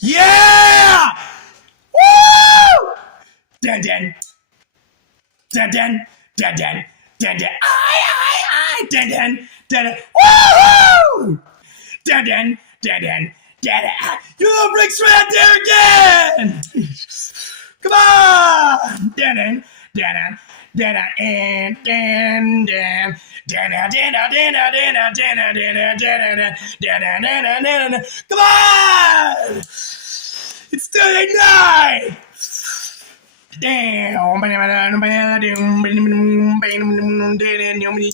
Yeah! Woo! Dun dun. Dun dun. Dun dun. Dun dun. Aye. Dun dun. Dun dun. Woohoo! Dun dun. Dun dun. Dun dun. You little bricks right there again! Come on! Dun dun. Dun dun. Dun dun. And dun dun. Dun dun. Dun dun. Dun dun. Dun dun. Dun dun. Dun dun. Dun dun. Dun dun. Dun. Come on! It's Thursday night! Damn!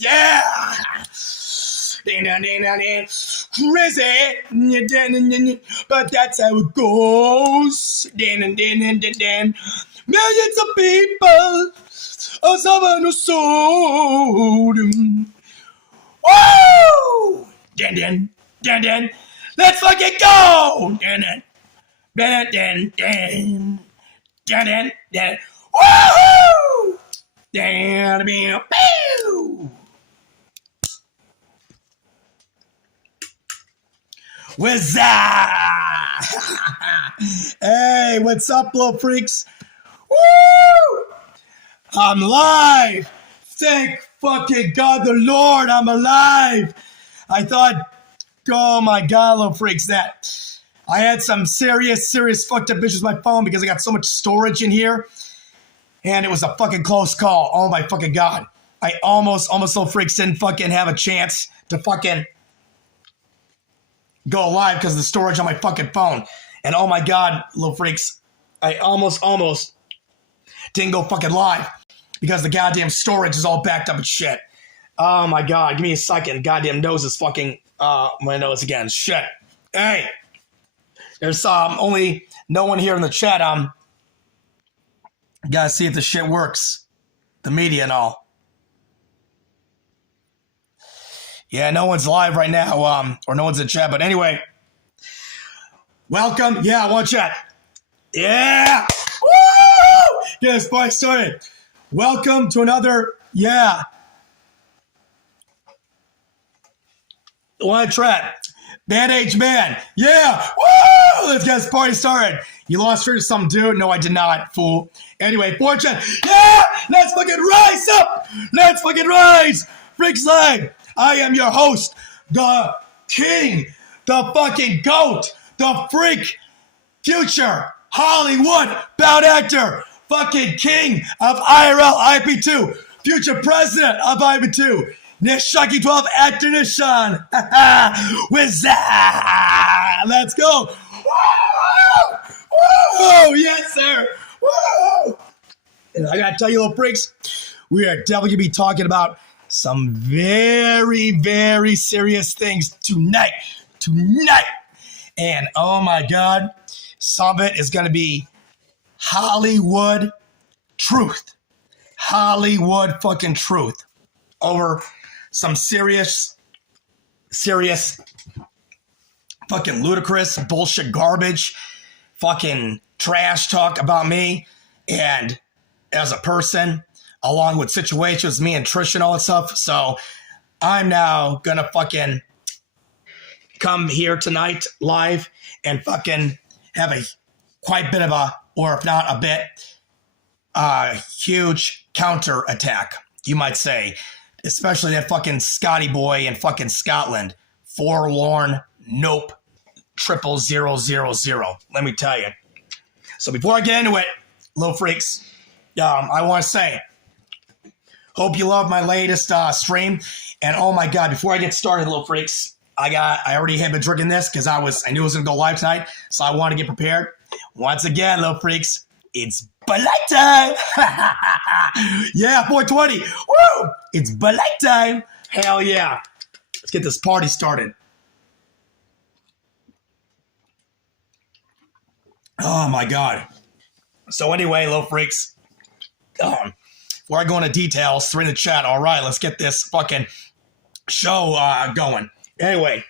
Yeah! Crazy! But that's how it goes. Millions of people are someone who sold. Woo! Let's fucking go! Woohoo! What's up? Hey, what's up, little freaks? Woo! I'm live. Thank fucking God the Lord, I'm alive. I thought, oh my God, little freaks, that I had some serious fucked up issues with my phone because I got so much storage in here. And it was a fucking close call. Oh my fucking God. I almost little freaks didn't fucking have a chance to fucking go live because of the storage on my fucking phone. And oh my God, little freaks, I almost didn't go fucking live because the goddamn storage is all backed up and shit. Oh my God, give me a second. Goddamn nose is fucking, my nose again. Shit. Hey. There's only no one here in the chat. Gotta see if the shit works. The media and all. Yeah, no one's live right now, or no one's in chat. But anyway, welcome. Yeah, one chat. Yeah. Woo! Get this party started. Welcome to another, one chat. Band-Age Man. Yeah. Woo! Let's get this party started. You lost her to some dude? No, I did not, fool. Anyway, fortune. Yeah! Let's fucking rise up! Let's fucking rise! Freaks Live. I am your host, the king, the fucking goat, the freak, future, Hollywood, bound actor, fucking king of IRL IP2, future president of IP2, Nishanky 12 actor Nishan. With that, let's go. Woo! Woo! Yes, sir. Woo! And I gotta tell you, little freaks, we are definitely gonna be talking about some very serious things tonight. And oh my God, some of it is gonna be Hollywood truth. Hollywood fucking truth over some serious fucking ludicrous bullshit garbage, fucking trash talk about me and as a person, along with situations, me and Trish and all that stuff. So I'm now gonna fucking come here tonight live and fucking have a quite bit of a, or if not a bit, huge counter attack, you might say. Especially that fucking Scotty boy in fucking Scotland. Forlorn Nope 00000. Let me tell you. So before I get into it, little freaks, I want to say, hope you love my latest stream. And oh my God, before I get started, little freaks, I already had been drinking this because I knew it was gonna go live tonight, so I want to get prepared. Once again, little freaks, it's Bud Light time. Yeah, 420. Woo! It's Bud Light time. Hell yeah. Let's get this party started. Oh my God. So anyway, little freaks, before I go into details, three in the chat. All right, let's get this fucking show going. Anyway,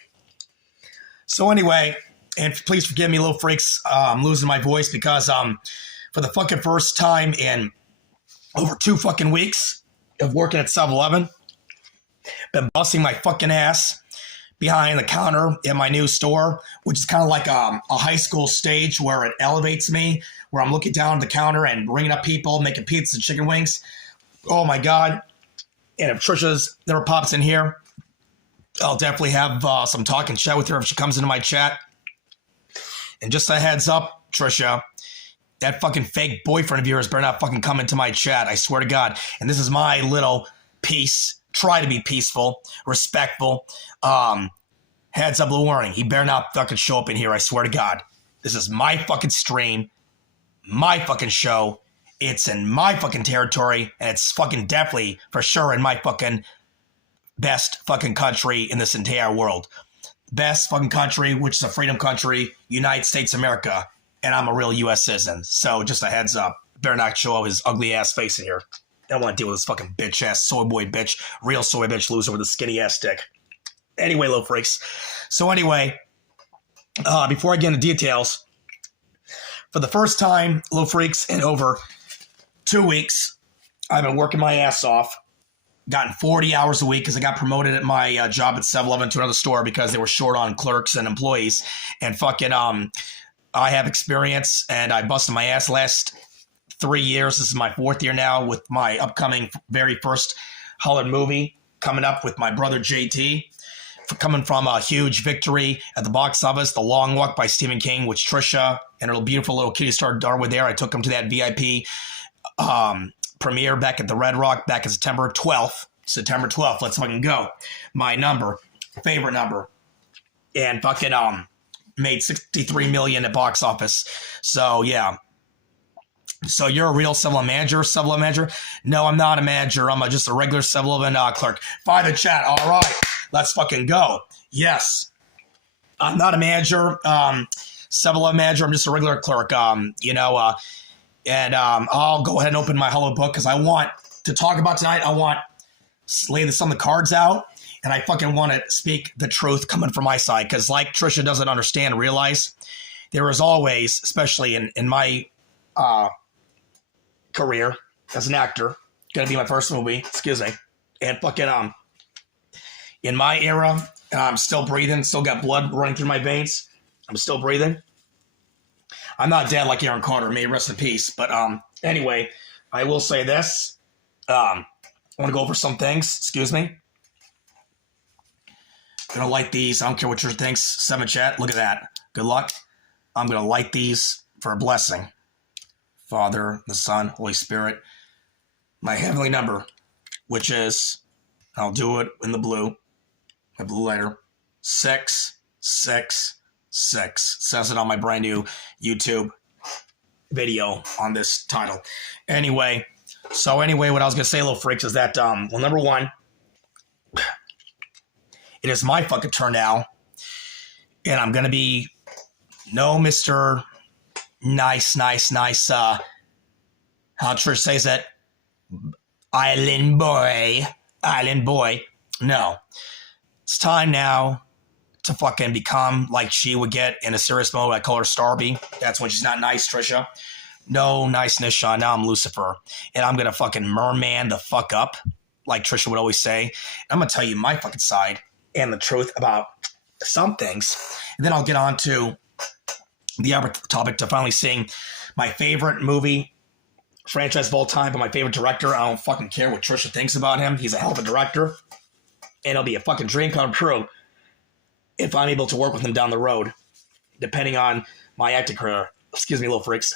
and please forgive me, little freaks. I'm losing my voice because for the fucking first time in over 2 fucking weeks of working at 7-Eleven, been busting my fucking ass, behind the counter in my new store, which is kind of like a high school stage where it elevates me, where I'm looking down at the counter and bringing up people, making pizza and chicken wings. Oh my God. And if Trisha's never pops in here, I'll definitely have some talk and chat with her if she comes into my chat. And just a heads up, Trisha, that fucking fake boyfriend of yours better not fucking come into my chat. I swear to God. And this is my little piece. Try to be peaceful, respectful. Heads up, little warning. He better not fucking show up in here. I swear to God. This is my fucking stream, my fucking show. It's in my fucking territory, and it's fucking definitely for sure in my fucking best fucking country in this entire world. Best fucking country, which is a freedom country, United States of America. And I'm a real U.S. citizen. So just a heads up. Better not show his ugly ass face in here. I don't want to deal with this fucking bitch ass soy boy bitch. Real soy bitch loser with a skinny ass dick. Anyway, little freaks. So anyway, before I get into details, for the first time, little freaks, in over 2 weeks, I've been working my ass off. Gotten 40 hours a week because I got promoted at my job at 7-Eleven to another store because they were short on clerks and employees. And fucking I have experience, and I busted my ass last 3 years. This is my 4th year now with my upcoming very first Hollywood movie coming up with my brother JT. Coming from a huge victory at the box office, The Long Walk by Stephen King, which Trisha and her beautiful little kitty star Dar were there. I took them to that VIP premiere back at the Red Rock back in September 12th. September 12th. Let's fucking go. My number, favorite number. And fucking made $63 million at box office. So yeah. So you're a real 7-Eleven manager, 7-Eleven manager? No, I'm not a manager. I'm just a regular 7-Eleven clerk. Fire the chat. All right. Let's fucking go. Yes. I'm not a manager. 7-Eleven manager. I'm just a regular clerk. And I'll go ahead and open my Hollow book because I want to talk about tonight. I want to lay some of the cards out. And I fucking want to speak the truth coming from my side. Because like Trisha doesn't understand and realize, there is always, especially in my career as an actor, gonna be my first movie, excuse me, and fucking in my era, I'm still breathing, still got blood running through my veins, I'm still breathing. I'm not dead like Aaron Carter, may he rest in peace, but anyway, I will say this, I want to go over some things, excuse me. I'm gonna light these, I don't care what Trisha thinks, 7 chat, look at that, good luck. I'm gonna light these for a blessing. Father, the Son, Holy Spirit, my heavenly number, which is, I'll do it in the blue, my blue lighter, 666. Says it on my brand new YouTube video on this title. Anyway, what I was going to say, little freaks, is that, well, number one, it is my fucking turn now, and I'm going to be no Mr. Nice, how Trish says it, island boy. No. It's time now to fucking become like she would get in a serious mode. I call her Starby. That's when she's not nice, Trisha. No niceness, Sean. Now I'm Lucifer. And I'm going to fucking merman the fuck up, like Trisha would always say. I'm going to tell you my fucking side and the truth about some things. And then I'll get on to the other topic to finally seeing my favorite movie franchise of all time, but my favorite director. I don't fucking care what Trisha thinks about him. He's a hell of a director. And it'll be a fucking dream come true if I'm able to work with him down the road, depending on my acting career. Excuse me, little freaks.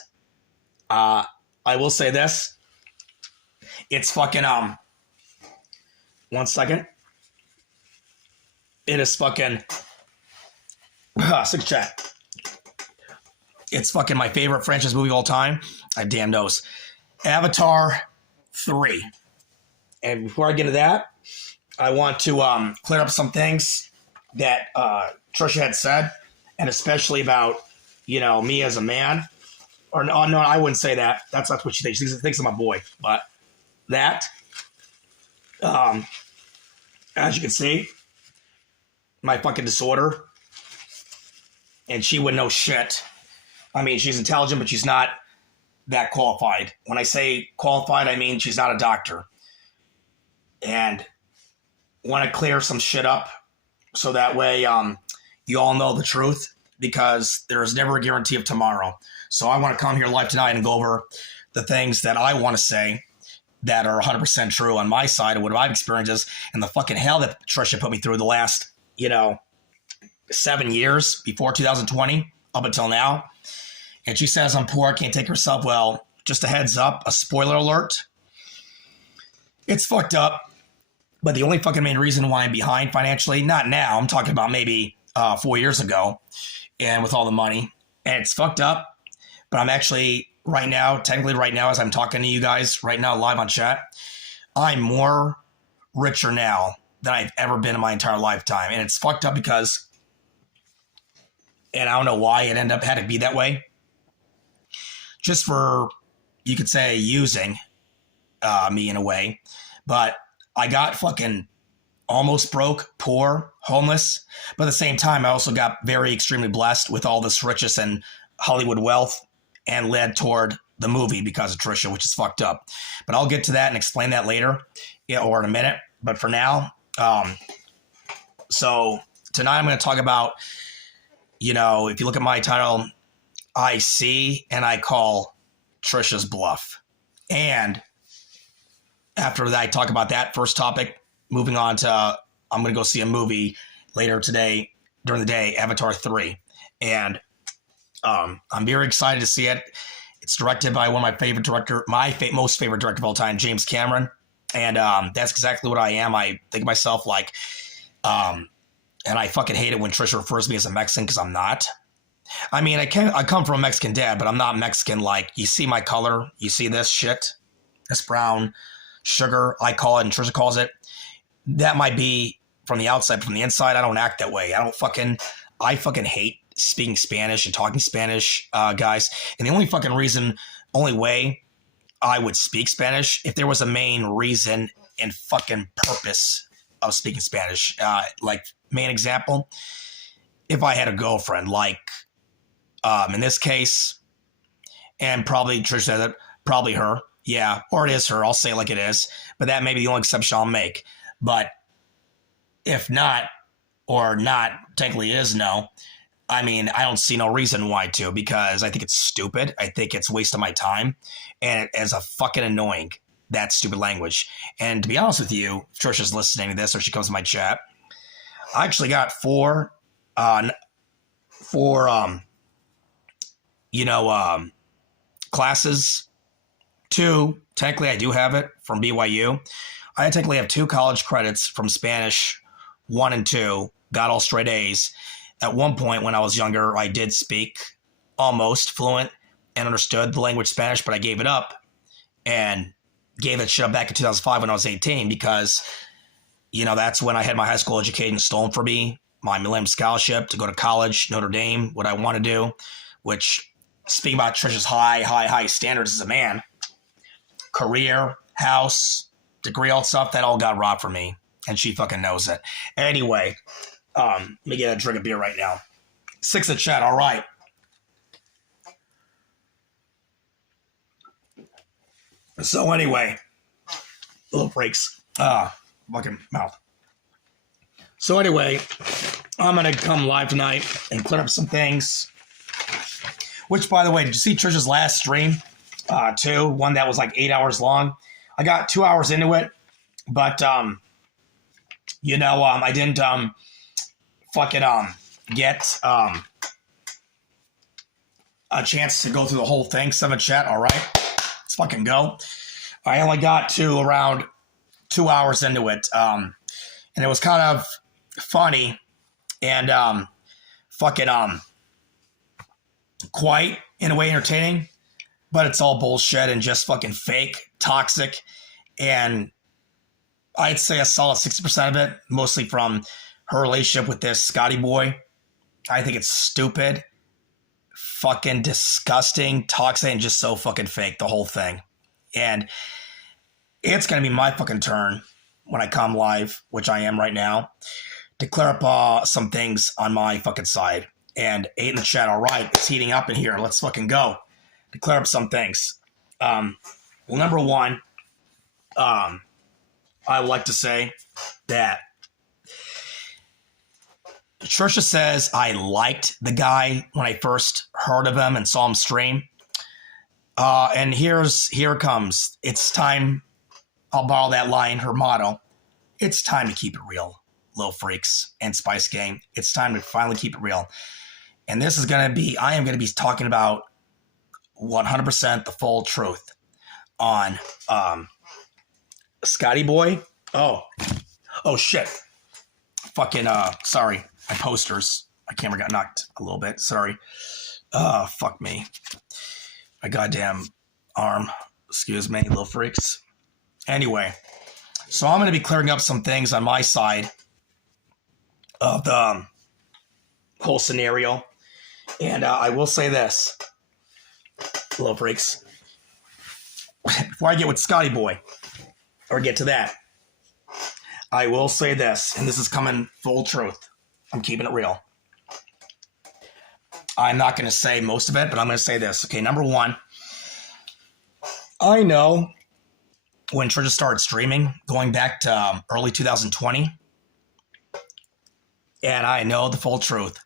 I will say this. It's fucking, 1 second. It is fucking, 6 chat. It's fucking my favorite franchise movie of all time. I damn knows. Avatar 3. And before I get into that, I want to clear up some things that Trisha had said, and especially about, me as a man. Or no, I wouldn't say that. That's not what she thinks. She thinks I'm a boy. But that, as you can see, my fucking disorder, and she wouldn't know shit. I mean, she's intelligent, but she's not that qualified. When I say qualified, I mean she's not a doctor. And want to clear some shit up so that way you all know the truth, because there is never a guarantee of tomorrow. So I want to come here live tonight and go over the things that I want to say that are 100% true on my side of what I've experienced and the fucking hell that Tricia put me through the last, 7 years before 2020 up until now. And she says I'm poor, can't take herself. Well, just a heads up, a spoiler alert. It's fucked up. But the only fucking main reason why I'm behind financially, not now, I'm talking about maybe 4 years ago, and with all the money, and it's fucked up. But I'm actually technically right now, as I'm talking to you guys right now live on chat, I'm more richer now than I've ever been in my entire lifetime. And it's fucked up because, and I don't know why it had to be that way, just for, you could say, using me in a way. But I got fucking almost broke, poor, homeless. But at the same time, I also got very extremely blessed with all this riches and Hollywood wealth, and led toward the movie because of Tricia, which is fucked up. But I'll get to that and explain that later, or in a minute. But for now, so tonight I'm going to talk about, if you look at my title, I see and I call Tricia's bluff. And after that, I talk about that first topic, moving on to, I'm going to go see a movie later today, during the day, Avatar 3. And I'm very excited to see it. It's directed by one of my favorite director, most favorite director of all time, James Cameron. And that's exactly what I am. I think of myself like, and I fucking hate it when Trisha refers to me as a Mexican, because I'm not. I mean, I come from a Mexican dad, but I'm not Mexican. Like, you see my color, you see this shit, this brown sugar, I call it, and Trisha calls it. That might be from the outside, but from the inside, I don't act that way. I fucking hate speaking Spanish and talking Spanish, guys. And the only way I would speak Spanish, if there was a main reason and fucking purpose of speaking Spanish. Like, main example, if I had a girlfriend, like, in this case, and probably Trish said it, probably her. Yeah, or it is her. I'll say it like it is. But that may be the only exception I'll make. But if not, or not, technically it is no. I mean, I don't see no reason why to, because I think it's stupid. I think it's a waste of my time. And it is a fucking annoying, that stupid language. And to be honest with you, if Trisha's listening to this or she comes to my chat, I actually got four classes. 2, technically I do have it from BYU. I technically have 2 college credits from Spanish, 1 and 2, got all straight A's. At one point when I was younger, I did speak almost fluent and understood the language Spanish, but I gave it up and gave that shit up back in 2005 when I was 18, because, that's when I had my high school education stolen from me, my Millennium Scholarship to go to college, Notre Dame, what I want to do, which, speaking about Trisha's high standards as a man, career, house, degree, all stuff, that all got robbed from me, and she fucking knows it. Anyway, let me get a drink of beer right now. 6 in chat, all right. So anyway, little breaks. Fucking mouth. So anyway, I'm going to come live tonight and clear up some things. Which, by the way, did you see Trisha's last stream? Too, one that was like 8 hours long. I got 2 hours into it, but, I didn't, get a chance to go through the whole thing. 7 chat, all right, let's fucking go. I only got to around 2 hours into it, and it was kind of funny and quite in a way entertaining, but it's all bullshit and just fucking fake, toxic, and I'd say a solid 60% of it, mostly from her relationship with this Scotty boy. I think it's stupid, fucking disgusting, toxic, and just so fucking fake, the whole thing. And it's going to be my fucking turn when I come live, which I am right now, to clear up some things on my fucking side. And 8 in the chat, all right, it's heating up in here. Let's fucking go to clear up some things. Well, number one, I would like to say that Trisha says I liked the guy when I first heard of him and saw him stream. And here it comes. It's time. I'll borrow that line, her motto. It's time to keep it real, Lil Freaks and Spice Gang. It's time to finally keep it real. And this is going to be, I am going to be talking about 100% the full truth on Scotty Boy. Oh shit. Fucking, sorry. My posters. My camera got knocked a little bit. Sorry. Fuck me. My goddamn arm. Excuse me, Lil Freaks. Anyway, so I'm going to be clearing up some things on my side of the whole scenario. And I will say this, Lil Freaks. Before I get with Scotty Boy, or get to that, I will say this, and this is coming full truth. I'm keeping it real. I'm not going to say most of it, but I'm going to say this. Okay, number one, I know when Trisha started streaming, going back to early 2020, and I know the full truth.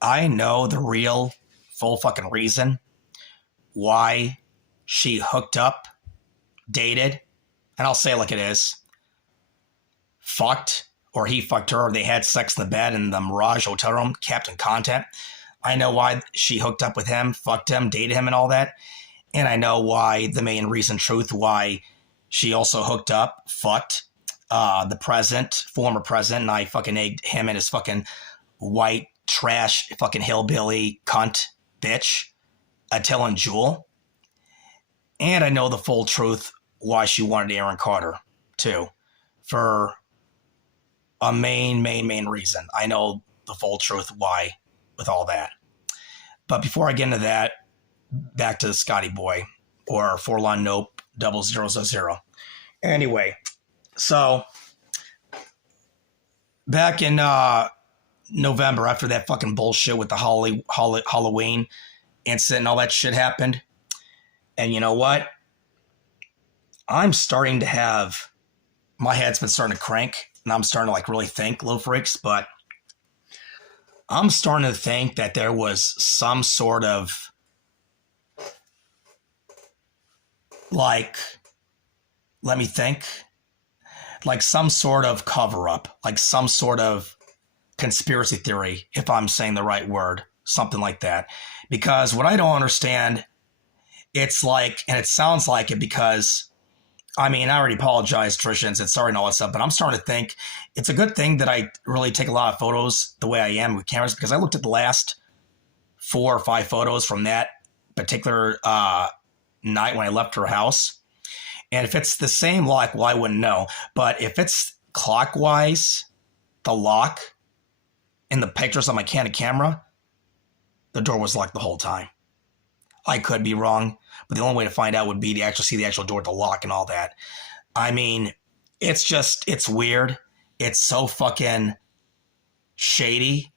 I know the real full fucking reason why she hooked up, dated, and I'll say it like it is, fucked, or he fucked her, or they had sex in the bed in the Mirage hotel room, Captain Content. I know why she hooked up with him, fucked him, dated him, and all that. And I know why, the main reason, truth, why she also hooked up, fucked the former president, and I fucking egged him and his fucking white trash fucking hillbilly cunt bitch, Attila and Jewel. And I know the full truth why she wanted Aaron Carter, too, for a main reason. I know the full truth why with all that. But before I get into that, back to the Scotty Boy, or Forlon Nope 0000. Anyway, so back in November, after that fucking bullshit with the Halloween incident and all that shit happened, and you know what? I'm starting to have, my head's been starting to crank, and I'm starting to like really think, Lil Freaks, but I'm starting to think that there was some sort of like, let me think, like some sort of cover up, like some sort of conspiracy theory, if I'm saying the right word, something like that. Because what I don't understand, it's like, and it sounds like it because, I mean, I already apologized, Trisha, and said sorry and all that stuff, but I'm starting to think it's a good thing that I really take a lot of photos the way I am with cameras, because I looked at the last 4 or 5 photos from that particular night when I left her house. And if it's the same lock, well, I wouldn't know. But if it's clockwise, the lock in the pictures on my Canon camera, the door was locked the whole time. I could be wrong, but the only way to find out would be to actually see the actual door with the lock and all that. I mean, it's just, it's weird. It's so fucking shady.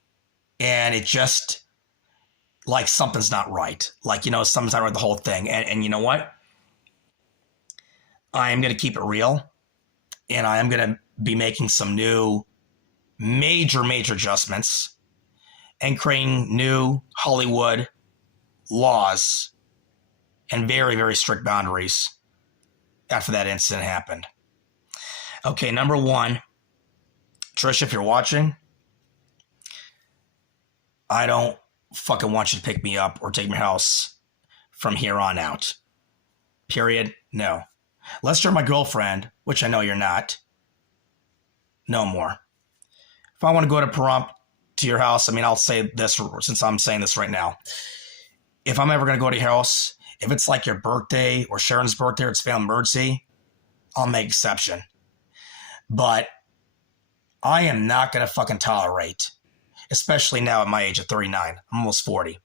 And it just, like, something's not right. Like, you know, something's not right with the whole thing. And you know what? I am going to keep it real. And I am going to be making some new major adjustments and creating new Hollywood laws and very strict boundaries after that incident happened. Okay, number one, Trisha, if you're watching, I don't fucking want you to pick me up or take my house from here on out. Period. No. Unless you're my girlfriend, which I know you're not. No more. If I want to go to Pahrump to your house, I mean, I'll say this since I'm saying this right now. If I'm ever going to go to your house, if it's like your birthday or Sharon's birthday or it's family emergency, I'll make exception. But I am not going to fucking tolerate, especially now at my age of 39, I'm almost 40,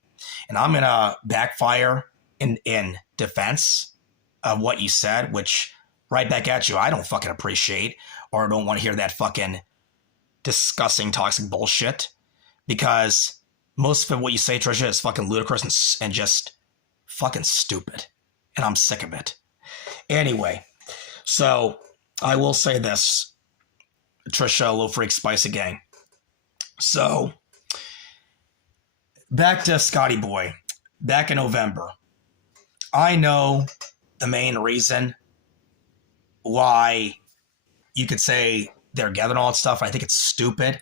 and I'm going to backfire in defense of what you said, which right back at you, I don't fucking appreciate or don't want to hear that fucking disgusting, toxic bullshit, because most of what you say, Trisha, is fucking ludicrous and just fucking stupid. And I'm sick of it. Anyway, so I will say this, Trisha, Lil Freak, Spicy Gang. So, back to Scotty Boy. Back in November. I know the main reason why you could say they're together and all that stuff. I think it's stupid.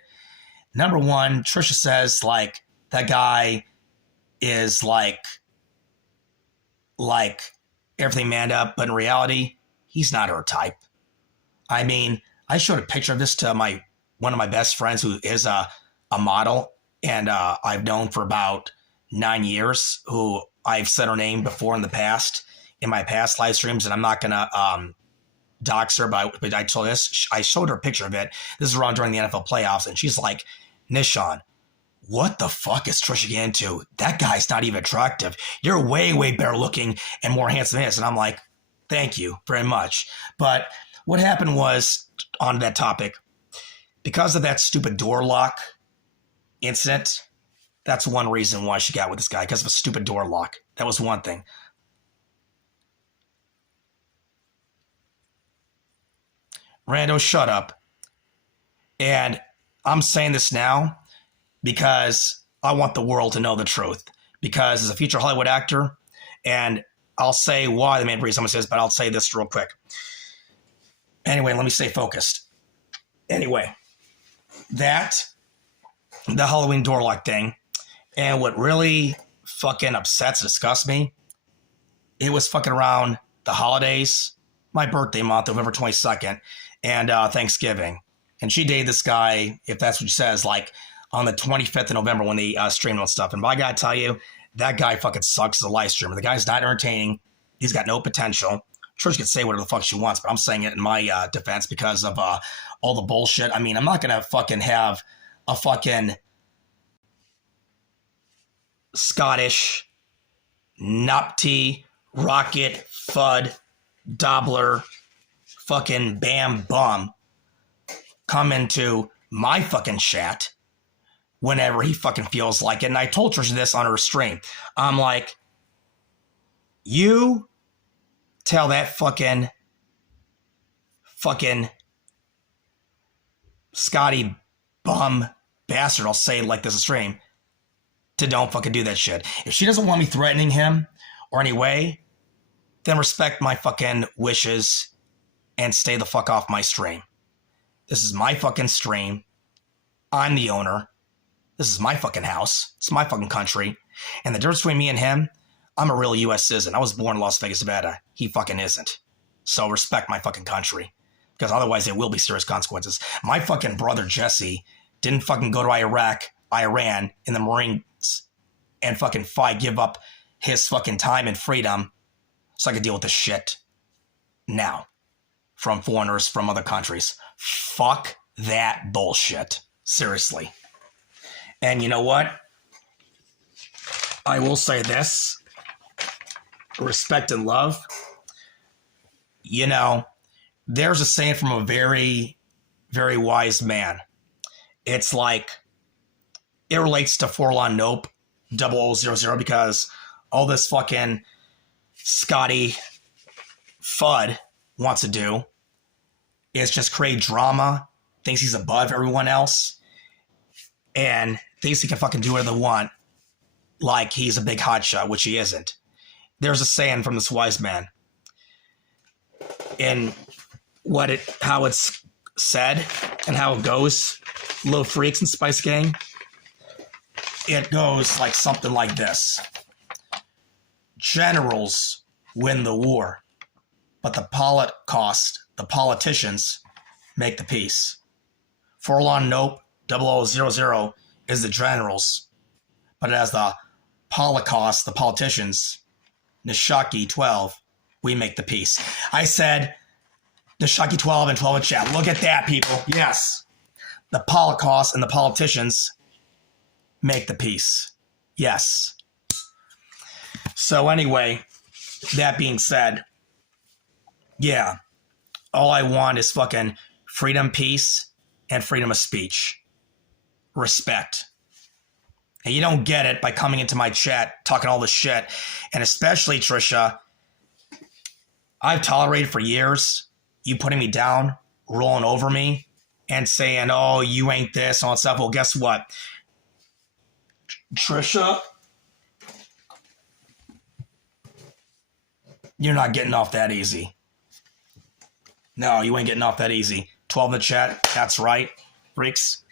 Number one, Trisha says, like, that guy is like everything manned up, but in reality, he's not her type. I mean, I showed a picture of this to one of my best friends who is a model, and I've known for about 9 years, who I've said her name before in the past, in my past live streams, and I'm not going to dox her, but I showed her a picture of it. This is around during the NFL playoffs, and she's like, Nishan, what the fuck is Trisha getting into? That guy's not even attractive. You're way, way better looking and more handsome than this. And I'm like, thank you very much. But what happened was, on that topic, because of that stupid door lock incident, that's one reason why she got with this guy, because of a stupid door lock. That was one thing. Rando, shut up. And I'm saying this now because I want the world to know the truth. Because as a future Hollywood actor, and I'll say why the main reason someone says, but I'll say this real quick. Anyway, let me stay focused. Anyway, the Halloween door lock thing, and what really fucking upsets, disgusts me, it was fucking around the holidays, my birthday month, November 22nd, and Thanksgiving. And she dated this guy, if that's what she says, like on the 25th of November when they streamed and stuff. And I gotta tell you, that guy fucking sucks as a live streamer. The guy's not entertaining. He's got no potential. Trish can say whatever the fuck she wants, but I'm saying it in my defense because of all the bullshit. I mean, I'm not gonna fucking have a fucking Scottish Nupty Rocket Fudd Dobler fucking Bam Bum come into my fucking chat whenever he fucking feels like it. And I told Trisha this on her stream. I'm like, you tell that fucking Scotty bum bastard, I'll say it like this in stream, to don't fucking do that shit. If she doesn't want me threatening him or any way, then respect my fucking wishes and stay the fuck off my stream. This is my fucking stream. I'm the owner. This is my fucking house. It's my fucking country. And the difference between me and him, I'm a real U.S. citizen. I was born in Las Vegas, Nevada. He fucking isn't. So respect my fucking country. Because otherwise there will be serious consequences. My fucking brother Jesse didn't fucking go to Iran in the Marines and fucking fight, give up his fucking time and freedom so I could deal with this shit now from foreigners from other countries. Fuck that bullshit. Seriously. And you know what? I will say this. Respect and love. You know, there's a saying from a very, very wise man. It's like, it relates to Forlon Nope 0000 because all this fucking Scotty Fudd wants to do is just create drama, thinks he's above everyone else, and thinks he can fucking do whatever they want like he's a big hotshot, which he isn't. There's a saying from this wise man. And how it's said and how it goes, Little Freaks and Spice Gang, it goes like something like this. Generals win the war, but the politicians make the peace. Forlon Nope 0000 is the generals, but as the Holocaust, the politicians, Nishaki 12, we make the peace. I said Nishaki 12 and 12 in chat. Look at that, people. Yes. The Holocaust and the politicians make the peace. Yes. So anyway, that being said, yeah, all I want is fucking freedom, peace, and freedom of speech. Respect. And you don't get it by coming into my chat, talking all this shit. And especially, Trisha, I've tolerated for years you putting me down, rolling over me, and saying, oh, you ain't this, and all that stuff. Well, guess what? Trisha, you're not getting off that easy. No, you ain't getting off that easy. 12 in the chat. That's right, freaks.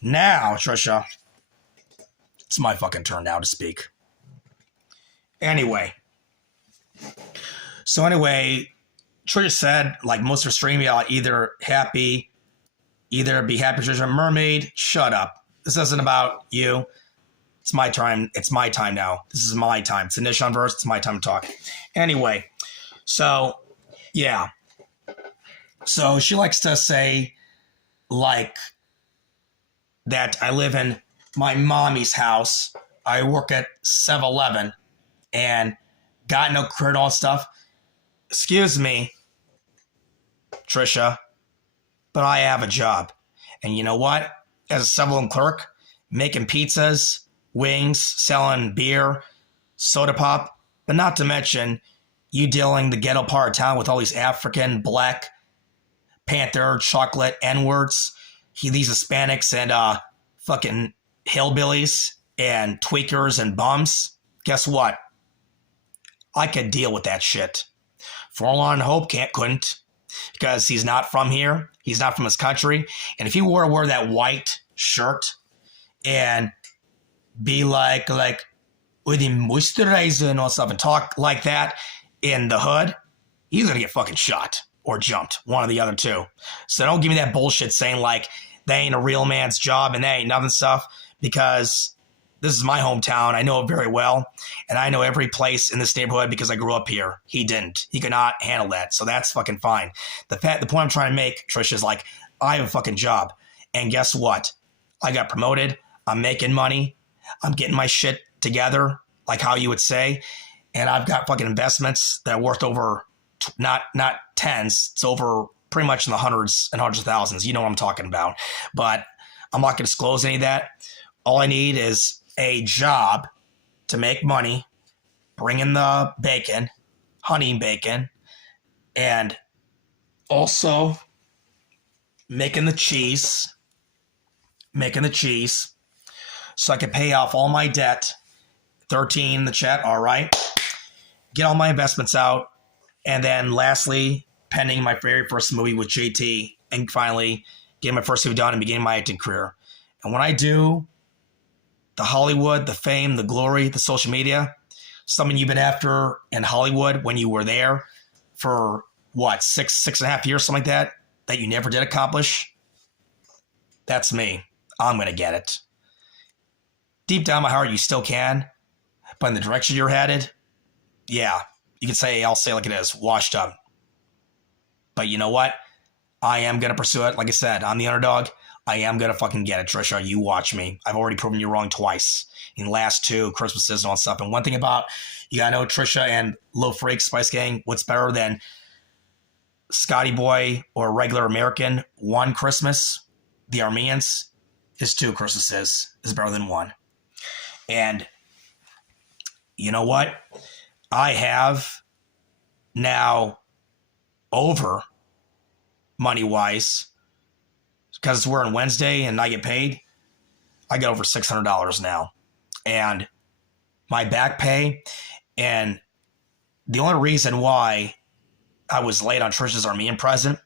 Now, Trisha, it's my fucking turn now to speak. Anyway. Trisha said, like most of her stream, either be happy, Trisha, mermaid, shut up. This isn't about you. It's my time. It's my time now. This is my time. It's a NISHANVERSE. It's my time to talk. Anyway, so, yeah. So she likes to say, like, that I live in my mommy's house. I work at 7-Eleven and got no credit and all stuff. Excuse me, Trisha, but I have a job. And you know what? As a 7-Eleven clerk, making pizzas, wings, selling beer, soda pop, but not to mention you dealing the ghetto part of town with all these African, black, Panther, chocolate, N-words, these Hispanics and fucking hillbillies and tweakers and bums. Guess what? I could deal with that shit. Forlorn Hope couldn't, because he's not from here. He's not from his country. And if he were to wear that white shirt and be like with the moisturizer and all stuff and talk like that in the hood, he's gonna get fucking shot or jumped, one or the other two. So don't give me that bullshit saying like that ain't a real man's job and that ain't nothing stuff, because this is my hometown. I know it very well, and I know every place in this neighborhood because I grew up here. He didn't. He could not handle that, so that's fucking fine. The point I'm trying to make, Trish, is like I have a fucking job, and guess what? I got promoted. I'm making money. I'm getting my shit together, like how you would say, and I've got fucking investments that are worth over not tens. It's over pretty much in the hundreds and hundreds of thousands. You know what I'm talking about, but I'm not going to disclose any of that. All I need is a job to make money, bring in the bacon, honey bacon, and also making the cheese so I can pay off all my debt. 13 in the chat, all right. Get all my investments out, and then lastly, pending my very first movie with JT, and finally getting my first movie done and beginning my acting career. And when I do, the Hollywood, the fame, the glory, the social media, something you've been after in Hollywood when you were there for, what, six and a half years, something like that you never did accomplish, that's me. I'm going to get it. Deep down my heart, you still can, but in the direction you're headed, yeah, you can say, I'll say it like it is, washed up. But you know what? I am going to pursue it. Like I said, I'm the underdog. I am going to fucking get it, Trisha. You watch me. I've already proven you wrong twice in the last 2 Christmases and all that stuff. And one thing about, you got to know, Trisha and Lil Freak, Spice Gang, what's better than Scotty Boy or regular American? One Christmas, the Armenians, is 2 Christmases is better than one. And you know what? I have now over money-wise, because we're on Wednesday and I get paid, I got over $600 now. And my back pay, and the only reason why I was late on Trisha's Armenian present,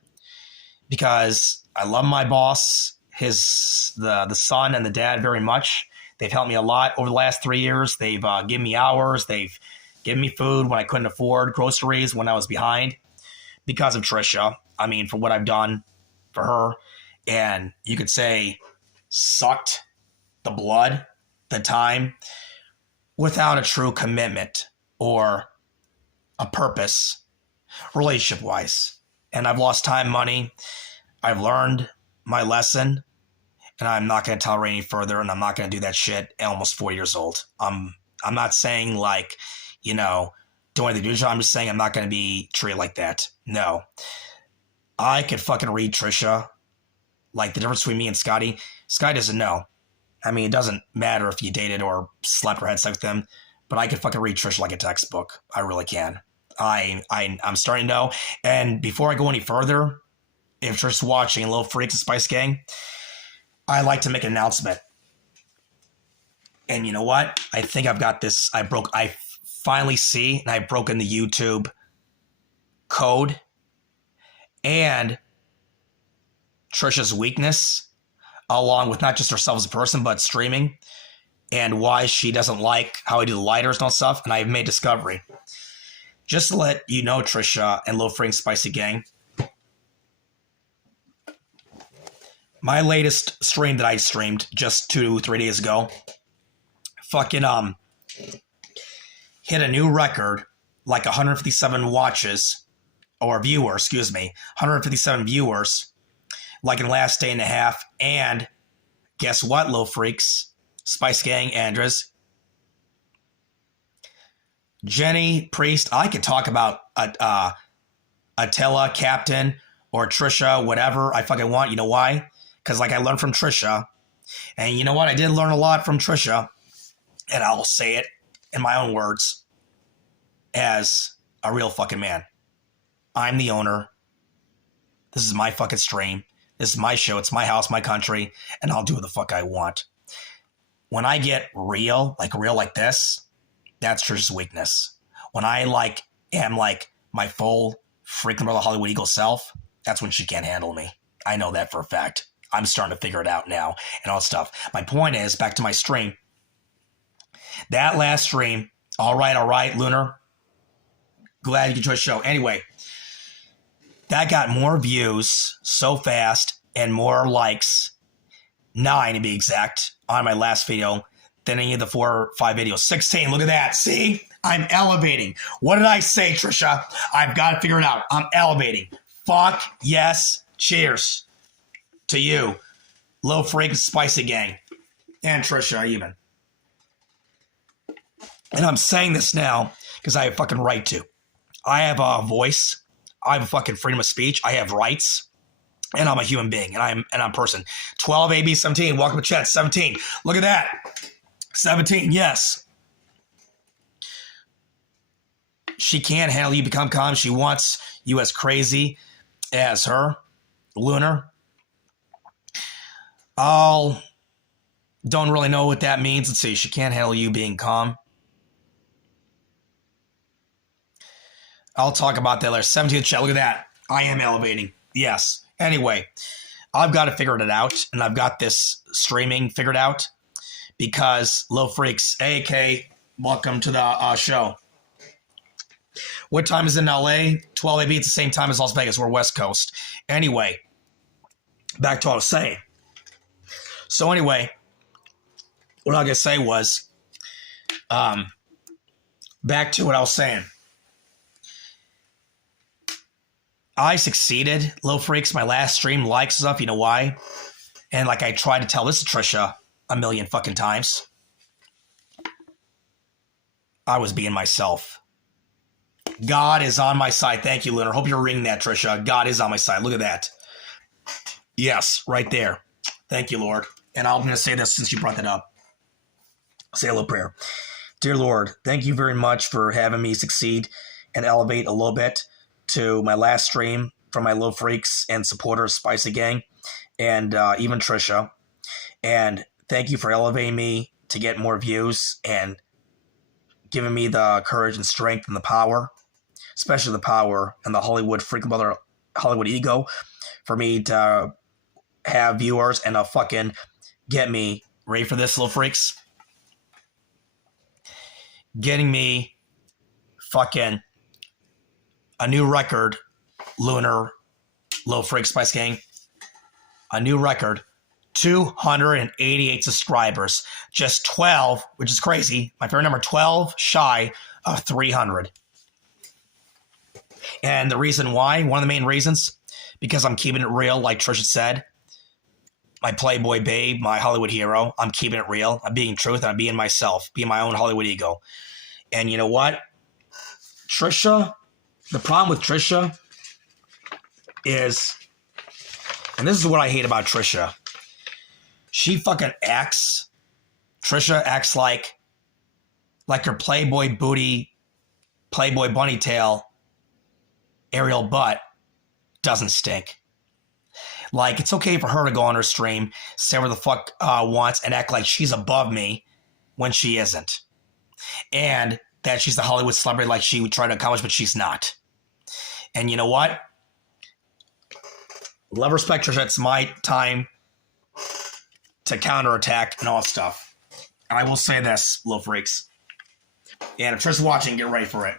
because I love my boss, the son and the dad very much. They've helped me a lot over the last 3 years. They've given me hours. They've given me food when I couldn't afford groceries, when I was behind, because of Trisha. I mean, for what I've done for her. And you could say sucked the blood, the time, without a true commitment or a purpose, relationship-wise. And I've lost time, money. I've learned my lesson, and I'm not going to tolerate any further, and I'm not going to do that shit at almost 4 years old. I'm not saying, like, you know, don't anything to do. I'm just saying I'm not going to be treated like that. No. I could fucking read Trisha. Like, the difference between me and Scotty, Scotty doesn't know. I mean, it doesn't matter if you dated or slept or had sex with them, but I could fucking read Trisha like a textbook. I really can. I'm starting to know. And before I go any further, if you're just watching Little Freaks and Spice Gang, I'd like to make an announcement. And you know what? I think I've got this. I finally see, and I've broken the YouTube code and Trisha's weakness, along with not just herself as a person, but streaming, and why she doesn't like how I do the lighters and all stuff. And I've made discovery. Just to let you know, Trisha and Little Freaks Spicy Gang, my latest stream that I streamed just 2-3 days ago, fucking hit a new record, like 157 watches, or viewers, excuse me, 157 viewers, like in the last day and a half. And guess what, Little Freaks, Spice Gang, Andres, Jenny, Priest, I could talk about Attila, Captain, or Trisha, whatever I fucking want. You know why? Because like I learned from Trisha, and you know what? I did learn a lot from Trisha, and I'll say it in my own words as a real fucking man. I'm the owner. This is my fucking stream. This is my show. It's my house, my country, and I'll do what the fuck I want. When I get real like this, that's Trisha's weakness. When I am my full freaking brother Hollywood Eagle self, that's when she can't handle me. I know that for a fact. I'm starting to figure it out now and all stuff. My point is, back to my stream. That last stream, all right, Lunar. Glad you enjoyed the show. Anyway, that got more views so fast and more likes, 9 to be exact, on my last video than any of the 4 or 5 videos. 16, look at that. See? I'm elevating. What did I say, Trisha? I've got to figure it out. I'm elevating. Fuck yes. Cheers to you, Little Freak Spicy Gang, and Trisha even. And I'm saying this now because I have fucking right to. I have a voice. I have a fucking freedom of speech. I have rights. And I'm a human being. And I'm a person. 12 AB 17. Welcome to chat. 17. Look at that. 17. Yes. She can't handle you become calm. She wants you as crazy as her. Lunar. Don't really know what that means. Let's see. She can't handle you being calm. I'll talk about that later. 17th chat. Look at that. I am elevating. Yes. Anyway, I've got to figure it out, and I've got this streaming figured out because Little Freaks, AK, welcome to the show. What time is it in LA? 12 AB. It's the same time as Las Vegas. We're West Coast. Anyway, back to what I was saying. So anyway, what I was going to say was, back to what I was saying. I succeeded, Little Freaks. My last stream, likes stuff. You know why? And like I tried to tell this to Trisha a million fucking times. I was being myself. God is on my side. Thank you, Lunar. Hope you're reading that, Trisha. God is on my side. Look at that. Yes, right there. Thank you, Lord. And I'm going to say this since you brought that up. Say a little prayer. Dear Lord, thank you very much for having me succeed and elevate a little bit to my last stream from my Little Freaks and supporters, Spicy Gang, and even Trisha. And thank you for elevating me to get more views and giving me the courage and strength and the power, especially the power and the Hollywood freaking brother Hollywood ego, for me to have viewers and fucking get me ready for this, Little Freaks. Getting me fucking a new record, Lunar, Little Freak Spice Gang. A new record, 288 subscribers. Just 12, which is crazy. My favorite number, 12 shy of 300. And the reason why, one of the main reasons, because I'm keeping it real, like Trisha said. My Playboy babe, my Hollywood hero. I'm keeping it real. I'm being truth, and I'm being myself, being my own Hollywood ego. And you know what? Trisha, the problem with Trisha is, and this is what I hate about Trisha. She fucking acts, Trisha acts like her Playboy booty, Playboy bunny tail, Ariel butt doesn't stink. Like, it's okay for her to go on her stream, say whatever the fuck wants, and act like she's above me when she isn't. And that she's the Hollywood celebrity like she would try to accomplish, but she's not. And you know what? Love, respect, Trisha. It's my time to counterattack and all that stuff. And I will say this, little freaks. And if Trisha's watching, get ready for it.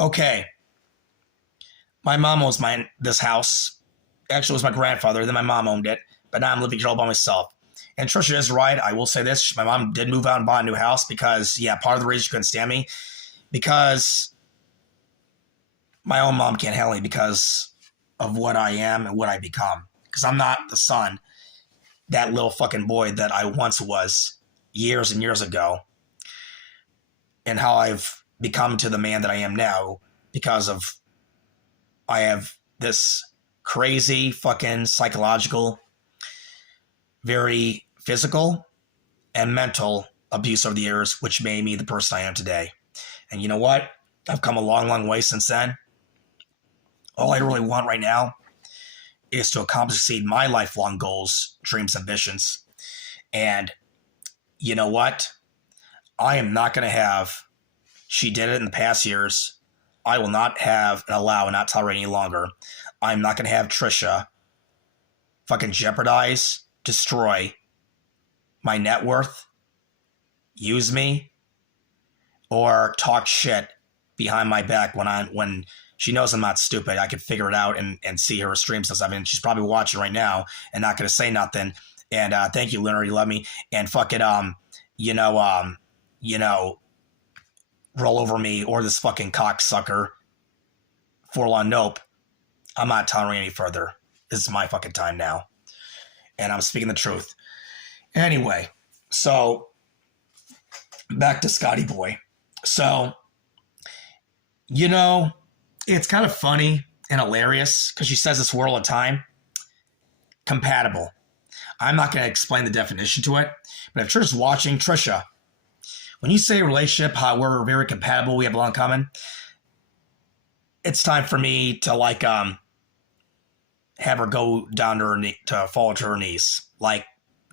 Okay. My mom owns this house. Actually, it was my grandfather. Then my mom owned it. But now I'm living here all by myself. And Trisha is right. I will say this. My mom did move out and buy a new house because, yeah, part of the reason she couldn't stand me. Because my own mom can't handle me because of what I am and what I become. Because I'm not the son, that little fucking boy that I once was years and years ago. And how I've become to the man that I am now because of I have this crazy fucking psychological, very physical and mental abuse over the years, which made me the person I am today. And you know what? I've come a long, long way since then. All I really want right now is to accomplish my lifelong goals, dreams, ambitions. And you know what? I am not going to have, she did it in the past years. I will not have and allow and not tolerate any longer. I'm not going to have Trisha fucking jeopardize, destroy my net worth, use me, or talk shit behind my back when she knows I'm not stupid. I can figure it out and see her streams and stuff. I mean, she's probably watching right now and not going to say nothing. And thank you, Lunar. You love me. And fuck it, roll over me or this fucking cocksucker. Forlorn nope. I'm not tolerating any further. This is my fucking time now. And I'm speaking the truth. Anyway, so back to Scotty Boy. So, it's kind of funny and hilarious because she says this word all the time. Compatible. I'm not going to explain the definition to it, but if Trisha's watching, Trisha, when you say relationship, how we're very compatible, we have a lot in common, it's time for me to have her go down to her to fall to her knees, like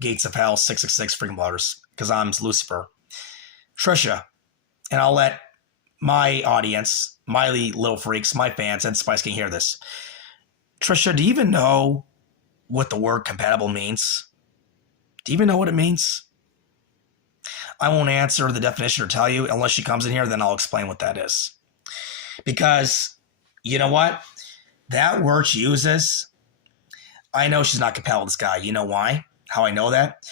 Gates of Hell, 666 Freedom Waters, because I'm Lucifer. Trisha, and I'll let my audience, my little freaks, my fans, and Spice can hear this. Trisha, do you even know what the word compatible means? Do you even know what it means? I won't answer the definition or tell you unless she comes in here, then I'll explain what that is. Because, you know what? That word she uses, I know she's not compatible with this guy. You know why? How I know that?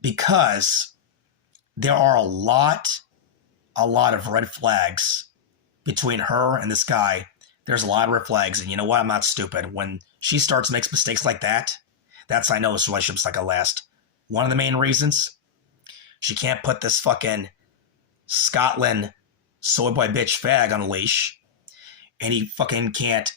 Because there are a lot of red flags between her and this guy. There's a lot of red flags, and you know what? I'm not stupid. When she starts to make mistakes like that, that's I know this relationship's not gonna last. One of the main reasons, she can't put this fucking Scotland soy boy bitch fag on a leash, and he fucking can't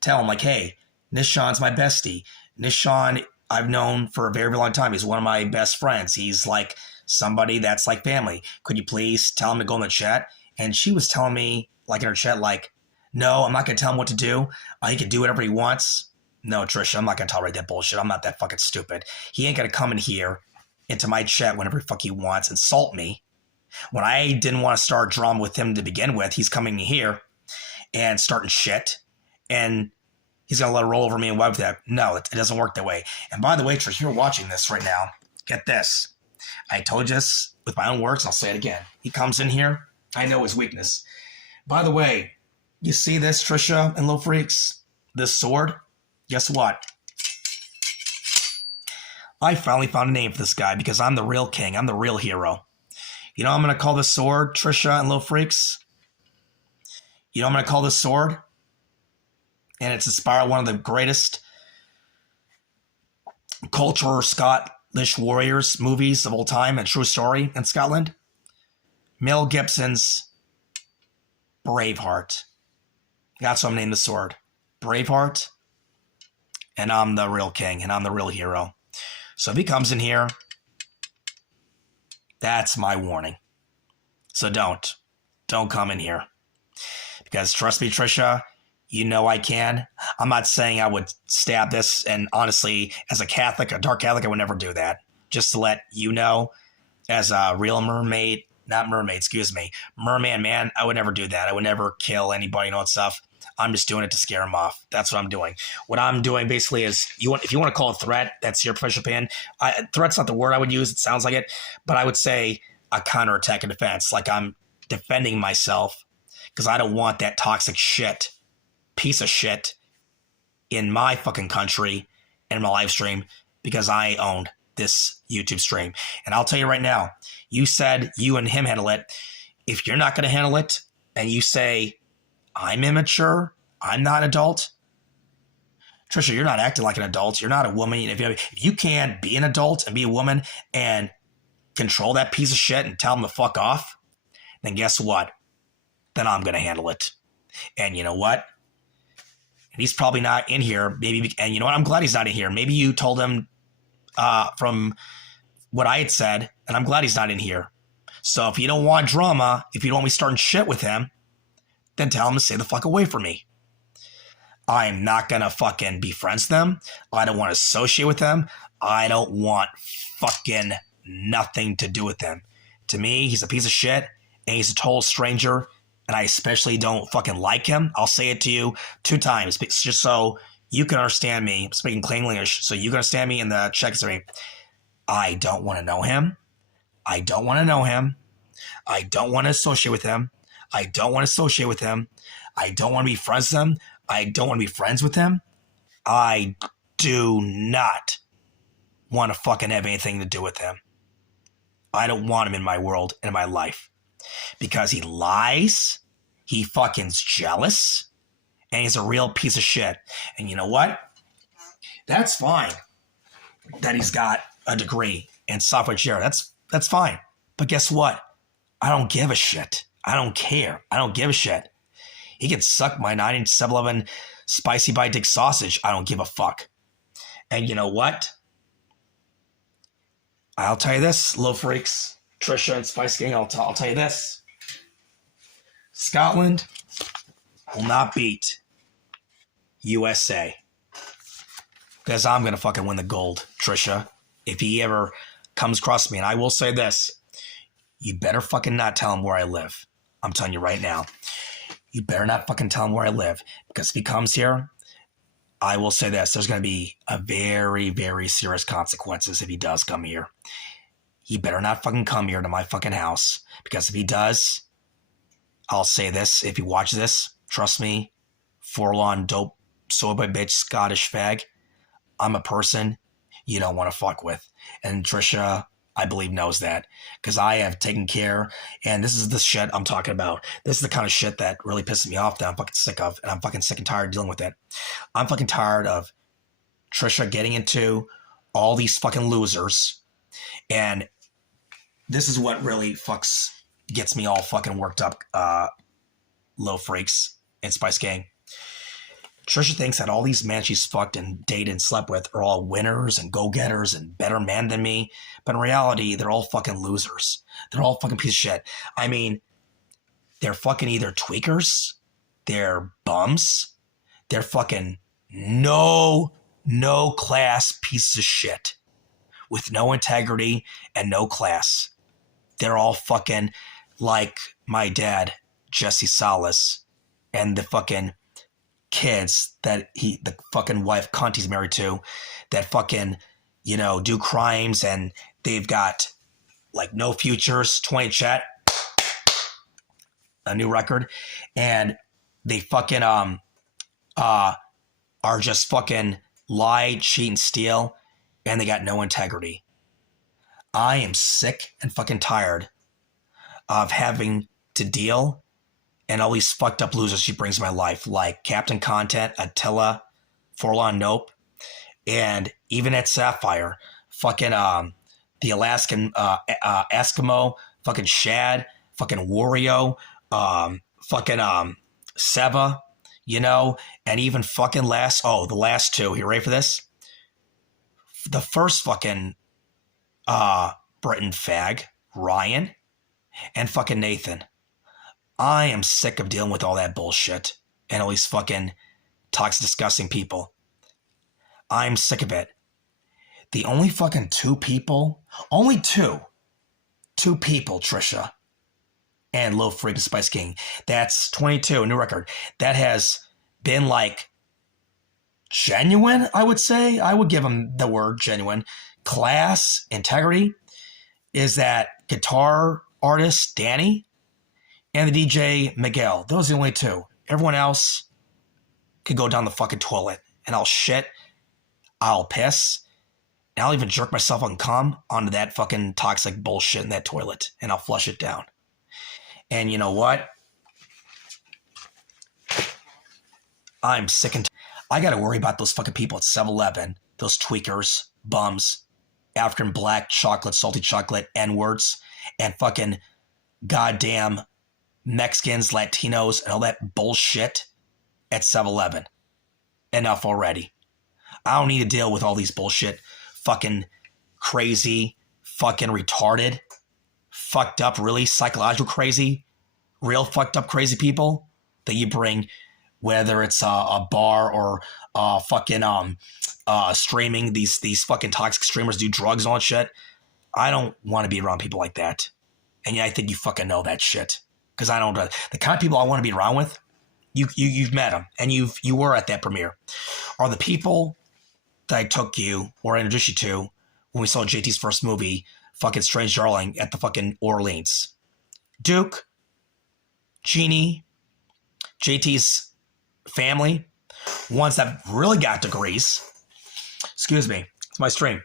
tell him, like, hey, Nishan's my bestie. Nishan, I've known for a very, very long time. He's one of my best friends. He's like somebody that's like family. Could you please tell him to go in the chat? And she was telling me, like in her chat, like, no, I'm not going to tell him what to do. He can do whatever he wants. No, Trisha, I'm not going to tolerate that bullshit. I'm not that fucking stupid. He ain't going to come in here into my chat whenever the fuck he wants, insult me. When I didn't want to start drama with him to begin with, he's coming in here and starting shit. And he's going to let it roll over me and wipe that. No, it doesn't work that way. And by the way, Trish, you're watching this right now. Get this. I told you this with my own words, and I'll say it again. He comes in here. I know his weakness. By the way, you see this, Trisha and Little Freaks? This sword? Guess what? I finally found a name for this guy because I'm the real king. I'm the real hero. You know what I'm going to call this sword, Trisha and Little Freaks? You know what I'm going to call this sword? And it's inspired one of the greatest cultural Scottish warriors movies of all time, a true story in Scotland. Mel Gibson's Braveheart. That's what I'm naming the sword. Braveheart. And I'm the real king, and I'm the real hero. So if he comes in here, that's my warning. So don't come in here. Because trust me, Trisha, You know I can. I'm not saying I would stab this, and honestly, as a Catholic, a dark Catholic, I would never do that. Just to let you know, as a real mermaid, not mermaid, excuse me, merman man, I would never do that. I would never kill anybody and all that stuff. I'm just doing it to scare them off. That's what I'm doing. What I'm doing basically is, if you want to call it threat, that's your professional opinion. Threat's not the word I would use. It sounds like it, but I would say a counterattack and defense. Like I'm defending myself because I don't want that toxic shit, piece of shit in my fucking country and my live stream because I owned this YouTube stream. And I'll tell you right now, you said you and him handle it. If you're not going to handle it and you say, I'm immature, I'm not adult, Trisha, you're not acting like an adult. You're not a woman. If you can't be an adult and be a woman and control that piece of shit and tell him to fuck off, then guess what? Then I'm going to handle it. And you know what? And he's probably not in here. Maybe, and you know what? I'm glad he's not in here. Maybe you told him from what I had said, and I'm glad he's not in here. So if you don't want drama, if you don't want me starting shit with him, then tell him to stay the fuck away from me. I'm not going to fucking be friends with them. I don't want to associate with them. I don't want fucking nothing to do with them. To me, he's a piece of shit, and he's a total stranger, and I especially don't fucking like him. I'll say it to you 2 times, just so you can understand me. I'm speaking plain English, so you can understand me in the check stream. I don't want to know him. I don't want to know him. I don't want to associate with him. I don't want to associate with him. I don't want to be friends with him. I don't want to be friends with him. I do not want to fucking have anything to do with him. I don't want him in my world and in my life. Because he lies, he fucking's jealous, and he's a real piece of shit. And you know what? That's fine that he's got a degree in software engineering. That's fine. But guess what? I don't give a shit. I don't care. I don't give a shit. He can suck my 9-inch 7-Eleven spicy by dick sausage. I don't give a fuck. And you know what? I'll tell you this, Low Freaks, Trisha and Spice Gang, I'll tell you this. Scotland will not beat USA. Because I'm going to fucking win the gold, Trisha. If he ever comes across me. And I will say this. You better fucking not tell him where I live. I'm telling you right now. You better not fucking tell him where I live. Because if he comes here, I will say this. There's going to be a very, very serious consequences if he does come here. He better not fucking come here to my fucking house. Because if he does, I'll say this. If he watches this, trust me, forlorn, dope, sober bitch, Scottish fag, I'm a person you don't want to fuck with. And Trisha, I believe, knows that. Because I have taken care, and this is the shit I'm talking about. This is the kind of shit that really pisses me off that I'm fucking sick of, and I'm fucking sick and tired of dealing with it. I'm fucking tired of Trisha getting into all these fucking losers, and this is what really gets me all fucking worked up, Low Freaks and Spice Gang. Trisha thinks that all these men she's fucked and dated and slept with are all winners and go-getters and better men than me. But in reality, they're all fucking losers. They're all fucking piece of shit. I mean, they're fucking either tweakers, they're bums, they're fucking no class pieces of shit with no integrity and no class. They're all fucking like my dad, Jesse Salas, and the fucking kids that the fucking wife Conti's married to, that fucking, do crimes, and they've got like no futures. 20 Chat, a new record, and they fucking are just fucking lie, cheat, and steal, and they got no integrity. I am sick and fucking tired of having to deal and all these fucked up losers she brings in my life, like Captain Content, Attila, Forlorn Nope, and even at Sapphire, fucking the Alaskan Eskimo, fucking Shad, fucking Wario, fucking Seva, and even fucking the last 2. You ready for this? The first fucking Britain fag, Ryan, and fucking Nathan. I am sick of dealing with all that bullshit. and all these fucking toxic, disgusting people. I'm sick of it. The only fucking two people, Trisha and Lil Freak and Spice King. That's 22, new record. That has been like genuine, I would say. I would give them the word genuine. Class, integrity is that guitar artist, Danny, and the DJ, Miguel. Those are the only two. Everyone else could go down the fucking toilet, and I'll shit, I'll piss, and I'll even jerk myself and cum onto that fucking toxic bullshit in that toilet, and I'll flush it down. And you know what? I'm sick and I got to worry about those fucking people at 7-Eleven, those tweakers, bums, African black chocolate, salty chocolate, N-words, and fucking goddamn Mexicans, Latinos, and all that bullshit at 7-Eleven. Enough already. I don't need to deal with all these bullshit, fucking crazy, fucking retarded, fucked up, really psychological crazy, real fucked up crazy people that you bring, whether it's a bar or fucking streaming. These fucking toxic streamers do drugs and all that shit. I don't want to be around people like that. And yeah, I think you fucking know that shit. Because I don't. The kind of people I want to be around with, you've met them, and you were at that premiere, are the people that I took you or introduced you to when we saw JT's first movie, fucking Strange Darling, at the fucking Orleans. Duke, Jeannie, JT's family, ones that really got degrees. Excuse me, it's my stream.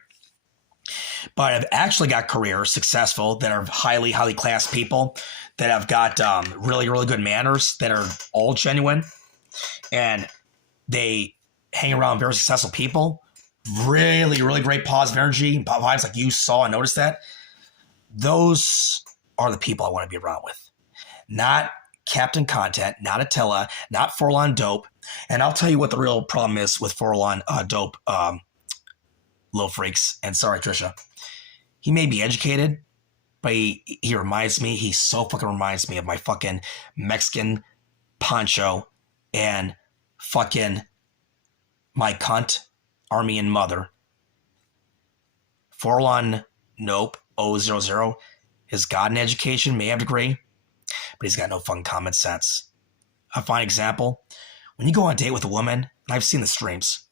But have actually got careers, successful, that are highly, highly classed people, that have got really, really good manners, that are all genuine, and they hang around very successful people, really, really great positive energy, vibes like you saw and noticed that. Those are the people I want to be around with. Not Captain Content, not Attila, not Forlon Dope. And I'll tell you what the real problem is with Forlon Dope, Lil Freaks, and sorry, Trisha. He may be educated, but he reminds me, he so fucking reminds me of my fucking Mexican poncho and fucking my cunt Armenian mother. Forlon Nope 000 has got an education, may have a degree, but he's got no fucking common sense. A fine example, when you go on a date with a woman, and I've seen the streams,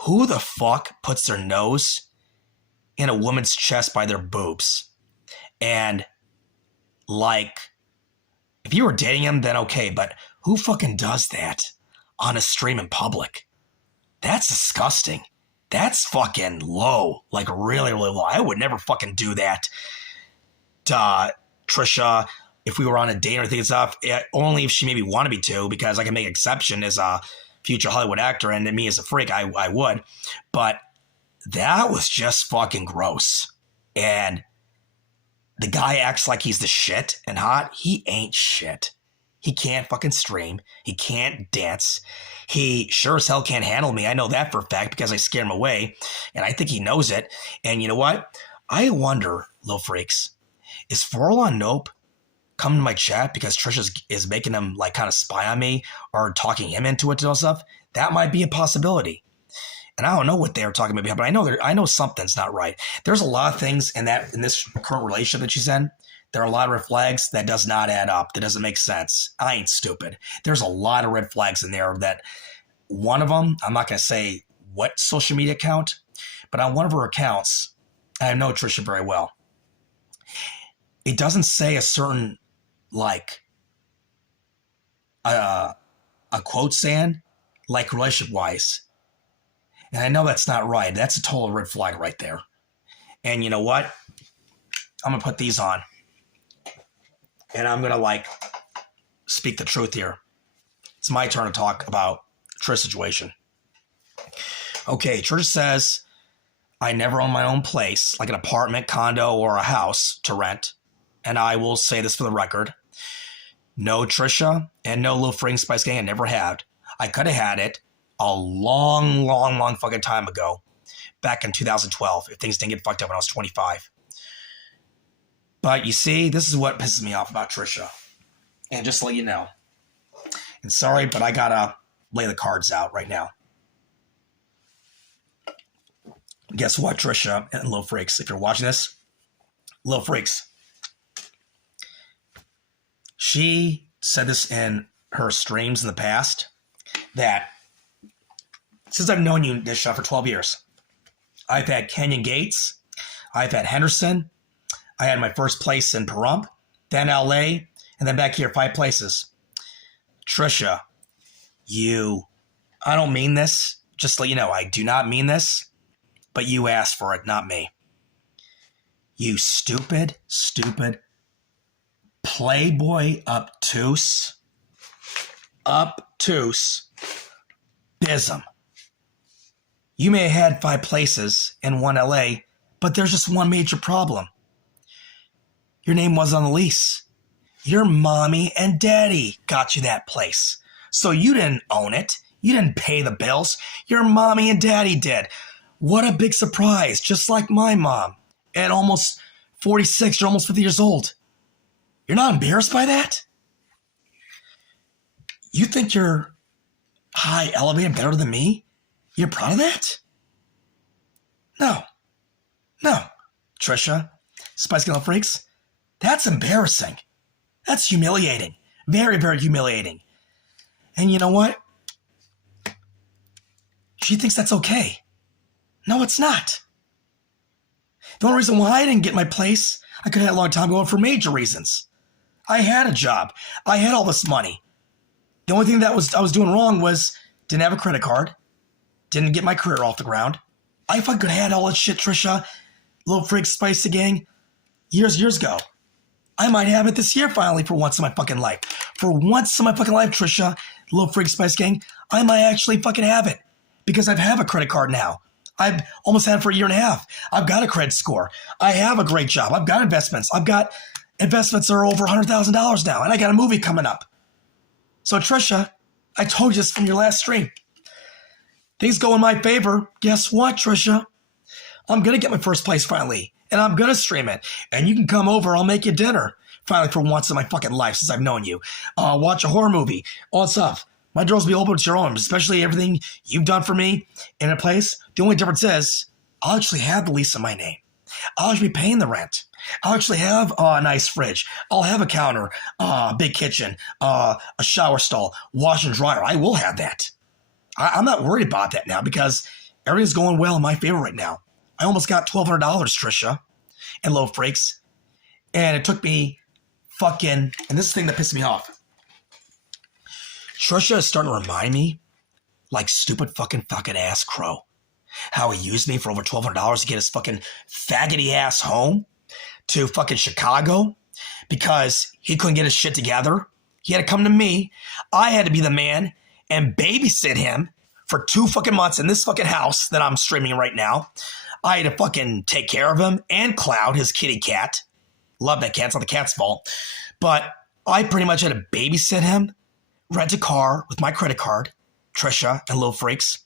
who the fuck puts their nose in a woman's chest by their boobs? And like, if you were dating him, then okay, but who fucking does that on a stream in public? That's disgusting. That's fucking low, like really, really low. I would never fucking do that. Trisha, if we were on a date or anything and stuff, only if she maybe wanted me to, because I can make an exception as a future Hollywood actor, and me as a freak, I would. But that was just fucking gross. And the guy acts like he's the shit and hot. He ain't shit. He can't fucking stream. He can't dance. He sure as hell can't handle me. I know that for a fact because I scare him away. And I think he knows it. And you know what? I wonder, Lil Freaks, is Forlon Nope coming to my chat because Trisha is making him like kind of spy on me or talking him into it and all stuff? That might be a possibility. And I don't know what they're talking about, but I know something's not right. There's a lot of things in this current relationship that she's in. There are a lot of red flags that does not add up. That doesn't make sense. I ain't stupid. There's a lot of red flags in there that one of them, I'm not going to say what social media account, but on one of her accounts, I know Trisha very well. It doesn't say a certain, like, a quote saying, like relationship-wise. And I know that's not right. That's a total red flag right there. And you know what? I'm going to put these on. And I'm going to, like, speak the truth here. It's my turn to talk about Trish's situation. Okay, Trish says, I never own my own place, like an apartment, condo, or a house to rent. And I will say this for the record. No, Trisha, and no Lil Freak Spice Gang, I never had. I could have had it a long, long, long fucking time ago, back in 2012, if things didn't get fucked up when I was 25. But you see, this is what pisses me off about Trisha. And just to let you know, And sorry, but I gotta lay the cards out right now. Guess what, Trisha and Lil Freaks, if you're watching this, Lil Freaks, she said this in her streams in the past, that since I've known you, Nisha, for 12 years, I've had Canyon Gates, I've had Henderson, I had my first place in Pahrump, then LA, and then back here, 5 places. Trisha, I don't mean this, just to let you know, I do not mean this, but you asked for it, not me. You stupid Playboy obtuse bism. You may have had 5 places and 1 LA, but there's just one major problem. Your name was on the lease. Your mommy and daddy got you that place. So you didn't own it. You didn't pay the bills. Your mommy and daddy did. What a big surprise, just like my mom. At almost 46, you're almost 50 years old. You're not embarrassed by that? You think you're high, elevated, better than me? You're proud of that? No. Trisha, Spice Girl Freaks, that's embarrassing. That's humiliating. Very, very humiliating. And you know what? She thinks that's okay. No, it's not. The only reason why I didn't get my place, I could have had a long time ago for major reasons. I had a job. I had all this money. The only thing that I was doing wrong was didn't have a credit card, didn't get my career off the ground. I fucking had all that shit, Trisha, Little Freak, Spice the Gang, years ago. I might have it this year finally for once in my fucking life. For once in my fucking life, Trisha, Little Freak, Spice Gang, I might actually fucking have it because I have a credit card now. I've almost had it for a year and a half. I've got a credit score. I have a great job. I've got investments. I've got investments that are over $100,000 now, and I got a movie coming up. So, Trisha, I told you this from your last stream. Things go in my favor. Guess what, Trisha? I'm going to get my first place finally, and I'm going to stream it. And you can come over. I'll make you dinner finally for once in my fucking life since I've known you. Watch a horror movie, all that stuff. My doors will be open to your own, especially everything you've done for me in a place. The only difference is I'll actually have the lease in my name. I'll actually be paying the rent. I'll actually have a nice fridge. I'll have a counter, a big kitchen, a shower stall, wash and dryer. I will have that. I'm not worried about that now because everything's going well in my favor right now. I almost got $1,200, Trisha, and Low Freaks. And it took me fucking, and this thing that pissed me off. Trisha is starting to remind me like stupid fucking ass Crow. How he used me for over $1,200 to get his fucking faggoty ass home to fucking Chicago because he couldn't get his shit together. He had to come to me. I had to be the man and babysit him for 2 fucking months in this fucking house that I'm streaming right now. I had to fucking take care of him and Cloud, his kitty cat. Love that cat. It's not the cat's fault. But I pretty much had to babysit him, rent a car with my credit card, Trisha and Lil Freaks,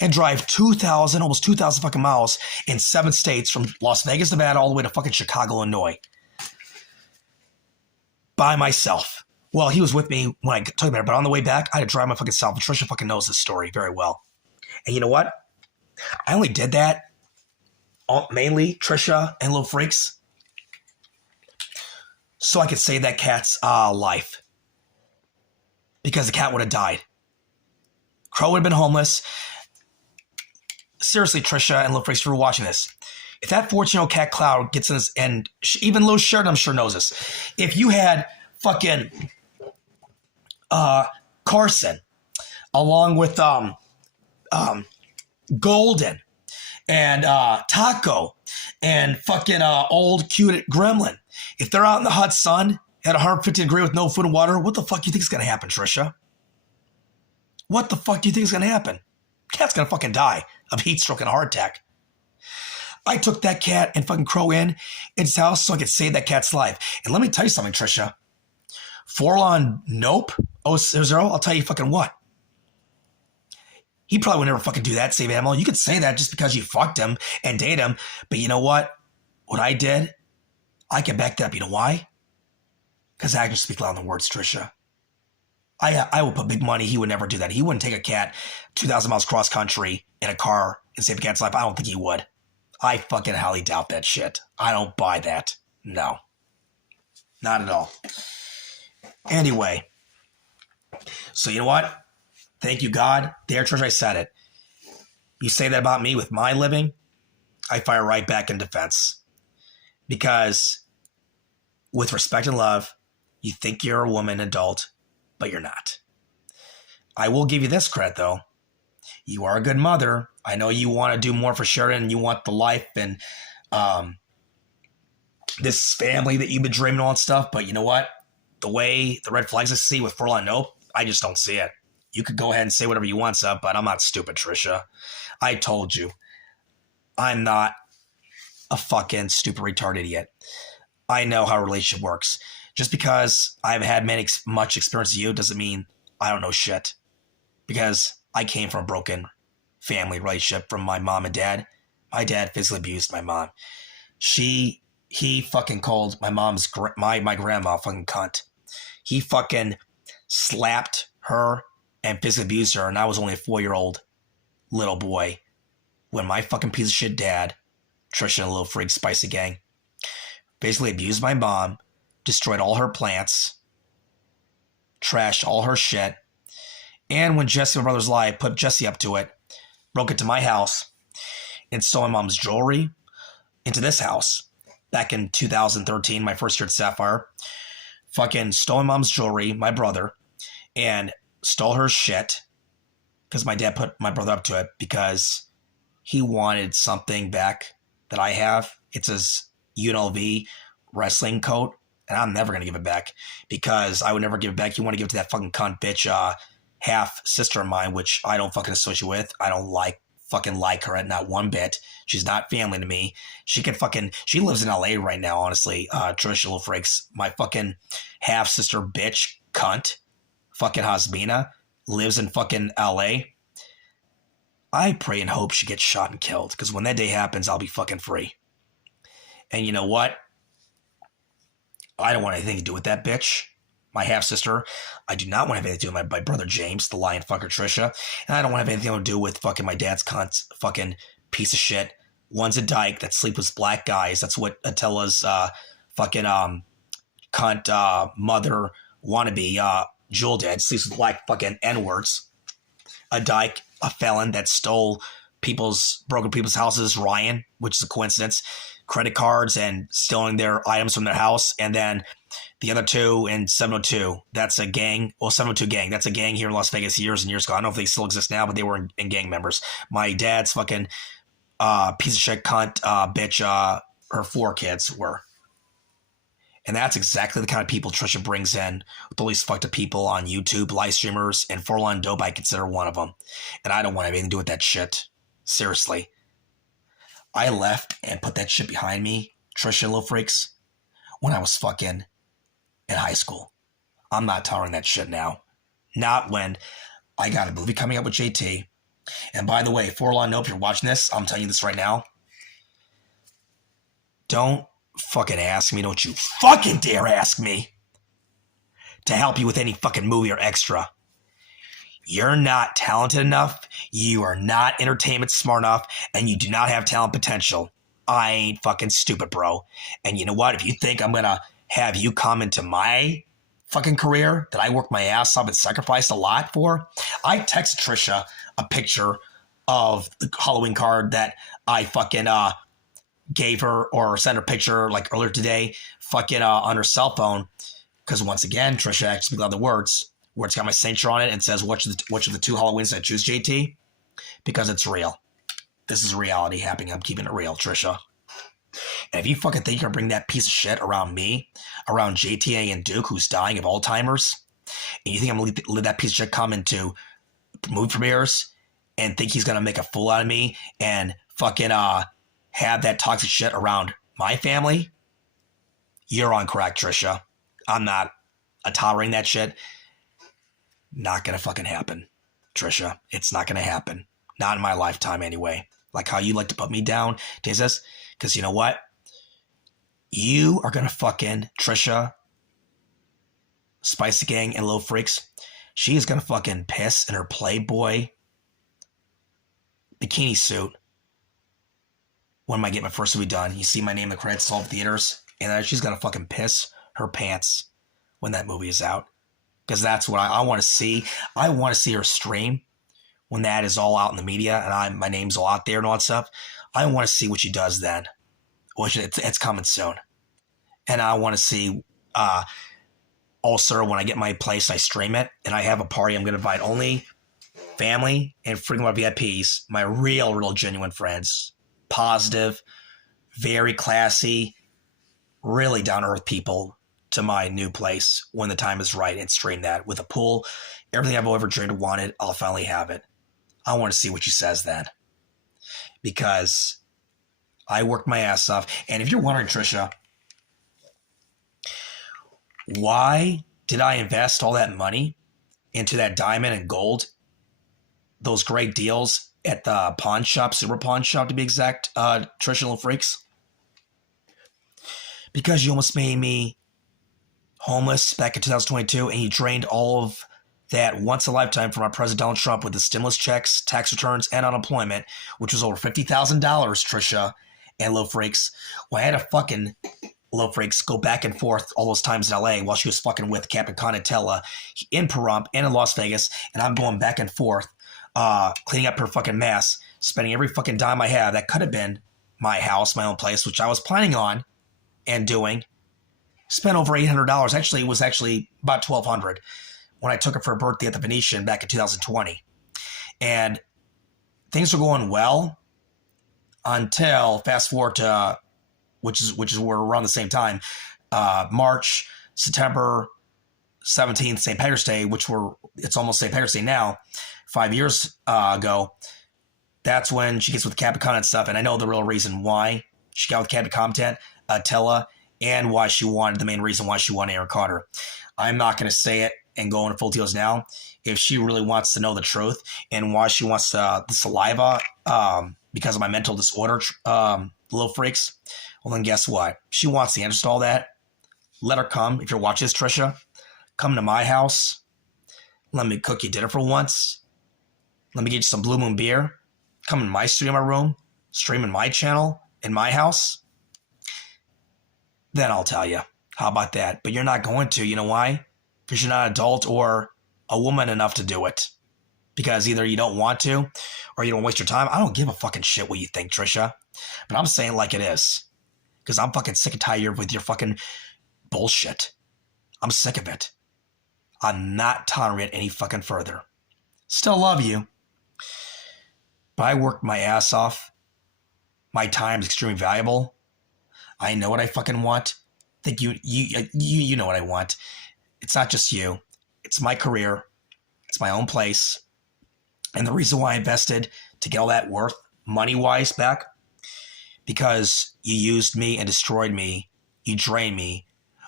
and drive 2,000, almost 2,000 fucking miles in 7 states from Las Vegas, Nevada, all the way to fucking Chicago, Illinois. By myself. Well, he was with me when I took him there, but on the way back, I had to drive my fucking self. And Trisha fucking knows this story very well. And you know what? I only did that, mainly Trisha and Lil Freaks, so I could save that cat's life. Because the cat would have died. Crow would have been homeless. Seriously, Trisha and Lil Freaks, if you're watching this, if that 14-year-old cat Cloud gets in this, and even Lil Sheridan, I'm sure knows this, if you had fucking Carson, along with Golden and Taco and fucking old cute Gremlin, if they're out in the hot sun at 150 degrees with no food and water, what the fuck do you think is going to happen, Trisha? What the fuck do you think is going to happen? Cat's going to fucking die of heat stroke and a heart attack. I took that cat and fucking Crow in his house so I could save that cat's life. And let me tell you something, Trisha. Forlon Nope 000, I'll tell you fucking what. He probably would never fucking do that, save animal. You could say that just because you fucked him and dated him. But you know what? What I did, I can back that up. You know why? Because actions speak louder than words, Trisha. I will put big money he would never do that. He wouldn't take a cat 2,000 miles cross country in a car and save the cat's life. I don't think he would. I fucking highly doubt that shit. I don't buy that. No. Not at all. Anyway. So you know what? Thank you, God. There, Trish, I said it. You say that about me with my living, I fire right back in defense. Because with respect and love, you think you're a woman adult, but you're not. I will give you this credit, though. You are a good mother. I know you want to do more for Sheridan and you want the life and this family that you've been dreaming on and stuff, but you know what? The way the red flags I see with Furlong Nope, I just don't see it. You could go ahead and say whatever you want, Sub, but I'm not stupid, Trisha. I told you. I'm not a fucking stupid retarded idiot. I know how a relationship works. Just because I've had much experience with you doesn't mean I don't know shit. Because I came from a broken family relationship from my mom and dad. My dad physically abused my mom. He fucking called my my grandma a fucking cunt. He fucking slapped her and physically abused her, and I was only a 4-year-old little boy when my fucking piece of shit dad, Trisha and a little freak spicy gang, basically abused my mom, destroyed all her plants, trashed all her shit, and when Jesse, my brother's lie, put Jesse up to it, broke into my house and stole my mom's jewelry into this house back in 2013, my first year at Sapphire. Fucking stole my mom's jewelry, my brother, and stole her shit because my dad put my brother up to it because he wanted something back that I have. It's his UNLV wrestling coat, and I'm never going to give it back because I would never give it back. You want to give it to that fucking cunt bitch, half sister of mine, which I don't fucking associate with. I don't fucking like her at not one bit. She's not family to me. She lives in LA right now, honestly. Trisha Little Freaks, my fucking half sister bitch cunt, fucking Hasbina, lives in fucking LA. I pray and hope she gets shot and killed because when that day happens, I'll be fucking free. And you know what? I don't want anything to do with that bitch. My half-sister. I do not want to have anything to do with my brother James, the lying fucker Trisha. And I don't want to have anything to do with fucking my dad's cunt, fucking piece of shit. One's a dyke that sleeps with black guys. That's what Attila's fucking cunt mother wannabe Jewel dad. Sleeps with black fucking N-words. A dyke, a felon that broken people's houses, Ryan, which is a coincidence. Credit cards and stealing their items from their house. And then the other two in 702, that's a gang. Well, 702 gang, that's a gang here in Las Vegas years and years ago. I don't know if they still exist now, but they were in gang members. My dad's fucking piece of shit cunt bitch, her 4 kids were. And that's exactly the kind of people Trisha brings in with all these fucked up people on YouTube, live streamers, and Furlong Dope, I consider one of them. And I don't want anything to do with that shit. Seriously. I left and put that shit behind me, Trisha and Little Freaks, when I was fucking in high school. I'm not tolerating that shit now. Not when I got a movie coming up with JT. And by the way, Furlong Nope, if you're watching this, I'm telling you this right now. Don't fucking ask me. Don't you fucking dare ask me to help you with any fucking movie or extra. You're not talented enough, you are not entertainment smart enough, and you do not have talent potential. I ain't fucking stupid, bro. And you know what? If you think I'm gonna have you come into my fucking career that I worked my ass off and sacrificed a lot for, I texted Trisha a picture of the Halloween card that I fucking gave her or sent her a picture like earlier today fucking on her cell phone. Because once again, Trisha asked me the words where it's got my signature on it and says, which of the 2 Halloweens I choose, JT? Because it's real. This is reality happening. I'm keeping it real, Trisha. And if you fucking think you're going to bring that piece of shit around me, around JTA and Duke, who's dying of Alzheimer's, and you think I'm going to let that piece of shit come into movie premieres and think he's going to make a fool out of me and fucking have that toxic shit around my family, you're on crack, Trisha. I'm not tolerating that shit. Not gonna fucking happen, Trisha. It's not gonna happen. Not in my lifetime anyway. Like how you like to put me down, Jesus. Because you know what? You are gonna fucking, Trisha, Spicy Gang, and Little Freaks, She is gonna fucking piss in her Playboy bikini suit when I get my first movie done. You see my name in the credits, all theaters, and she's gonna fucking piss her pants when that movie is out. Because that's what I want to see. I want to see her stream when that is all out in the media and my name's all out there and all that stuff. I want to see what she does then, which it's coming soon. And I want to see also when I get my place, I stream it and I have a party. I'm going to invite only family and freaking my VIPs, my real genuine friends, positive, very classy, really down to earth people to my new place when the time is right, and stream that with a pool, everything I've ever dreamed of wanted. I'll finally have it. I want to see what she says then, because I worked my ass off. And if you're wondering, Trisha, why did I invest all that money into that diamond and gold, those great deals at the pawn shop, super pawn shop to be exact, Trisha Little Freaks? Because you almost made me homeless back in 2022, and you drained all of that once a lifetime from our President Donald Trump with the stimulus checks, tax returns, and unemployment, which was over $50,000, Trisha and Low Freaks. Well, I had to fucking Low Freaks go back and forth all those times in LA while she was fucking with Captain Conatella in Pahrump and in Las Vegas, and I'm going back and forth, cleaning up her fucking mess, spending every fucking dime I have. That could have been my house, my own place, which I was planning on and doing. Spent over $800. Actually, it was about $1,200 when I took her for her birthday at the Venetian back in 2020. And things were going well until fast forward to, which is where around the same time, March, September 17th, St. Patrick's Day, it's almost St. Patrick's Day now, 5 years ago. That's when she gets with Captain Con and stuff. And I know the real reason why she got with Captain Content, Tella, and the main reason why she wanted Aaron Carter. I'm not going to say it and go into full details now. If she really wants to know the truth and why she wants the saliva because of my mental disorder, Little Freaks, well, then guess what? She wants the answers to all that. Let her come. If you're watching this, Trisha, come to my house. Let me cook you dinner for once. Let me get you some Blue Moon beer. Come in my studio, my room. Stream in my channel, in my house. Then I'll tell you. How about that? But you're not going to. You know why? Because you're not an adult or a woman enough to do it. Because either you don't want to or you don't waste your time. I don't give a fucking shit what you think, Trisha. But I'm saying like it is. Because I'm fucking sick and tired with your fucking bullshit. I'm sick of it. I'm not tolerating it any fucking further. Still love you. But I worked my ass off. My time is extremely valuable. I know what I fucking want. I think you know what I want. It's not just you. It's my career. It's my own place. And the reason why I invested to get all that worth, money-wise, back, because you used me and destroyed me. You drained me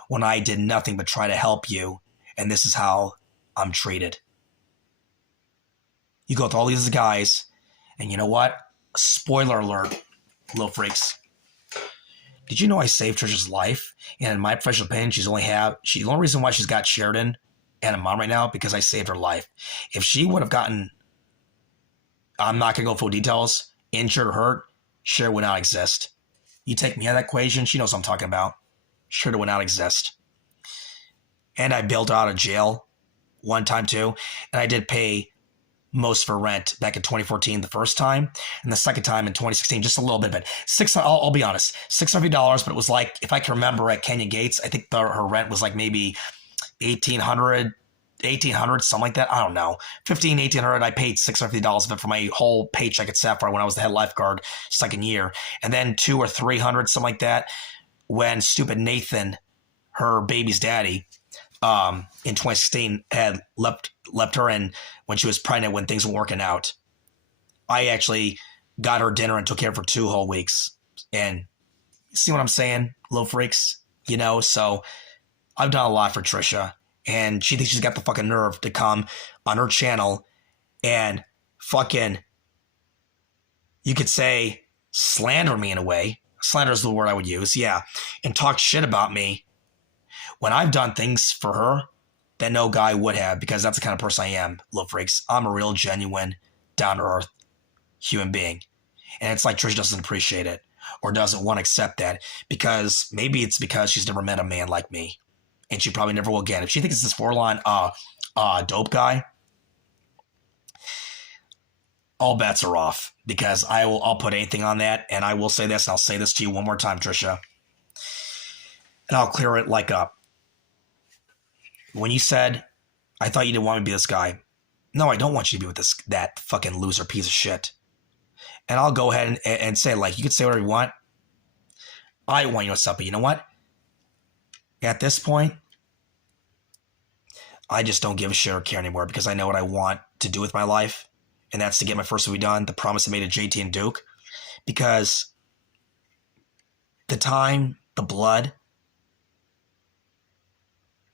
when I did nothing but try to help you. And this is how I'm treated. You go with all these guys, and you know what? Spoiler alert, Little Freaks. Did you know I saved Trisha's life? And in my professional opinion, the only reason why she's got Sheridan and a mom right now, because I saved her life. If she would have gotten, I'm not going to go full details, injured or hurt, Sheridan would not exist. You take me out of that equation, she knows what I'm talking about. Sheridan would not exist. And I bailed her out of jail one time too. And I did pay most for rent back in 2014 the first time, and the second time in 2016 just a little bit, but I'll be honest, $650, but it was like, if I can remember, at Kenya Gates, I think her rent was like maybe $1,800, something like that. I don't know, $1,800. I paid $650 of it for my whole paycheck at Sapphire when I was the head lifeguard second year, and then $200 or $300, something like that, when stupid Nathan, her baby's daddy, in 2016 had left her in when she was pregnant, when things were working out. I actually got her dinner and took care of her 2 whole weeks. And see what I'm saying, Little Freaks? You know, so I've done a lot for Trisha, and she thinks she's got the fucking nerve to come on her channel and fucking, you could say, slander me in a way. Slander is the word I would use, yeah. And talk shit about me when I've done things for her that no guy would have, because that's the kind of person I am, little freaks. I'm a real, genuine, down-to-earth human being. And it's like Trish doesn't appreciate it or doesn't want to accept that, because maybe it's because she's never met a man like me. And she probably never will again. If she thinks it's this four-line dope guy, all bets are off, because I'll put anything on that. And I will say this, and I'll say this to you one more time, Trisha, and I'll clear it like up. When you said, I thought you didn't want me to be this guy. No, I don't want you to be with that fucking loser piece of shit. And I'll go ahead and say, like, you can say whatever you want. I want you to stop, but you know what? At this point, I just don't give a shit or care anymore, because I know what I want to do with my life. And that's to get my first movie done, The Promise I Made to JT and Duke. Because the time, the blood,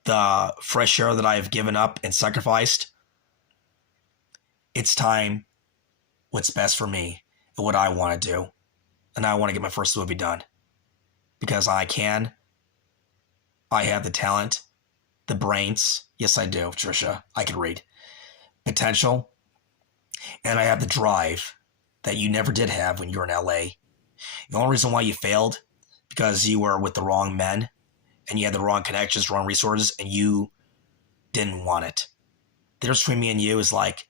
the fresh air that I've given up and sacrificed, it's time what's best for me and what I want to do. And I want to get my first movie done. Because I can. I have the talent, the brains. Yes, I do, Trisha. I can read. Potential. And I have the drive that you never did have when you were in LA. The only reason why you failed, because you were with the wrong men, and you had the wrong connections, wrong resources, and you didn't want it. The difference between me and you is like,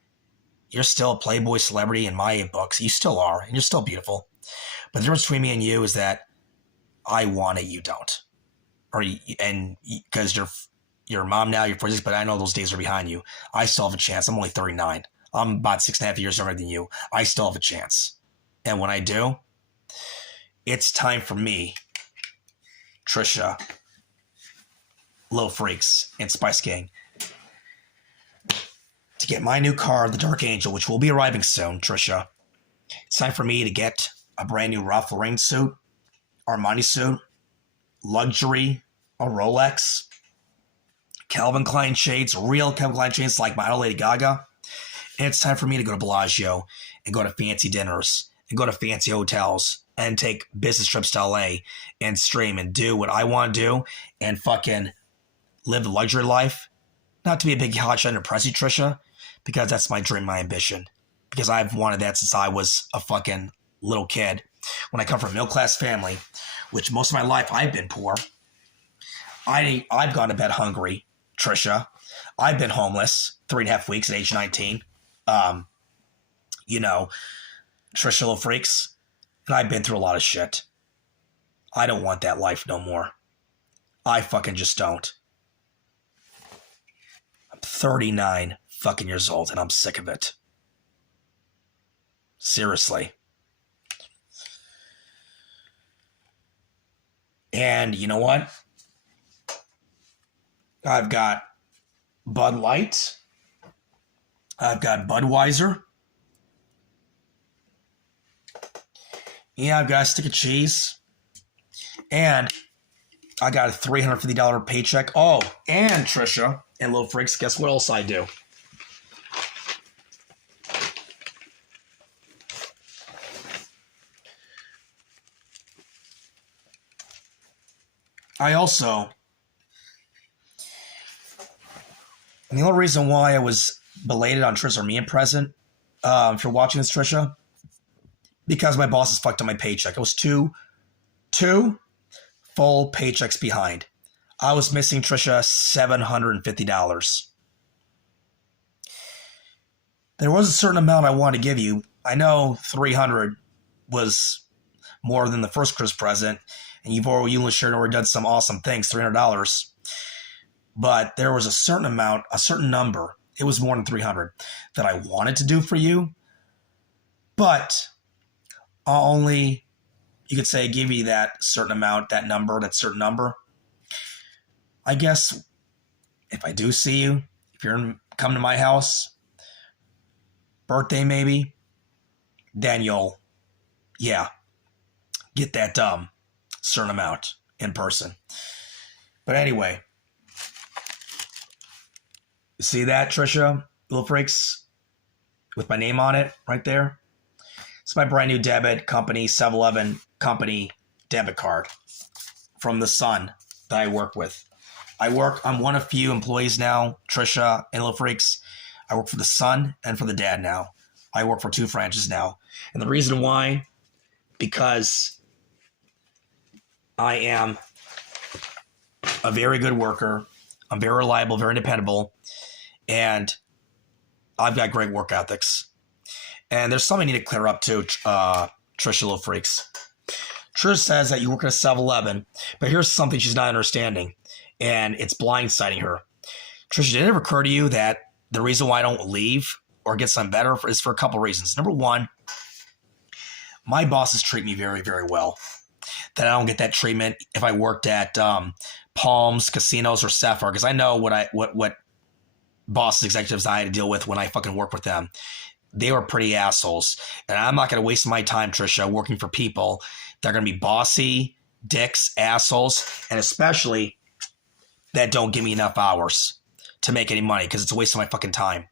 you're still a Playboy celebrity in my books. You still are, and you're still beautiful. But the difference between me and you is that I want it, you don't. And because you're a mom now, you're 46, but I know those days are behind you. I still have a chance. I'm only 39. I'm about 6.5 years older than you. I still have a chance. And when I do, it's time for me, Trisha, Little Freaks, and Spice Gang, to get my new car, the Dark Angel, which will be arriving soon, Trisha. It's time for me to get a brand new Ralph Lauren suit, Armani suit, luxury, a Rolex, Calvin Klein shades, real Calvin Klein shades like my idol Lady Gaga. And it's time for me to go to Bellagio and go to fancy dinners and go to fancy hotels and take business trips to LA and stream and do what I want to do and fucking live the luxury life. Not to be a big hotshot and impress you, Trisha, because that's my dream, my ambition. Because I've wanted that since I was a fucking little kid. When I come from a middle-class family, which most of my life I've been poor. I've gone to bed hungry, Trisha. I've been homeless 3.5 weeks at age 19. Trisha, Little Freaks. And I've been through a lot of shit. I don't want that life no more. I fucking just don't. I'm 39 fucking years old and I'm sick of it. Seriously. And you know what? I've got Bud Light. I've got Budweiser. Yeah, I've got a stick of cheese. And I got a $350 paycheck. Oh, and Trisha and Little Freaks, guess what else I do? And the only reason why I was belated on Trisha or me and present, if you're watching this, Trisha, because my boss has fucked up my paycheck. I was two full paychecks behind. I was missing, Trisha, $750. There was a certain amount I wanted to give you. I know $300 was more than the first Christmas present, and you and Sharon already done some awesome things, $300. But there was a certain amount, a certain number, it was more than $300, that I wanted to do for you. But I'll only, you could say, give you that certain amount, that certain number. I guess if I do see you, if you're coming to my house, birthday maybe, then you'll, get that certain amount in person. But anyway, you see that, Trisha, Little Freaks, with my name on it right there? It's my brand new debit company, 7-Eleven company debit card from the son that I work with. I'm one of few employees now, Trisha and Little Freaks. I work for the son and for the dad now. I work for 2 franchises now. And the reason why, because I am a very good worker. I'm very reliable, very dependable, and I've got great work ethics. And there's something I need to clear up too, Trisha Little Freaks. Trish says that you work at a 7-Eleven, but here's something she's not understanding, and it's blindsiding her. Trisha, did it ever occur to you that the reason why I don't leave or get something better is for a couple reasons? Number one, my bosses treat me very, very well. That I don't get that treatment if I worked at Palms, casinos, or Sapphire, because I know what bosses, executives I had to deal with when I fucking work with them. They were pretty assholes. And I'm not going to waste my time, Trisha, working for people that are going to be bossy, dicks, assholes, and especially that don't give me enough hours to make any money, because it's a waste of my fucking time.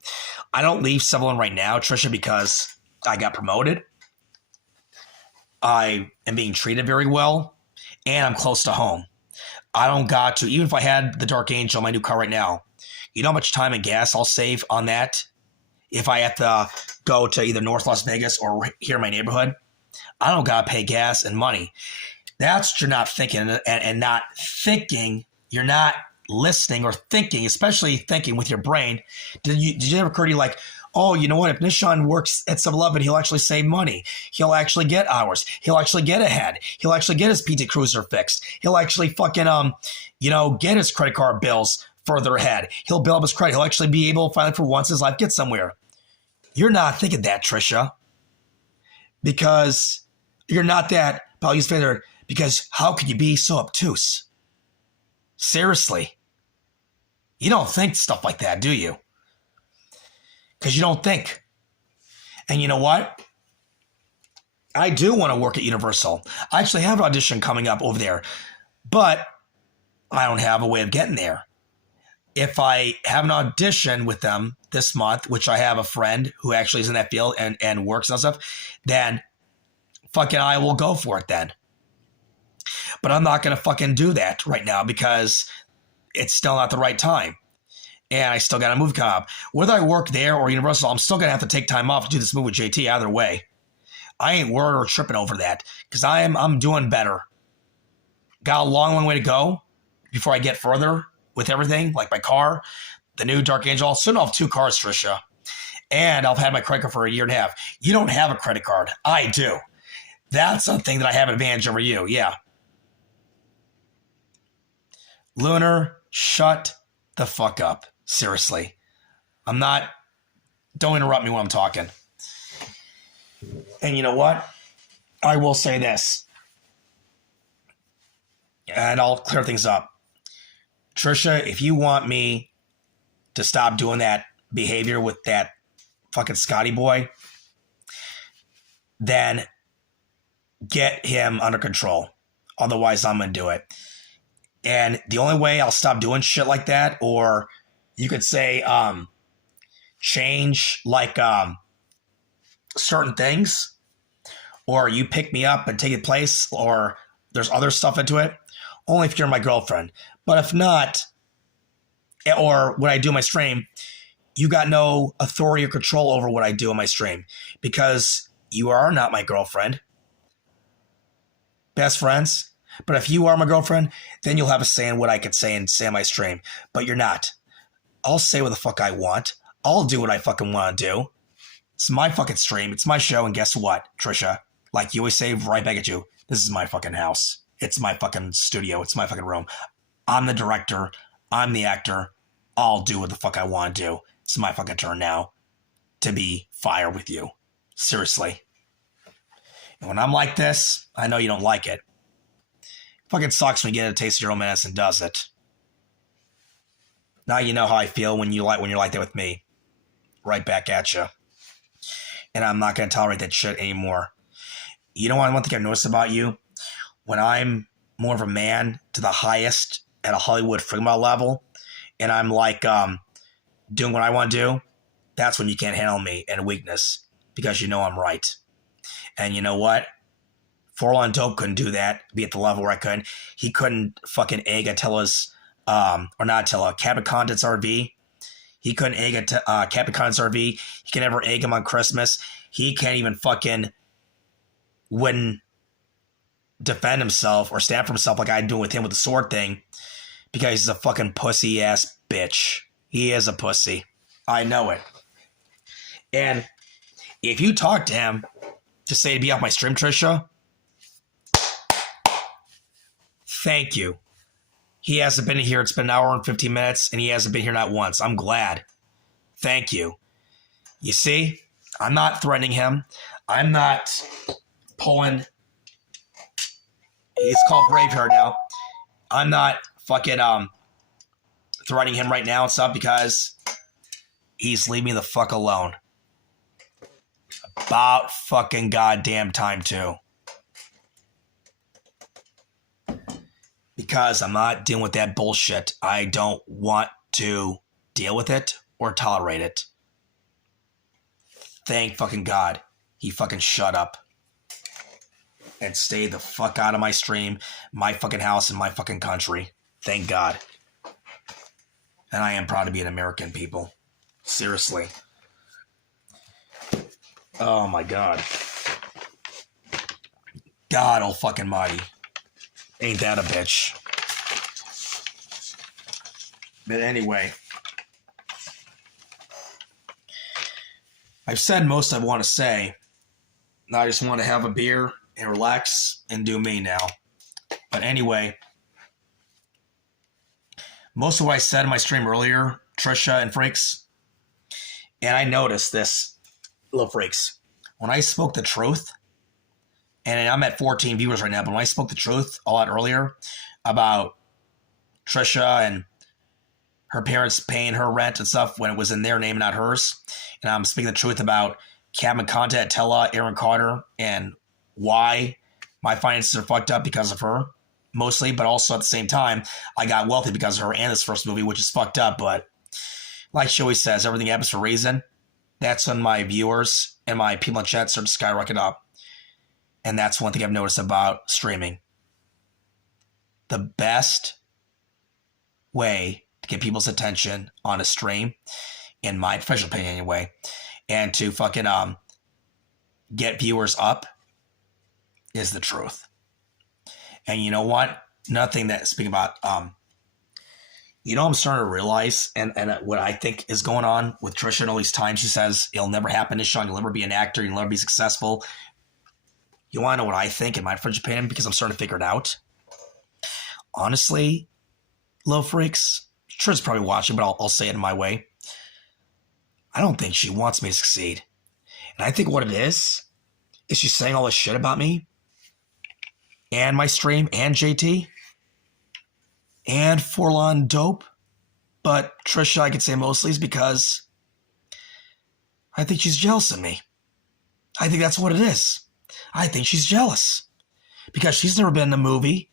I don't leave 7-Eleven right now, Trisha, because I got promoted. I am being treated very well, and I'm close to home. I don't got to, even if I had the Dark Angel, my new car right now, you know how much time and gas I'll save on that if I have to go to either North Las Vegas or here in my neighborhood? I don't got to pay gas and money. That's what you're not thinking, and not thinking, you're not listening or thinking, especially thinking with your brain. Did you ever occur to you like, oh, you know what? If Nishan works at 7-Eleven, he'll actually save money. He'll actually get hours. He'll actually get ahead. He'll actually get his PT Cruiser fixed. He'll actually fucking, get his credit card bills further ahead. He'll build up his credit. He'll actually be able, finally, for once in his life, get somewhere. You're not thinking that, Trisha. Because you're not that, but I'll use failure, because how could you be so obtuse? Seriously. You don't think stuff like that, do you? Because you don't think. And you know what? I do want to work at Universal. I actually have an audition coming up over there, but I don't have a way of getting there. If I have an audition with them this month, which I have a friend who actually is in that field and works and stuff, then fucking I will go for it then. But I'm not going to fucking do that right now because it's still not the right time. And I still got a movie coming up. Whether I work there or Universal, I'm still going to have to take time off to do this movie with JT either way. I ain't worried or tripping over that because I'm doing better. Got a long, long way to go before I get further with everything, like my car, the new Dark Angel. Soon I'll have 2 cars, Trisha. And I've had my credit card for a year and a half. You don't have a credit card. I do. That's something that I have an advantage over you. Yeah. Lunar, shut the fuck up. Seriously. Don't interrupt me when I'm talking. And you know what? I will say this. And I'll clear things up. Trisha, if you want me to stop doing that behavior with that fucking Scotty boy, then get him under control. Otherwise, I'm going to do it. And the only way I'll stop doing shit like that, or you could say change like certain things, or you pick me up and take it place, or there's other stuff into it, only if you're my girlfriend. But if not, or what I do in my stream, you got no authority or control over what I do in my stream because you are not my girlfriend. Best friends. But if you are my girlfriend, then you'll have a say in what I could say and say on my stream. But you're not. I'll say what the fuck I want. I'll do what I fucking want to do. It's my fucking stream. It's my show. And guess what, Trisha? Like you always say right back at you, this is my fucking house. It's my fucking studio. It's my fucking room. I'm the director. I'm the actor. I'll do what the fuck I want to do. It's my fucking turn now to be fire with you. Seriously. And when I'm like this, I know you don't like it. Fucking sucks when you get a taste of your own medicine, does it? Now you know how I feel when you're like that with me. Right back at you. And I'm not going to tolerate that shit anymore. You know what one thing I've noticed about you? When I'm more of a man to the highest at a Hollywood freak level, and I'm like doing what I want to do, that's when you can't handle me and weakness because you know I'm right. And you know what? 4 on Dope couldn't do that, be at the level where I couldn't. He couldn't fucking egg Attila's or not Attila, Captain Condit's RV. He couldn't egg Captain Condit's RV. He can never egg him on Christmas. He can't even fucking wouldn't defend himself or stand for himself like I'd do with him with the sword thing because he's a fucking pussy ass bitch. He is a pussy. I know it. And if you talk to him to say to be off my stream, Trisha, thank you. He hasn't been here. It's been an hour and 15 minutes, and he hasn't been here not once. I'm glad. Thank you. You see, I'm not threatening him. I'm not pulling. He's called Braveheart now. I'm not fucking threatening him right now and stuff because he's leaving me the fuck alone. About fucking goddamn time too. Because I'm not dealing with that bullshit. I don't want to deal with it or tolerate it. Thank fucking God he fucking shut up and stay the fuck out of my stream, my fucking house, and my fucking country. Thank God. And I am proud to be an American, people. Seriously. Oh my God. God oh fucking mighty. Ain't that a bitch? But anyway, I've said most I want to say. Now I just want to have a beer and relax and do me now. But anyway, most of what I said in my stream earlier, Trisha and Freaks, and I noticed this, little Freaks, when I spoke the truth, and I'm at 14 viewers right now, but when I spoke the truth a lot earlier about Trisha and her parents paying her rent and stuff when it was in their name, not hers, and I'm speaking the truth about Captain Conta, Attila, Aaron Carter, and why my finances are fucked up because of her, mostly, but also at the same time, I got wealthy because of her and this first movie, which is fucked up, but like she always says, everything happens for a reason. That's when my viewers and my people in chat start to skyrocket up. And that's one thing I've noticed about streaming. The best way to get people's attention on a stream, in my professional opinion anyway, and to fucking get viewers up is the truth. And you know what? Nothing that, speaking about, I'm starting to realize, and what I think is going on with Trisha and all these times she says, it'll never happen to Sean, you'll never be an actor, you'll never be successful. You want to know what I think in my French opinion? Because I'm starting to figure it out. Honestly, Low Freaks, Trisha's probably watching, but I'll say it in my way. I don't think she wants me to succeed. And I think what it is she's saying all this shit about me and my stream and JT and Forlon Dope. But Trisha, I could say mostly is because I think she's jealous of me. I think that's what it is. I think she's jealous because she's never been in a movie.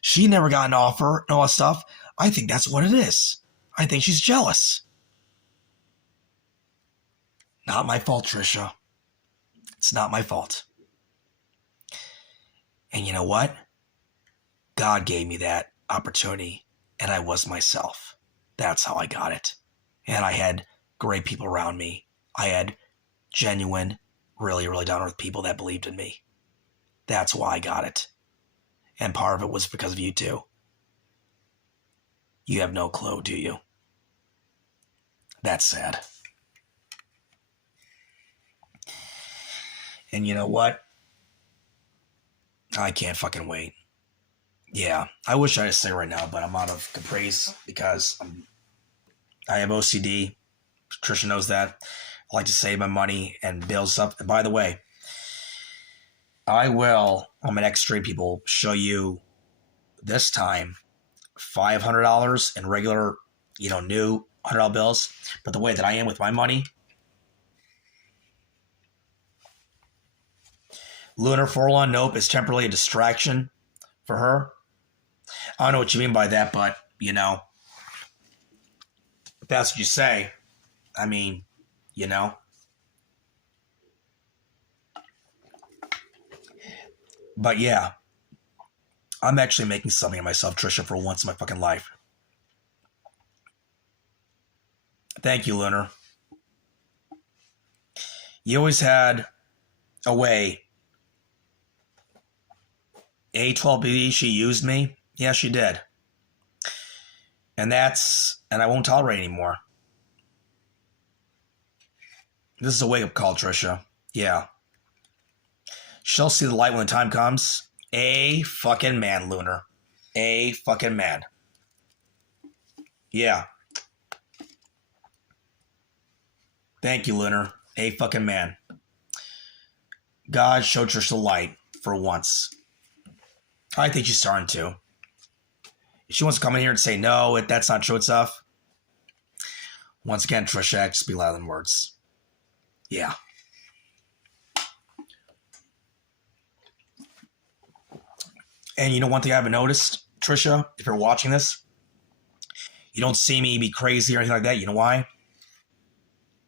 She never got an offer and all that stuff. I think that's what it is. I think she's jealous. Not my fault, Trisha. It's not my fault. And you know what? God gave me that opportunity, and I was myself. That's how I got it. And I had great people around me. I had genuine, really, really down-to-earth people that believed in me. That's why I got it. And part of it was because of you too. You have no clue, do you? That's sad. And you know what? I can't fucking wait. Yeah, I wish I could say right now, but I'm out of caprice because I have OCD. Trisha knows that. I like to save my money and build stuff. And by the way, I will, on my next stream, people, show you this time $500 in regular, new $100 bills. But the way that I am with my money, Lunar Forlon, nope, is temporarily a distraction for her. I don't know what you mean by that, but, if that's what you say, I mean, But yeah, I'm actually making something of myself, Trisha, for once in my fucking life. Thank you, Lunar. You always had a way. A12B, she used me. Yeah, she did. And I won't tolerate anymore. This is a wake-up call, Trisha. Yeah. She'll see the light when the time comes. A fucking man, Lunar. A fucking man. Yeah. Thank you, Lunar. A fucking man. God showed Trisha the light for once. I think she's starting to. If she wants to come in here and say, no, that's not true and stuff. Once again, Trisha, just be louder than words. Yeah. And you know one thing I haven't noticed, Trisha, if you're watching this, you don't see me be crazy or anything like that. You know why?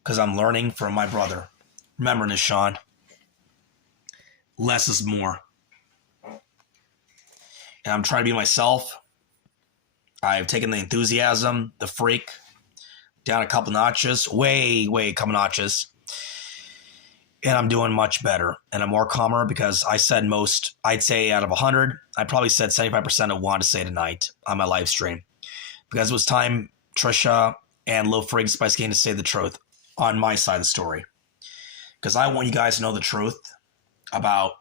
Because I'm learning from my brother. Remember, Nishan, less is more. And I'm trying to be myself. I've taken the enthusiasm, the freak, down a couple notches, way a couple notches. And I'm doing much better. And I'm more calmer because I said I'd say out of 100, I probably said 75% of what I wanted to say tonight on my live stream. Because it was time, Trisha and Lil Frig Spice Game, to say the truth on my side of the story. Because I want you guys to know the truth about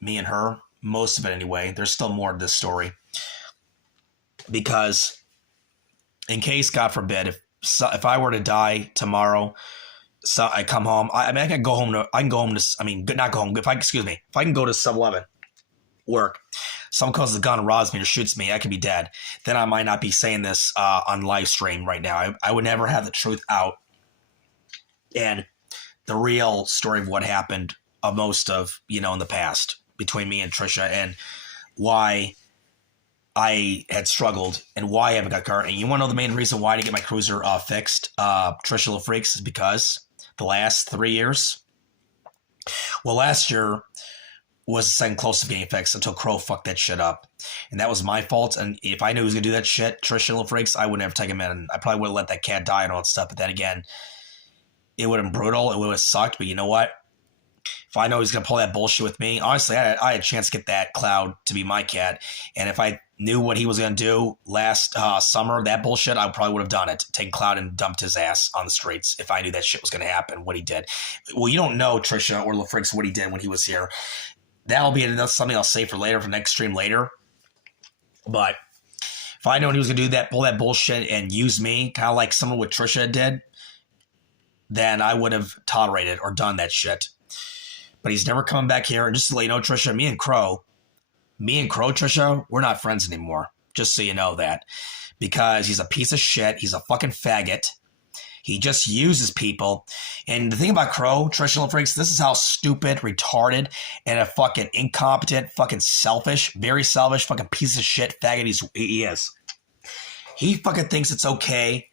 me and her. Most of it anyway. There's still more to this story. Because in case, God forbid, if I were to die tomorrow, so I come home, I can go home to, not go home, if I can go to 7-Eleven, work, someone calls the gun and robs me or shoots me, I could be dead. Then I might not be saying this on live stream right now. I would never have the truth out and the real story of what happened in the past between me and Trisha and why I had struggled and why I haven't got car. And you want to know the main reason why I didn't get my cruiser fixed, Trisha Little Freaks, is because the last 3 years, well, last year was the second closest getting fixed until Crow fucked that shit up. And that was my fault. And if I knew he was going to do that shit, Trisha Little Freaks, I would never take him in. And I probably would have let that cat die and all that stuff. But then again, it would have been brutal. It would have sucked. But you know what? If I know he's going to pull that bullshit with me, honestly, I had a chance to get that Cloud to be my cat. And if I knew what he was going to do last summer, that bullshit, I probably would have done it. Taken Cloud and dumped his ass on the streets if I knew that shit was going to happen, what he did. Well, you don't know, Trisha or LaFrix, what he did when he was here. That'll be something I'll save for later, for next stream later. But if I know he was going to do that, pull that bullshit and use me, kind of like someone what Trisha did, then I would have tolerated or done that shit. But he's never coming back here. And just to let you know, Trisha, me and Crow, Trisha, we're not friends anymore. Just so you know that. Because he's a piece of shit. He's a fucking faggot. He just uses people. And the thing about Crow, Trisha Little Freaks, this is how stupid, retarded, and a fucking incompetent, fucking selfish, very selfish, fucking piece of shit faggot he is. He fucking thinks it's okay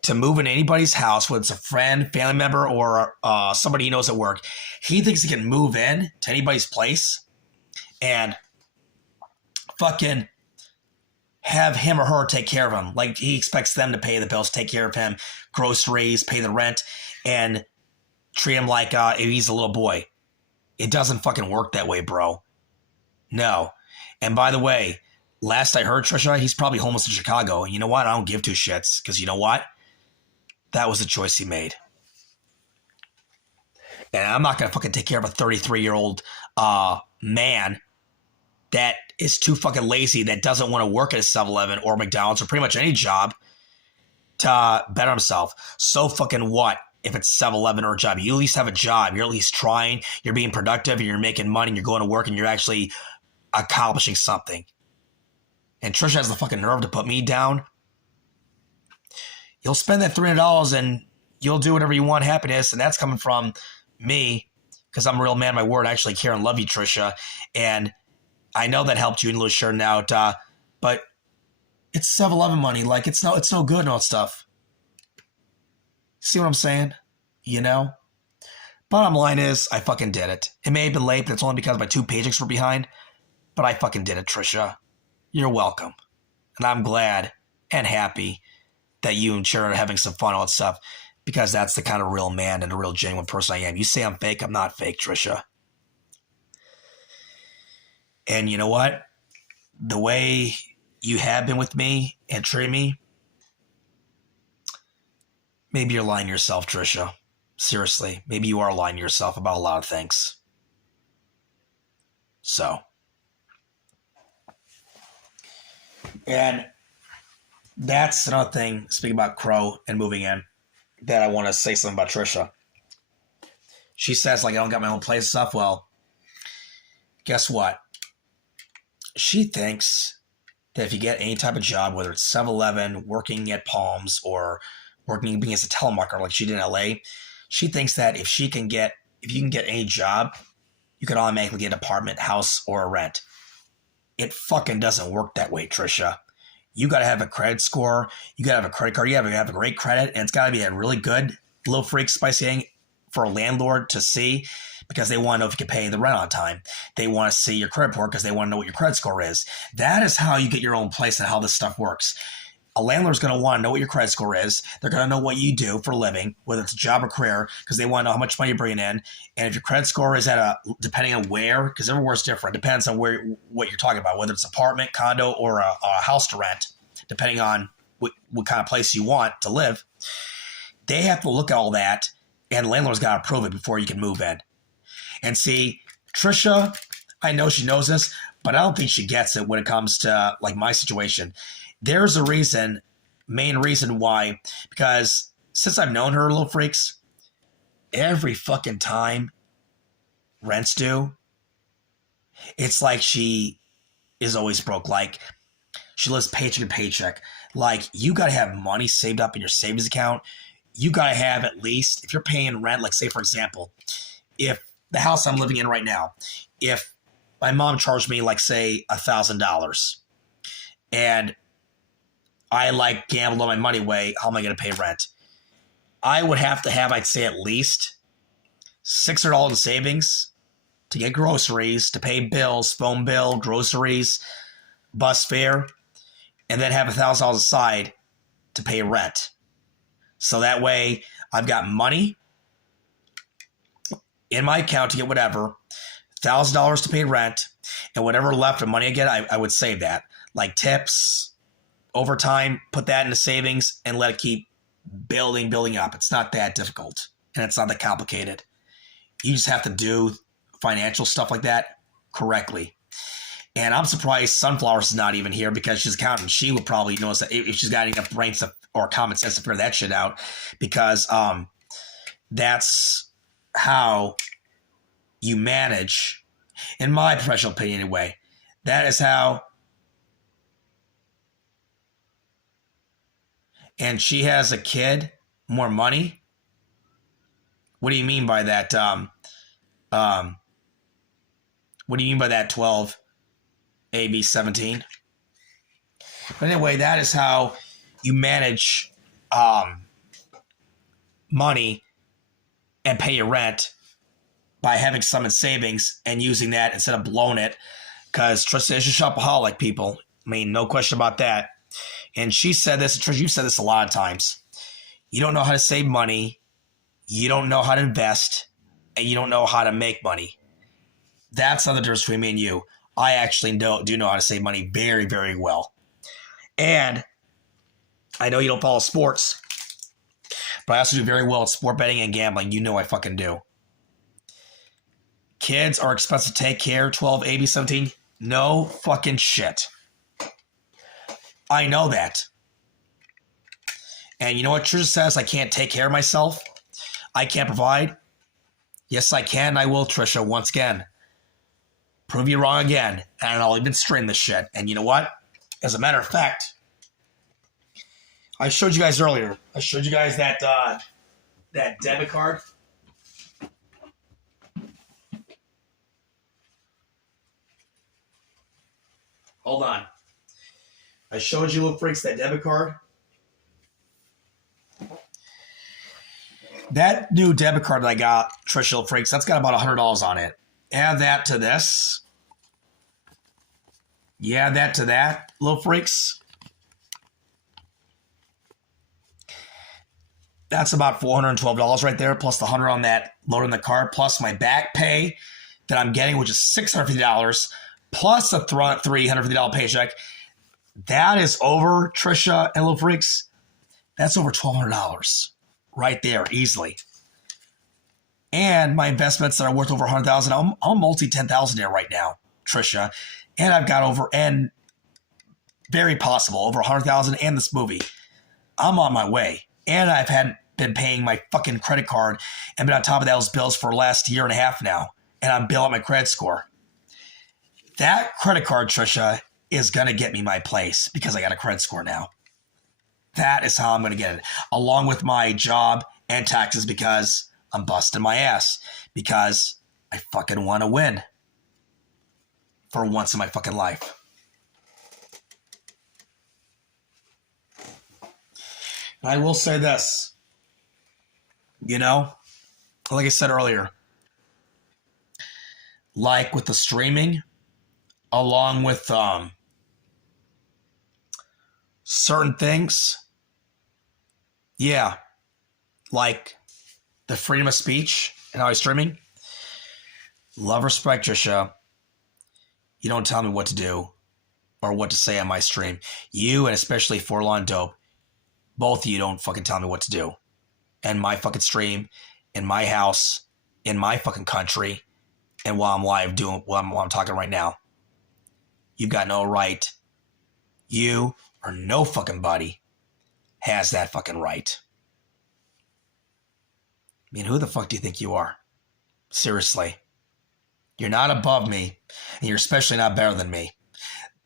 to move in anybody's house, whether it's a friend, family member, or somebody he knows at work. He thinks he can move in to anybody's place and fucking have him or her take care of him. Like he expects them to pay the bills, take care of him, groceries, pay the rent, and treat him like if he's a little boy. It doesn't fucking work that way, bro. No. And by the way, last I heard, Trisha, he's probably homeless in Chicago. And you know what? I don't give two shits because you know what? That was the choice he made. And I'm not going to fucking take care of a 33-year-old man that is too fucking lazy, that doesn't want to work at a 7-Eleven or McDonald's or pretty much any job to better himself. So fucking what if it's 7-Eleven or a job? You at least have a job. You're at least trying. You're being productive and you're making money and you're going to work and you're actually accomplishing something. And Trisha has the fucking nerve to put me down. You'll spend that $300 and you'll do whatever you want, happiness. And that's coming from me because I'm a real man of my word. I actually care and love you, Trisha. And I know that helped you in a little shirt out, but it's 7-Eleven money. Like it's no good and all that stuff. See what I'm saying? You know? Bottom line is, I fucking did it. It may have been late, but it's only because my 2 paychecks were behind. But I fucking did it, Trisha. You're welcome. And I'm glad and happy that you and Sharon are having some fun on stuff, because that's the kind of real man and a real genuine person I am. You say I'm fake, I'm not fake, Trisha. And you know what? The way you have been with me and treated me, maybe you're lying to yourself, Trisha. Seriously, maybe you are lying to yourself about a lot of things. So. And that's another thing, speaking about Crow and moving in, that I want to say something about Trisha. She says, like, I don't got my own place and stuff. Well, guess what? She thinks that if you get any type of job, whether it's 7-Eleven, working at Palms, or being as a telemarketer like she did in LA, she thinks that if you can get any job, you can automatically get an apartment, house, or a rent. It fucking doesn't work that way, Trisha. You got to have a credit score. You got to have a credit card. You have to have a great credit, and it's got to be a really good little freak spicy thing for a landlord to see, because they want to know if you can pay the rent on time. They want to see your credit report because they want to know what your credit score is. That is how you get your own place and how this stuff works. A landlord's going to want to know what your credit score is. They're going to know what you do for a living, whether it's a job or career, because they want to know how much money you're bringing in. And if your credit score is depending on where, because everywhere's different, depends on what you're talking about, whether it's apartment, condo, or a house to rent, depending on what kind of place you want to live. They have to look at all that, and the landlord's got to approve it before you can move in. And see, Trisha, I know she knows this, but I don't think she gets it when it comes to like my situation. There's a main reason why, because since I've known her, little freaks, every fucking time rent's due, it's like she is always broke. Like, she lives paycheck to paycheck. Like, you got to have money saved up in your savings account. You got to have at least, if you're paying rent, like say, for example, if the house I'm living in right now, if my mom charged me like, say, $1,000 and I like gambled all my money away, how am I going to pay rent? I would have to have, I'd say, at least $600 in savings to get groceries, to pay bills, phone bill, groceries, bus fare, and then have $1,000 aside to pay rent. So that way I've got money in my account to get whatever, $1,000 to pay rent, and whatever left of money I get, I would save that. Like tips, overtime, put that into savings and let it keep building up. It's not that difficult, and it's not that complicated. You just have to do financial stuff like that correctly. And I'm surprised Sunflowers is not even here, because she's accountant. She would probably notice that if she's got enough brains or common sense to figure that shit out, because that's how you manage, in my professional opinion anyway. That is how. And she has a kid, more money. What do you mean by that? What do you mean by that? 12 AB 17. But anyway, that is how you manage money and pay your rent, by having some in savings and using that instead of blowing it. Because Trisha is a shopaholic, people. I mean, no question about that. And she said this, Trisha, you've said this a lot of times. You don't know how to save money. You don't know how to invest. And you don't know how to make money. That's not the difference between me and you. I actually do know how to save money very, very well. And I know you don't follow sports, but I also do very well at sport betting and gambling. You know I fucking do. Kids are expensive to take care. 12, AB 17. No fucking shit. I know that. And you know what Trisha says? I can't take care of myself. I can't provide. Yes, I can. I will, Trisha, once again. Prove you wrong again. And I'll even stream this shit. And you know what? As a matter of fact, I showed you guys earlier. I showed you guys that debit card. Hold on. I showed you, little freaks, that debit card. That new debit card that I got, Trisha, little freaks, that's got about $100 on it. Add that to this. You add that to that, little freaks. That's about $412 right there, plus the $100 on that load in the cart, plus my back pay that I'm getting, which is $650, plus a $350 paycheck. That is over, Trisha and Little Freaks. That's over $1,200 right there, easily. And my investments that are worth over $100,000, I'm multi $10,000 there right now, Trisha. And I've got over, and very possible, over $100,000 and this movie. I'm on my way. And I've been paying my fucking credit card and been on top of those bills for the last year and a half now. And I'm building my credit score. That credit card, Trisha, is going to get me my place because I got a credit score now. That is how I'm going to get it. Along with my job and taxes, because I'm busting my ass. Because I fucking want to win. For once in my fucking life. I will say this. You know, like I said earlier, like with the streaming, along with certain things, yeah, like the freedom of speech and how I'm streaming, love, respect, Trisha. You don't tell me what to do or what to say on my stream. You, and especially Forlorn Dope, both of you don't fucking tell me what to do. And my fucking stream, in my house, in my fucking country, and while I'm live doing while I'm talking right now. You've got no right. You or no fucking body has that fucking right. I mean, who the fuck do you think you are? Seriously. You're not above me, and you're especially not better than me.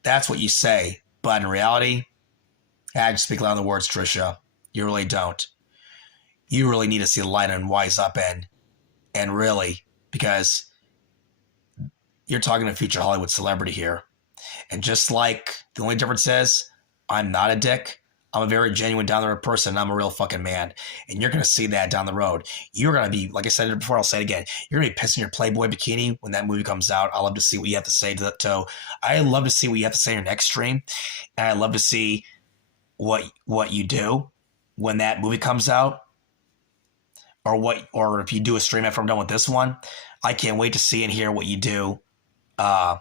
That's what you say, but in reality, I just speak loud in the words, Trisha. You really don't. You really need to see the light and wise up and really, because you're talking to a future Hollywood celebrity here. And just like the only difference is, I'm not a dick. I'm a very genuine, down-the-road person. And I'm a real fucking man. And you're going to see that down the road. You're going to be, like I said before, I'll say it again. You're going to be pissing your Playboy bikini when that movie comes out. I love to see what you have to say to that. I love to see what you have to say in your next stream. And I love to see what you do when that movie comes out. Or if you do a stream after I'm done with this one. I can't wait to see and hear what you do on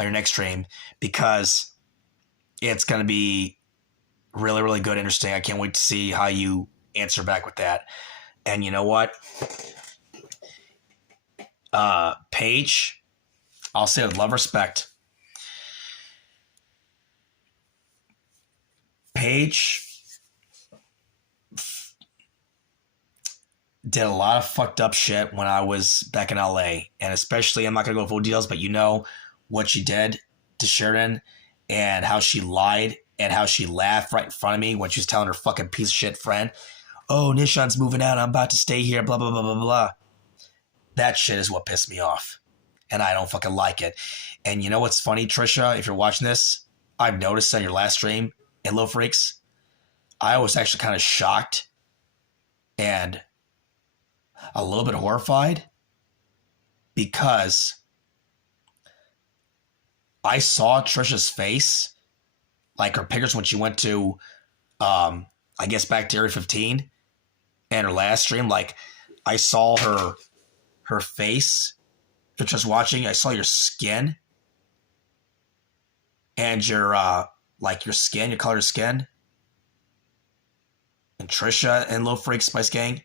your next stream, because it's going to be really, really good, interesting. I can't wait to see how you answer back with that. And you know what? Paige, I'll say with love, respect. Paige did a lot of fucked up shit when I was back in LA. And especially, I'm not going to go full details, but you know what she did to Sheridan and how she lied and how she laughed right in front of me when she was telling her fucking piece of shit friend, oh, Nishan's moving out, I'm about to stay here, blah, blah, blah, blah, blah. That shit is what pissed me off. And I don't fucking like it. And you know what's funny, Trisha? If you're watching this, I've noticed on your last stream in Little Freaks, I was actually kind of shocked and a little bit horrified, because I saw Trisha's face, like her pictures when she went to, I guess back to Area 15 and her last stream. Like, I saw her face. If just watching, I saw your skin and your your skin, your color of skin. And Trisha and Little Freak Spice Gang.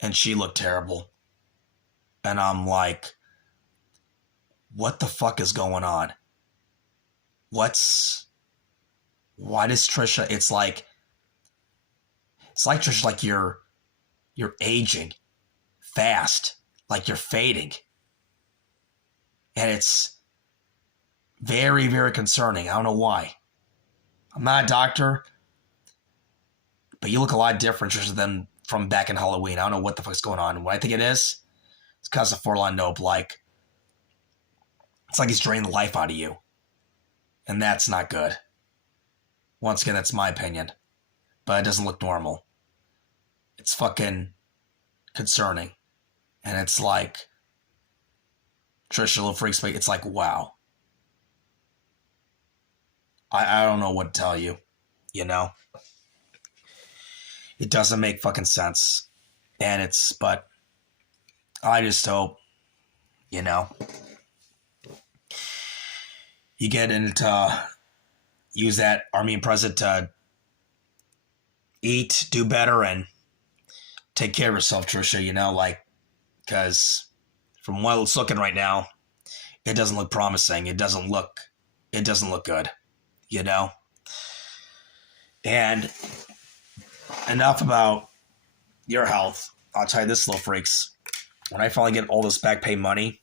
And she looked terrible. And I'm like, what the fuck is going on? Why does Trisha, it's like Trisha, like you're aging fast, like you're fading. And it's very, very concerning. I don't know why. I'm not a doctor, but you look a lot different, Trisha, than from back in Halloween. I don't know what the fuck's going on. What I think it is, it's because of Forlorn Dope. Like, it's like he's draining the life out of you. And that's not good. Once again, that's my opinion. But it doesn't look normal. It's fucking concerning. And it's like, Trisha, Little Freaks, it's like, wow. I don't know what to tell you, you know? It doesn't make fucking sense. But I just hope, you know, you get into use that Armenian president to eat, do better, and take care of yourself, Trisha, you know, like, because from what it's looking right now, it doesn't look promising. It doesn't look good, you know? And enough about your health. I'll tell you this, little freaks. When I finally get all this back pay money,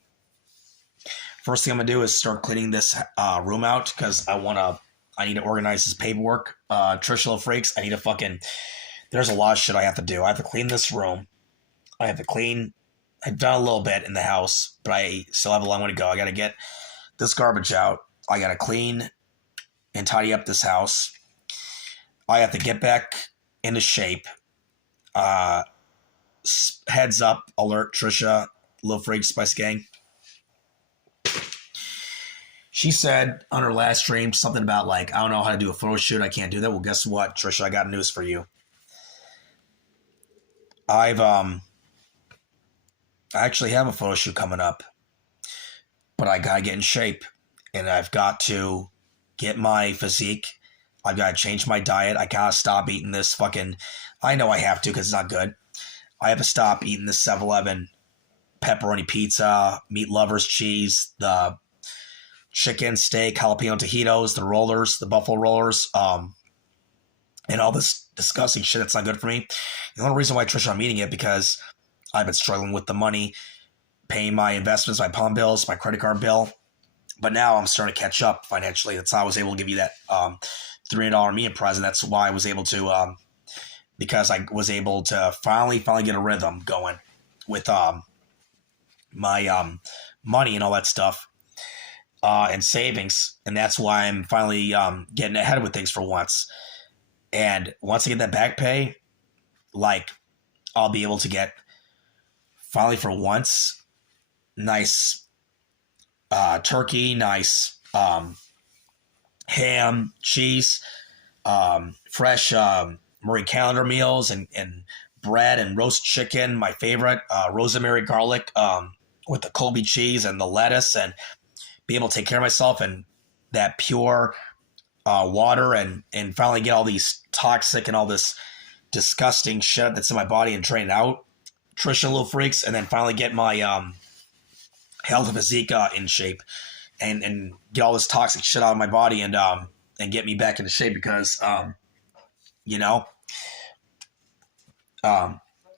first thing I'm going to do is start cleaning this room out because I need to organize this paperwork. Trisha, little freaks, there's a lot of shit I have to do. I have to clean this room. I've done a little bit in the house, but I still have a long way to go. I got to get this garbage out. I got to clean and tidy up this house. I have to get back into shape. Heads up, alert, Trisha, Little Freak, Spice Gang. She said on her last stream something about like, I don't know how to do a photo shoot. I can't do that. Well, guess what, Trisha? I got news for you. I actually have a photo shoot coming up, but I gotta get in shape, and I've got to get my physique. I've got to change my diet. I gotta stop eating this fucking. I know I have to because it's not good. I have to stop eating this 7-Eleven pepperoni pizza, meat lovers cheese, the chicken, steak, jalapeno tajitos, the rollers, the buffalo rollers, and all this disgusting shit that's not good for me. The only reason why, Trisha, I'm eating it because I've been struggling with the money, paying my investments, my pawn bills, my credit card bill. But now I'm starting to catch up financially. That's how I was able to give you that $300 meal present. That's why I was able to, because I was able to finally get a rhythm going with my money and all that stuff and savings. And that's why I'm finally getting ahead with things for once. And once I get that back pay, like, I'll be able to get, finally for once, nice turkey, nice ham, cheese, fresh Marie Calendar meals, and bread and roast chicken, my favorite, rosemary garlic with the Colby cheese and the lettuce, and be able to take care of myself and that pure water, and finally get all these toxic and all this disgusting shit that's in my body and train it out, Trisha, little freaks, and then finally get my health and physique in shape, and get all this toxic shit out of my body, and get me back into shape because you know,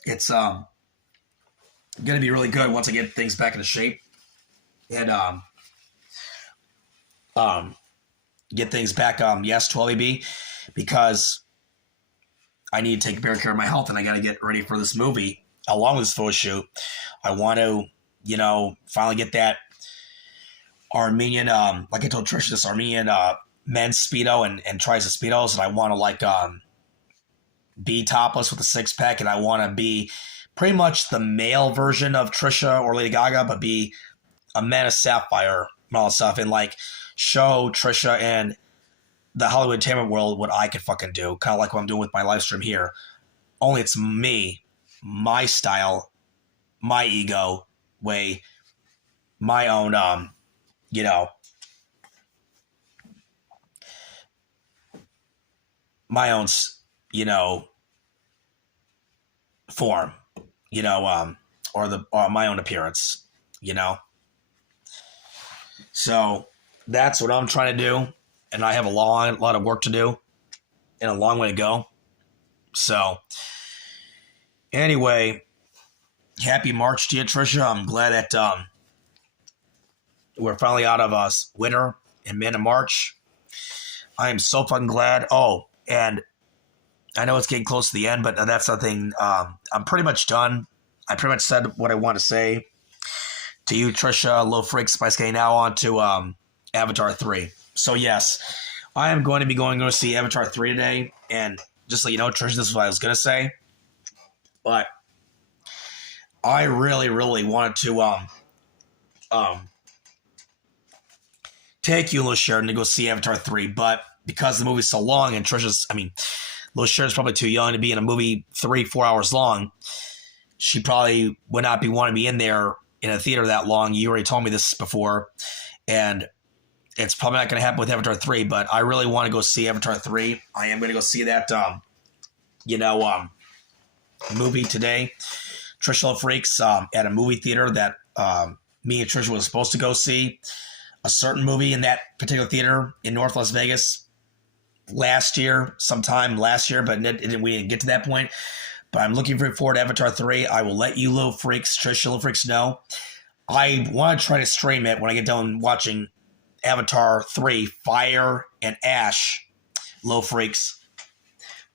it's gonna be really good once I get things back into shape, and get things back, yes, 12AB, because I need to take better care of my health, and I got to get ready for this movie along with this photo shoot. I want to, you know, finally get that Armenian, like I told Trisha, this Armenian men's Speedo and tries the Speedos, and I want to like be topless with a six-pack, and I want to be pretty much the male version of Trisha or Lady Gaga, but be a man of sapphire and all that stuff, and like show Trisha and the Hollywood entertainment world what I can fucking do, kind of like what I'm doing with my live stream here. Only it's me, my style, my ego way, my own, you know, my own, you know, form, you know, or my own appearance, you know. So that's what I'm trying to do, and I have a lot of work to do and a long way to go. So anyway, happy March to you, Trisha. I'm glad that we're finally out of winter and mid of March. I am so fucking glad. Oh, and I know it's getting close to the end, but that's something. I'm pretty much done. I pretty much said what I want to say to you, Trisha, Little Freak, Spice K. Now on to Avatar 3. So yes, I am going to be going to see Avatar 3 today, and just so you know, Trisha, this is what I was going to say, but I really, really wanted to take you, Little Sheridan, to go see Avatar 3, but because the movie's so long and Trisha's, Sharon's probably too young to be in a movie 3-4 hours long. She probably would not be wanting to be in there in a theater that long. You already told me this before. And it's probably not going to happen with Avatar 3, but I really want to go see Avatar 3. I am going to go see that, movie today. Trisha Love Freaks at a movie theater that me and Trisha was supposed to go see a certain movie in that particular theater in North Las Vegas sometime last year, but we didn't get to that point. But I'm looking forward to Avatar 3. I will let you little freaks, Trisha Love Freaks, know. I want to try to stream it when I get done watching Avatar 3, Fire and Ash, Low Freaks.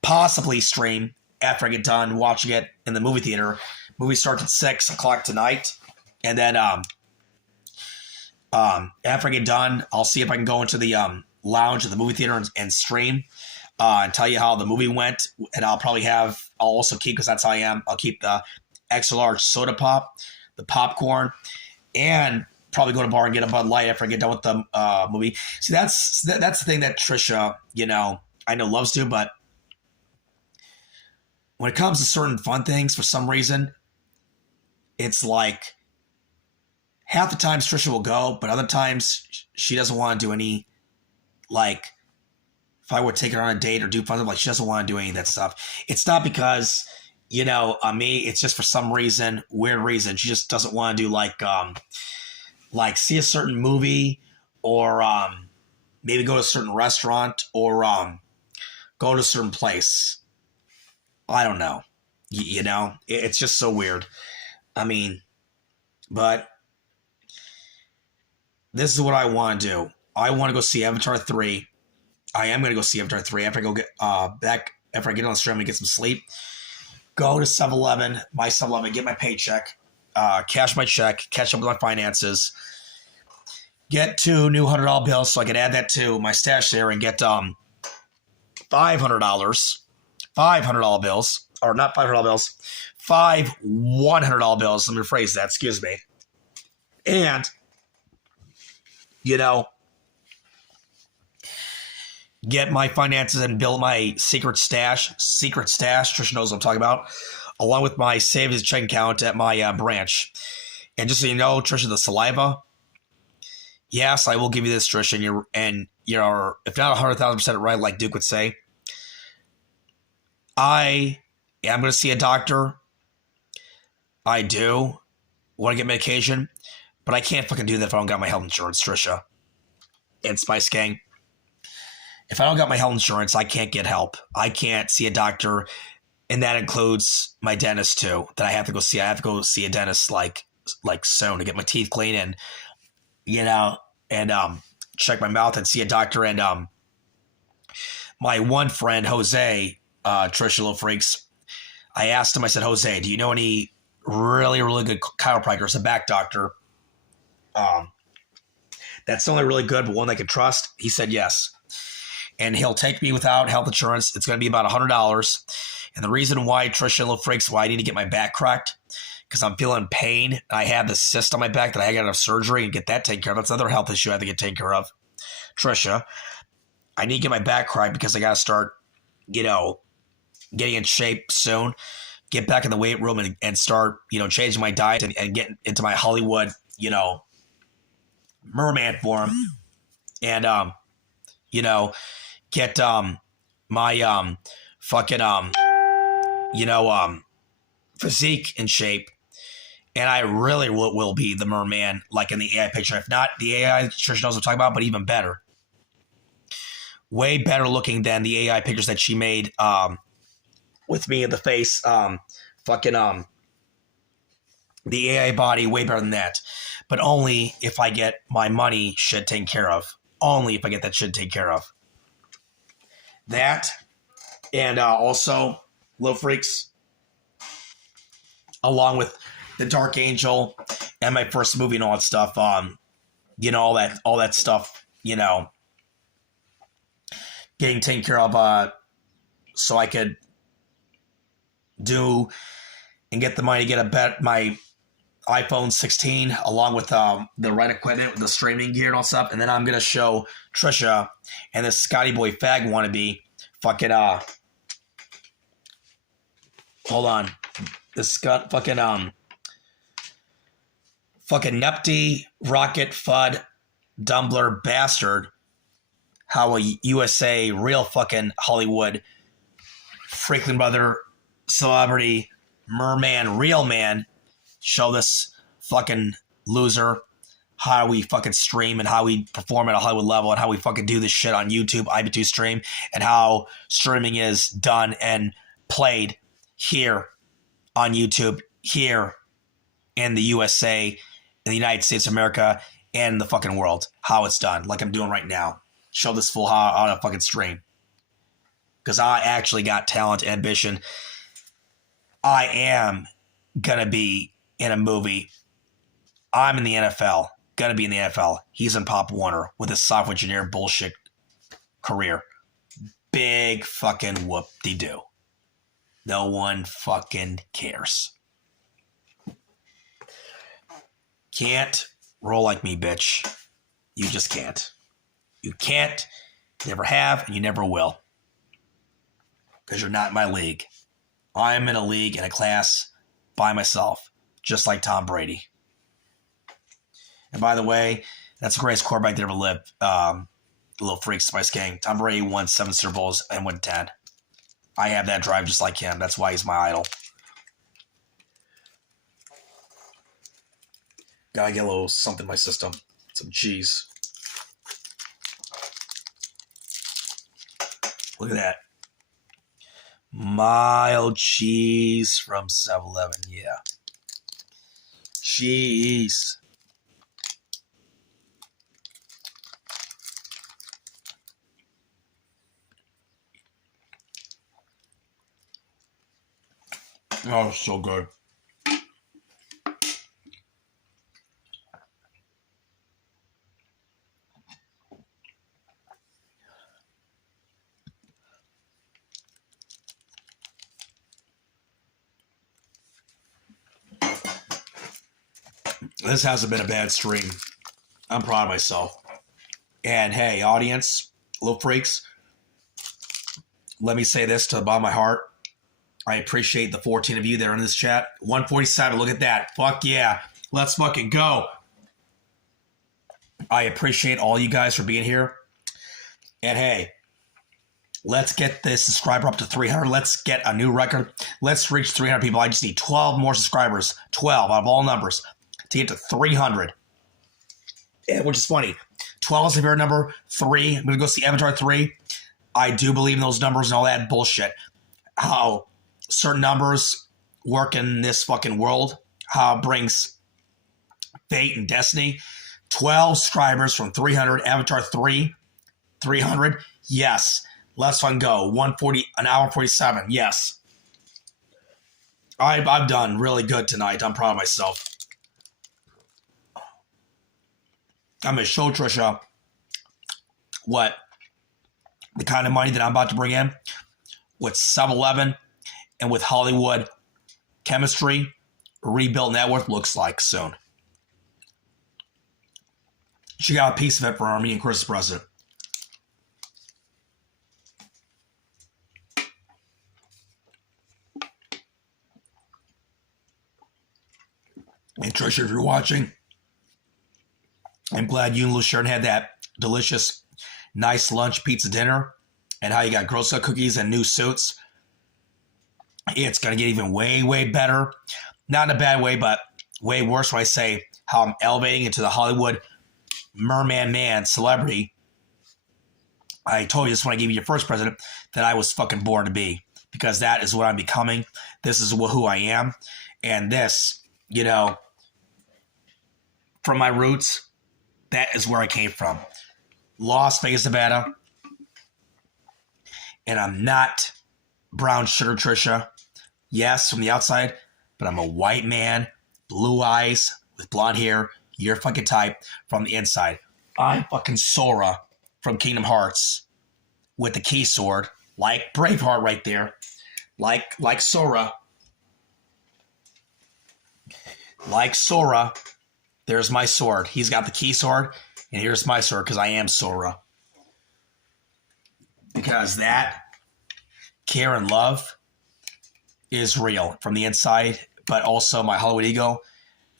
Possibly stream after I get done watching it in the movie theater. Movie starts at 6 o'clock tonight. And then after I get done, I'll see if I can go into the lounge of the movie theater and stream and tell you how the movie went. And I'll also keep, because that's how I am, I'll keep the extra large soda pop, the popcorn, and probably go to a bar and get a Bud Light after I get done with the movie. See, that's the thing that Trisha, I know loves to, but when it comes to certain fun things, for some reason, it's like half the times Trisha will go, but other times she doesn't want to do any, like, if I would take her on a date or do fun stuff, like, she doesn't want to do any of that stuff. It's not because, me, it's just for some reason, weird reason. She just doesn't want to do, like see a certain movie or maybe go to a certain restaurant or go to a certain place. I don't know. It's just so weird. I mean, but this is what I want to do. I want to go see Avatar 3. I am going to go see Avatar 3 after I go get after I get on the stream and get some sleep. Go to 7-Eleven, my 7-Eleven, get my paycheck, cash my check, catch up with my finances, get 2 new $100 bills so I can add that to my stash there and get $500 bills, or not $500 bills, 5 $100 bills. Let me rephrase that, excuse me. And, get my finances and build my secret stash. Trisha knows what I'm talking about, along with my savings checking account at my branch. And just so you know, Trisha, the saliva, yes, I will give you this, Trisha, and you're if not 100,000% right, like Duke would say. I am going to see a doctor. I do want to get medication, but I can't fucking do that if I don't got my health insurance, Trisha and Spice Gang. If I don't got my health insurance, I can't get help. I can't see a doctor, and that includes my dentist too. That I have to go see. I have to go see a dentist like soon to get my teeth clean and check my mouth and see a doctor. And my one friend Jose, Trisha Little Freaks, I asked him. I said, Jose, do you know any really really good chiropractors, a back doctor? That's only really good, but one I can trust. He said yes. And he'll take me without health insurance. It's going to be about $100. And the reason why, Trisha Little Freaks, why I need to get my back cracked, because I'm feeling pain. I have this cyst on my back that I got to have surgery and get that taken care of. That's another health issue I have to get taken care of. Trisha, I need to get my back cracked because I got to start, getting in shape soon. Get back in the weight room and start, changing my diet and get into my Hollywood, merman form. And, get my physique in shape, and I really will be the merman like in the AI picture. If not the AI Trisha knows what I'm talking about, but even better, way better looking than the AI pictures that she made with me in the face. The AI body, way better than that, but only if I get my money shit taken care of. Only if I get that shit taken care of. That, and also, Little Freaks, along with The Dark Angel and my first movie and all that stuff, all that stuff, getting taken care of, so I could do and get the money to get my iPhone 16 along with the right equipment with the streaming gear and all stuff, and then I'm gonna show Trisha and this Scotty Boy fag wannabe fucking Hold on. This got fucking Nepty, Rocket, Fudd, Dumbler, Bastard. How a USA, real fucking Hollywood, Franklin Brother, celebrity, merman, real man, show this fucking loser how we fucking stream and how we perform at a Hollywood level and how we fucking do this shit on YouTube, IB2 stream, and how streaming is done and played here on YouTube, here in the USA, in the United States of America, and the fucking world. How it's done, like I'm doing right now. Show this fool how to fucking stream. Because I actually got talent, ambition. I am gonna be in a movie. I'm in the NFL. Gonna be in the NFL. He's in Pop Warner with his software engineer bullshit career. Big fucking whoop-de-doo. No one fucking cares. Can't roll like me, bitch. You just can't. You can't, never have, and you never will. Because you're not in my league. I'm in a league, in a class, by myself. Just like Tom Brady. And by the way, that's the greatest quarterback that ever lived. Little freak, Spice Gang. Tom Brady won 7 Super Bowls and won 10. I have that drive just like him. That's why he's my idol. Gotta get a little something in my system. Some cheese. Look at that. Mild cheese from 7-Eleven. Yeah. Cheese. Oh, so good. This hasn't been a bad stream. I'm proud of myself. And hey, audience, little freaks, let me say this to the bottom of my heart. I appreciate the 14 of you that are in this chat. 147, look at that. Fuck yeah. Let's fucking go. I appreciate all you guys for being here. And hey, let's get this subscriber up to 300. Let's get a new record. Let's reach 300 people. I just need 12 more subscribers. 12 out of all numbers to get to 300. And which is funny. 12 is a favorite number. 3, I'm going to go see Avatar 3. I do believe in those numbers and all that bullshit. How certain numbers work in this fucking world. How it brings fate and destiny. 12 subscribers from 300. Avatar 3. 300. Yes. Let's fucking go. 140, an hour 47. Yes. I've done really good tonight. I'm proud of myself. I'm going to show Trisha what the kind of money that I'm about to bring in with 7-Eleven and with Hollywood chemistry, rebuilt net worth looks like soon. She got a piece of it for me and Chris present. And Trisha, if you're watching, I'm glad you and Lucerne had that delicious, nice lunch, pizza dinner, and how you got Girl Scout cookies and new suits. It's going to get even way, way better. Not in a bad way, but way worse when I say how I'm elevating into the Hollywood merman man celebrity. I told you this when I gave you your first president that I was fucking born to be, because that is what I'm becoming. This is who I am. And this, you know, from my roots, that is where I came from. Las Vegas, Nevada. And I'm not brown sugar Trisha. Yes, from the outside, but I'm a white man, blue eyes, with blonde hair, your fucking type, from the inside. I'm fucking Sora from Kingdom Hearts with the key sword, like Braveheart right there. Like Sora. Like Sora. There's my sword. He's got the key sword, and here's my sword, because I am Sora. Because that care and love is real from the inside, but also my Hollywood ego.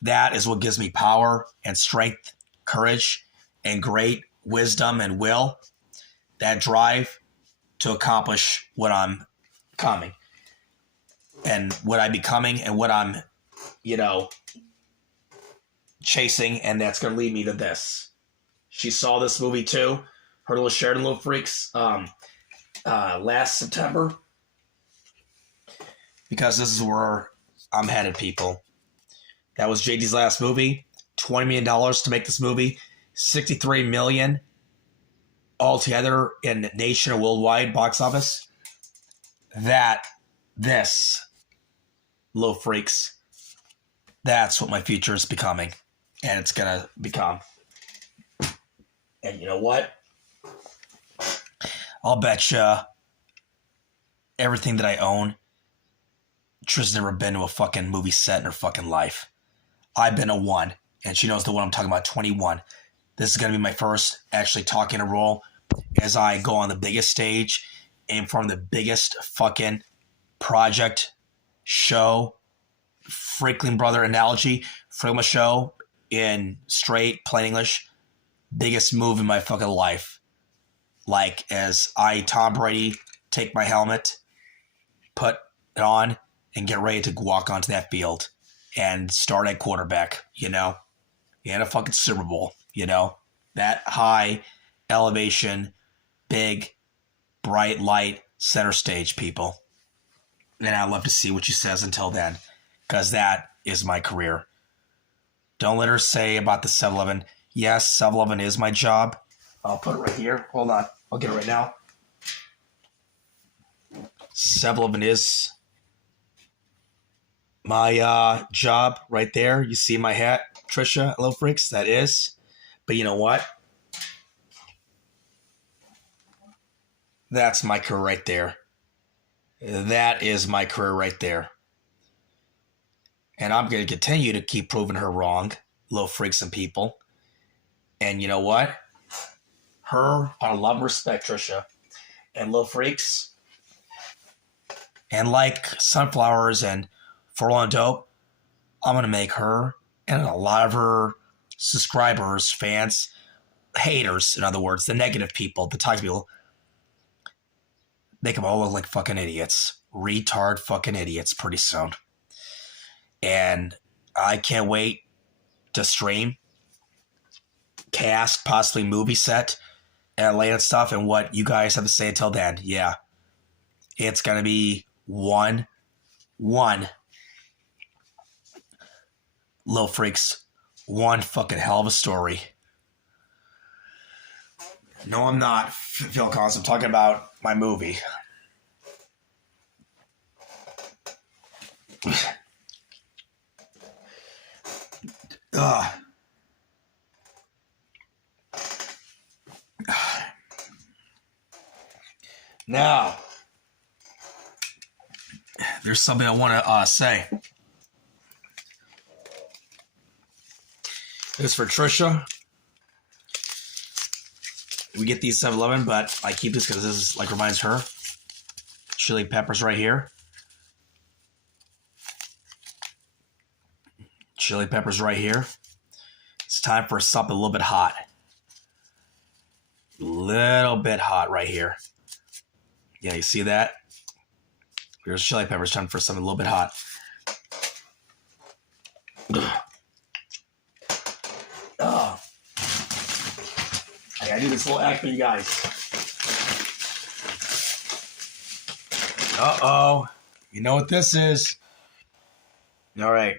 That is what gives me power and strength, courage, and great wisdom and will. That drive to accomplish what I'm coming and what I'm becoming and what I'm, chasing. And that's going to lead me to this. She saw this movie too. Her little Sheridan Little Freaks last September. Because this is where I'm headed, people. That was JD's last movie. $20 million to make this movie. $63 million altogether in nation and worldwide box office. This, Little Freaks, that's what my future is becoming. And it's going to become. And you know what? I'll bet you everything that I own, Trish's never been to a fucking movie set in her fucking life. I've been to one, and she knows the one I'm talking about, 21. This is going to be my first actually talking a role as I go on the biggest stage and from the biggest fucking project, show, Franklin Brother analogy, from a show in straight, plain English, biggest move in my fucking life. Like as I, Tom Brady, take my helmet, put it on, and get ready to walk onto that field and start at quarterback, in a fucking Super Bowl, that high elevation, big, bright light, center stage, people. And I'd love to see what she says until then, because that is my career. Don't let her say about the 7-Eleven. Yes, 7-Eleven is my job. I'll put it right here. Hold on. I'll get it right now. 7-Eleven is my job right there. You see my hat, Trisha, Little Freaks? That is. But you know what? That's my career right there. That is my career right there. And I'm going to continue to keep proving her wrong, Little Freaks and people. And you know what? Her, I love and respect Trisha. And Little Freaks. And like Sunflowers and Forlorn Dope, I'm going to make her and a lot of her subscribers, fans, haters, in other words, the negative people, the toxic people, make them all look like fucking idiots. Retard fucking idiots pretty soon. And I can't wait to stream, cast, possibly movie set, and lay and stuff, and what you guys have to say until then. Yeah. It's going to be one Little Freaks, one fucking hell of a story. No, I'm not, Phil Collins. I'm talking about my movie. Now, there's something I want to say. This is for Trisha. We get these 7-Eleven, but I keep this because this is like reminds her. Chili peppers right here. Chili peppers right here. It's time for something a little bit hot. Little bit hot right here. Yeah, you see that? Here's chili peppers. Time for something a little bit hot. Oh. I gotta do this little act for you guys. Uh-oh. You know what this is. All right.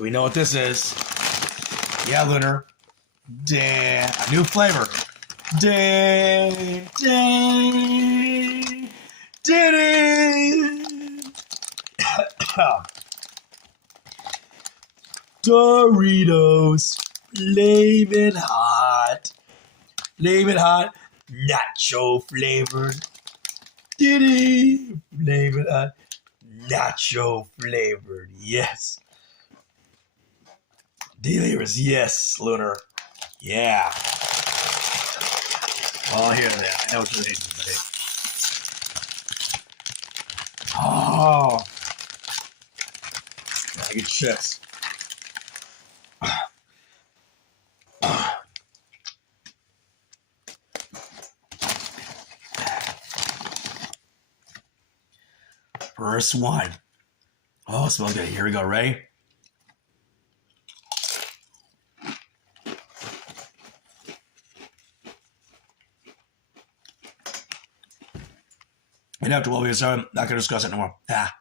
We know what this is. Yeah, Lunar. Damn. A new flavor. Damn. Damn. Damn. Doritos. Flamin' hot. Flamin' hot. Nacho flavored. Diddy. Flamin' hot. Nacho flavored. Yes. Delirious. Yes, Lunar. Yeah. I'll hear that. I know what you're thinking. shits. First one. Oh, it smells good. Here we go. Ready? And after 12 years, I'm not going to discuss it no more. Ah.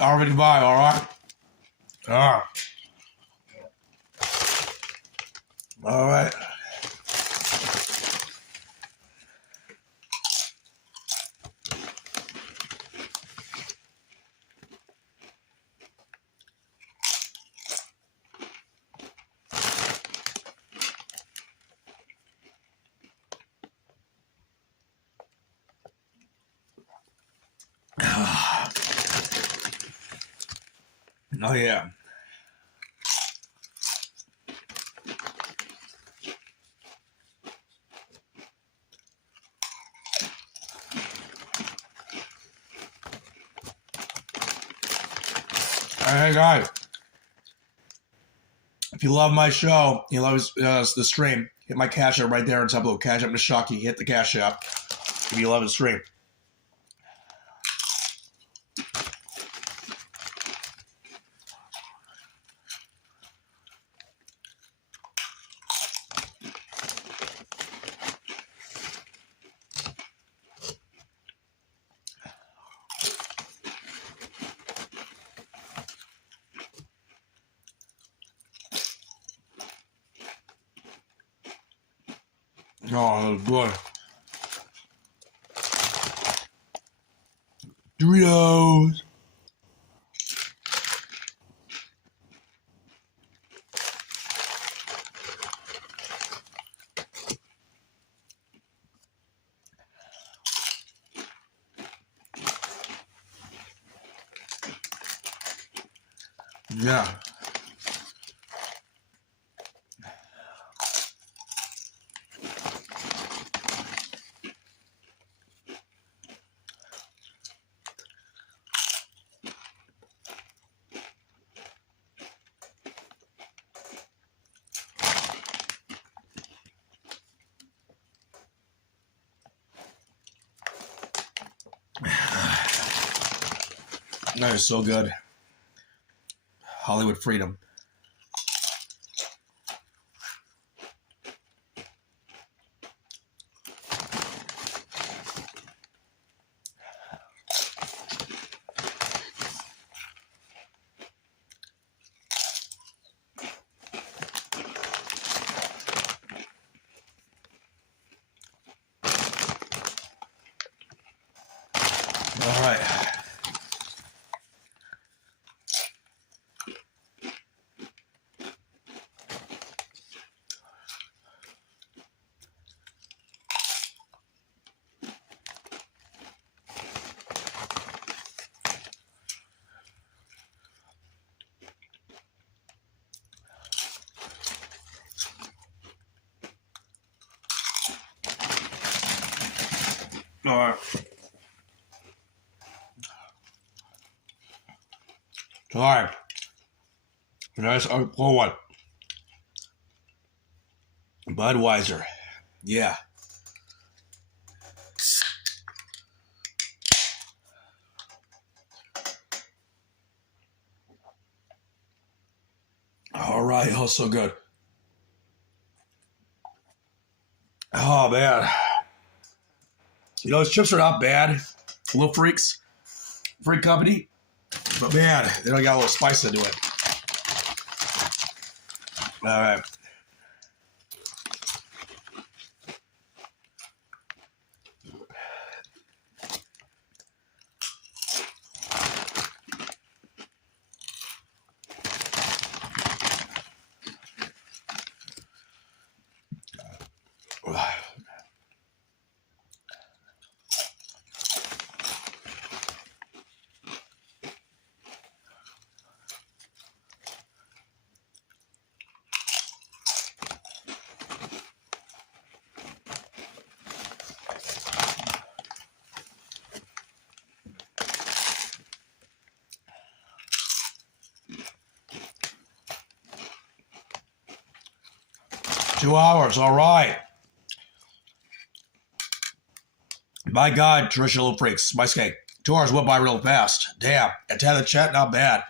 Already buy, all right? All right. Oh, yeah. Hey, guys. If you love my show, you love the stream, hit my Cash App right there on top of the Cash App Nishaki. Hit the Cash App if you love the stream. Oh, that was good. Doritos. Yeah. That is so good. Hollywood Freedom. All right. All right. All right. Nice. Oh, what? Budweiser. Yeah. All right. Oh, so good. Oh, man. You know, those chips are not bad. Little Freaks. Freak Company. But, man, they don't got a little spice into it. All right. 2 hours. All right. My God, Trisha Little Freaks. My skate. 2 hours went by real fast. Damn. And to have the chat, not bad.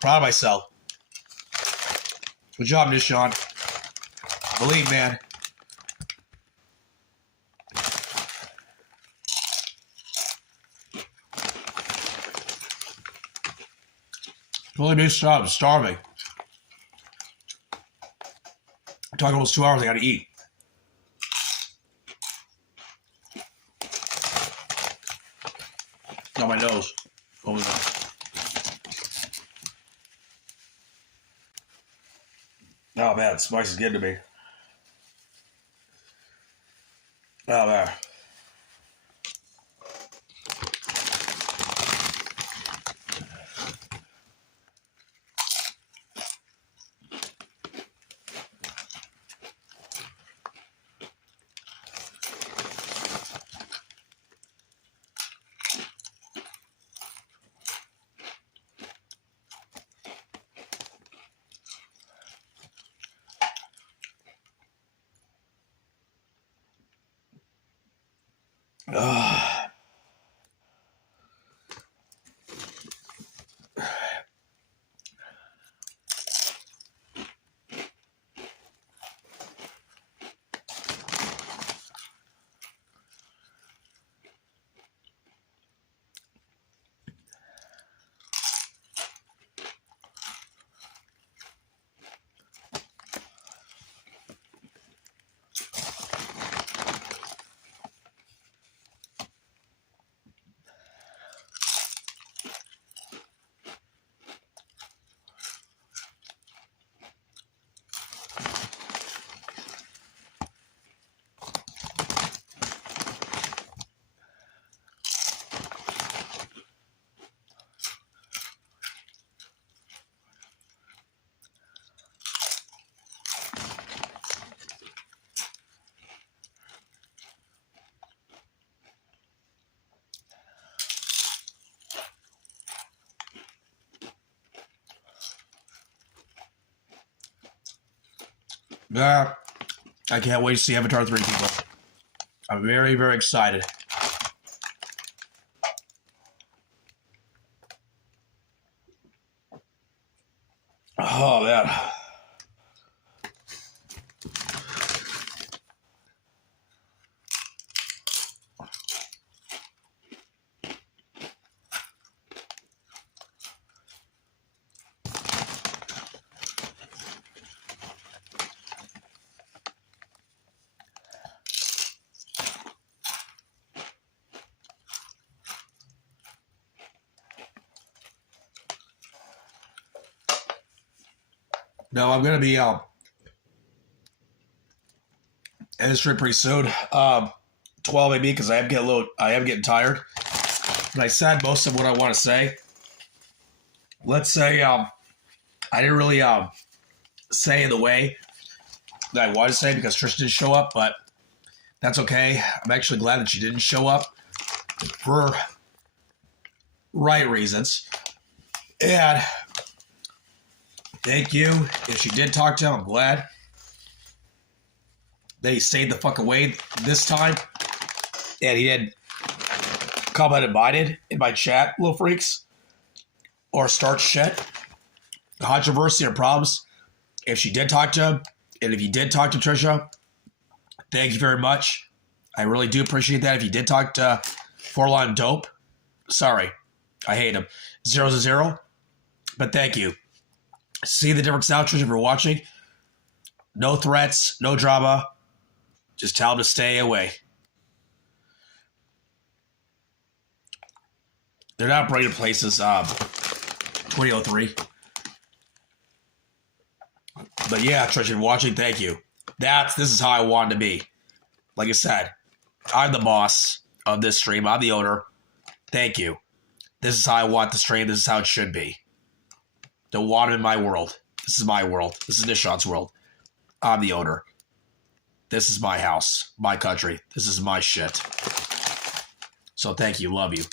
Proud of myself. Good job, Nishan. Believe, man. Really big job. Starving. I'm talking almost 2 hours. I got to eat. On my nose. Over there. Oh man, spice is getting to me. Oh man. Yeah, I can't wait to see Avatar 3, people. I'm very, very excited. Oh, man. No, I'm going to be in the stream pretty soon. 12 maybe, because I am getting tired. But I said most of what I want to say. Let's say I didn't really say in the way that I wanted to say because Trish didn't show up, but that's okay. I'm actually glad that she didn't show up for right reasons. And thank you. If she did talk to him, I'm glad that he stayed the fuck away this time. And he didn't come uninvited in my chat, little freaks. Or start shit. Controversy or problems. If she did talk to him, and if you did talk to Trisha, thank you very much. I really do appreciate that. If you did talk to Forlon Dope, sorry. I hate him. 0-0. But thank you. See the difference now, Trisha, if you're watching. No threats, no drama. Just tell him to stay away. They're not bringing places 2003. But yeah, Trisha, if you're watching, thank you. This is how I wanted to be. Like I said, I'm the boss of this stream. I'm the owner. Thank you. This is how I want the stream. This is how it should be. Don't want it in my world. This is my world. This is Nishan's world. I'm the owner. This is my house, my country. This is my shit. So thank you. Love you.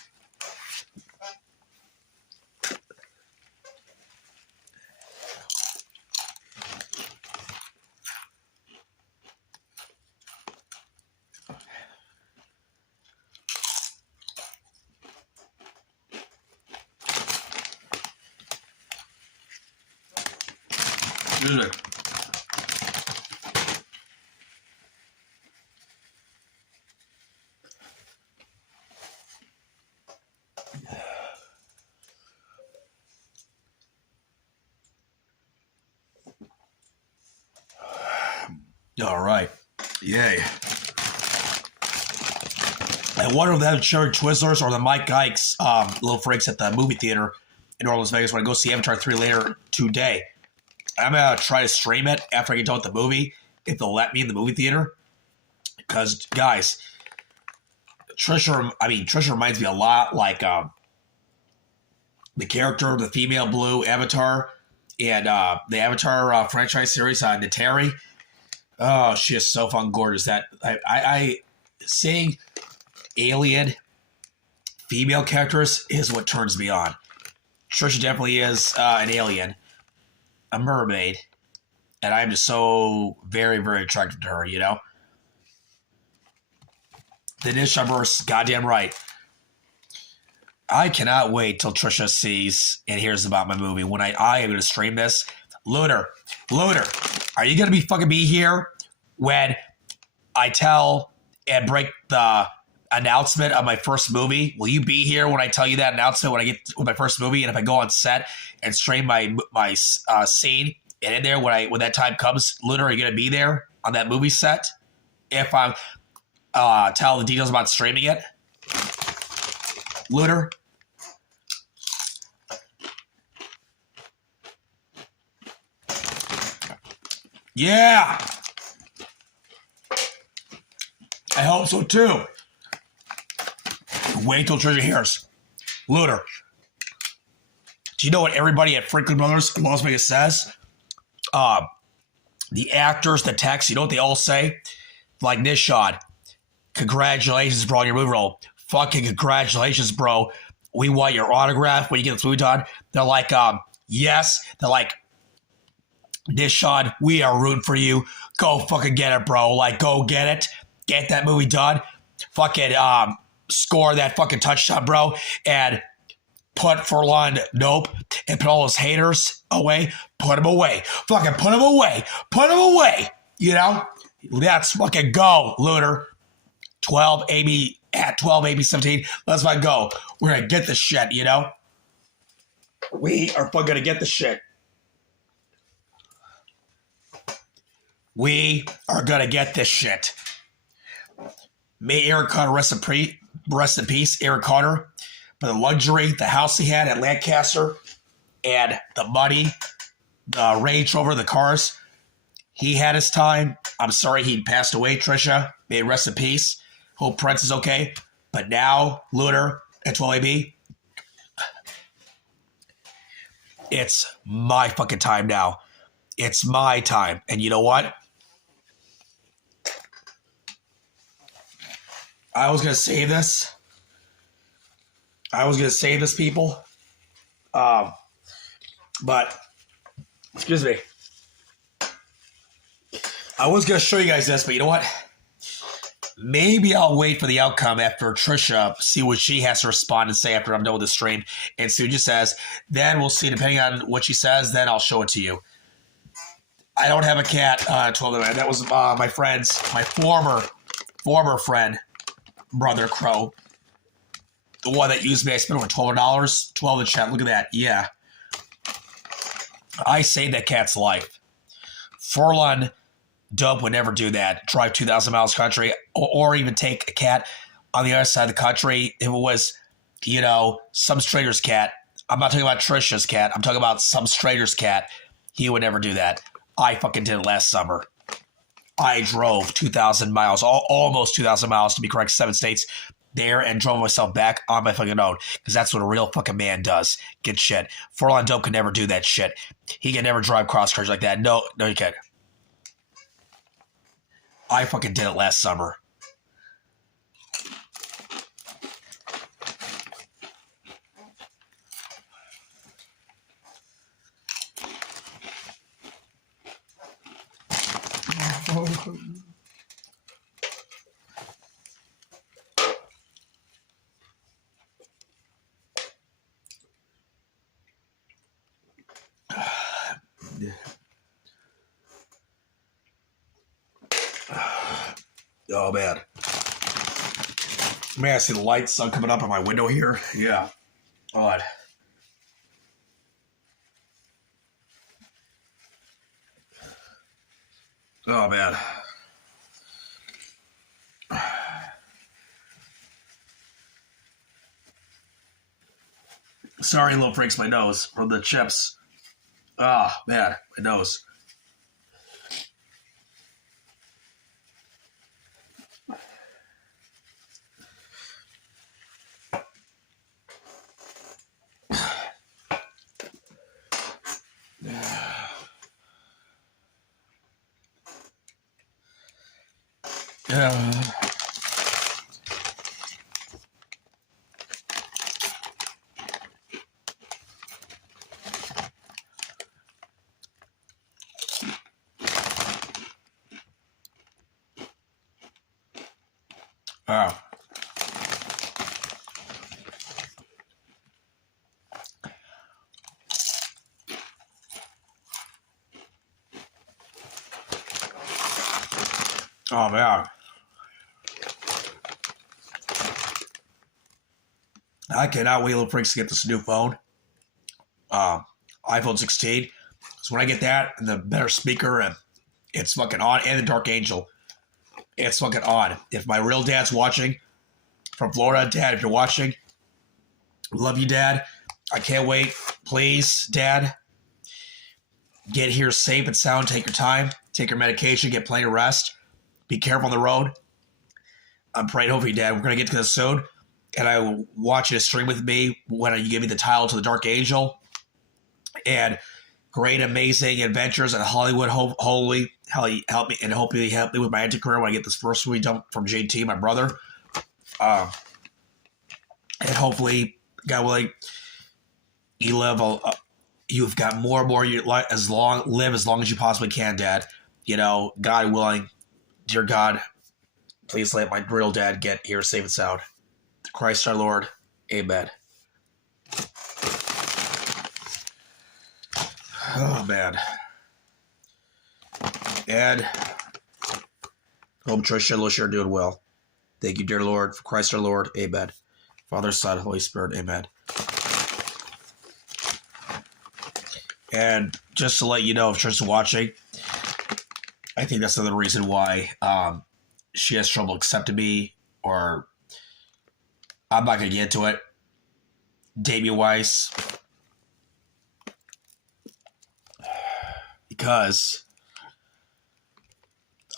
Excuse me. All right. Yay. I wonder if they have cherry Twizzlers or the Mike Ike's little freaks at the movie theater in Las Vegas when I go see Avatar 3 later today. I'm going to try to stream it after I get done with the movie, if they'll let me in the movie theater. Because, guys, Trisha reminds me a lot like the character, the female blue Avatar, and the Avatar franchise series on Nateri. Oh, she is so fucking gorgeous. That I seeing alien female characters is what turns me on. Trisha definitely is an alien, a mermaid, and I'm just so very, very attracted to her, you know? The NISHANVERSE, goddamn right. I cannot wait till Trisha sees and hears about my movie. When I am going to stream this. Lunar, are you going to be here when I tell and break the announcement of my first movie? Will you be here when I tell you that announcement when I get with my first movie? And if I go on set and stream my scene and in there when that time comes, Lunar, are you going to be there on that movie set? If I'm tell the details about streaming it, Lunar. Yeah, I hope so too. Wait till Trisha hears. Lunar, do you know what everybody at Franklin Brothers in Las Vegas says? The actors, the techs, you know what they all say? Like Nishan, congratulations, bro, on your movie role. Fucking congratulations, bro. We want your autograph when you get the movie done. They're like, yes. They're like, Nishan, we are rooting for you. Go fucking get it, bro. Like, go get it. Get that movie done. Fucking score that fucking touchdown, bro. And put Furlan nope. And put all those haters away. Put them away. Fucking put them away. Put them away. You know? Let's fucking go, Lunar. 12 AB at 12 AB 17. Let's fucking go. We're gonna get this shit, you know? We are fucking gonna get the shit. We are gonna get this shit. May Eric Carter rest in peace, Eric Carter. For the luxury, the house he had at Lancaster, and the money, the Range Rover, the cars. He had his time. I'm sorry he passed away, Trisha. May he rest in peace. Hope Prince is okay. But now, Lunar at 12AB, it's my fucking time now. It's my time. And you know what? I was going to say this. People. But, excuse me. I was going to show you guys this, but you know what? Maybe I'll wait for the outcome after Trisha, see what she has to respond and say after I'm done with the stream, and see what she says. Then we'll see, depending on what she says, then I'll show it to you. I don't have a cat, 12. That was my friend's, my former friend, Brother Crow. The one that used me, I spent over $12. 12 in chat. Look at that. Yeah. I saved that cat's life. Furlan Dope would never do that. Drive 2,000 miles country or even take a cat on the other side of the country. If it was, you know, some stranger's cat. I'm not talking about Trisha's cat. I'm talking about some stranger's cat. He would never do that. I fucking did it last summer. I drove 2,000 miles, almost 2,000 miles to be correct, 7 states there, and drove myself back on my fucking own, because that's what a real fucking man does. Get shit. Furlan Dope could never do that shit. He can never drive cross country like that. No, you can't. I fucking did it last summer. Oh, man. Man, I see the light sun coming up on my window here. Yeah. Odd. Oh, man. Sorry, little freaks, my nose from the chips. Ah, man, my nose. Yeah. Oh. Oh, man. I cannot wait, little freaks, to get this new phone. iPhone 16. So when I get that, and the better speaker, and it's fucking on, and the Dark Angel, it's fucking on. If my real dad's watching from Florida, Dad, if you're watching, love you, Dad. I can't wait. Please, Dad, get here safe and sound. Take your time. Take your medication. Get plenty of rest. Be careful on the road. I'm praying, hopefully, Dad, we're going to get to this soon. And I want you to stream with me when you give me the title to the Dark Angel. And great, amazing adventures in Hollywood. Holy, help me, and hopefully help me with my acting career when I get this first movie done from JT, my brother. And hopefully, God willing, you've got more and more. Live as long as you possibly can, Dad. You know, God willing, dear God, please let my real dad get here safe and sound. Christ our Lord, amen. Oh, man. And hope Tricia and Lucia are doing well. Thank you, dear Lord, for Christ our Lord, amen. Father, Son, Holy Spirit, amen. And just to let you know, if Tricia's watching, I think that's another reason why she has trouble accepting me, or I'm not going to get into it. Damien Weiss. Because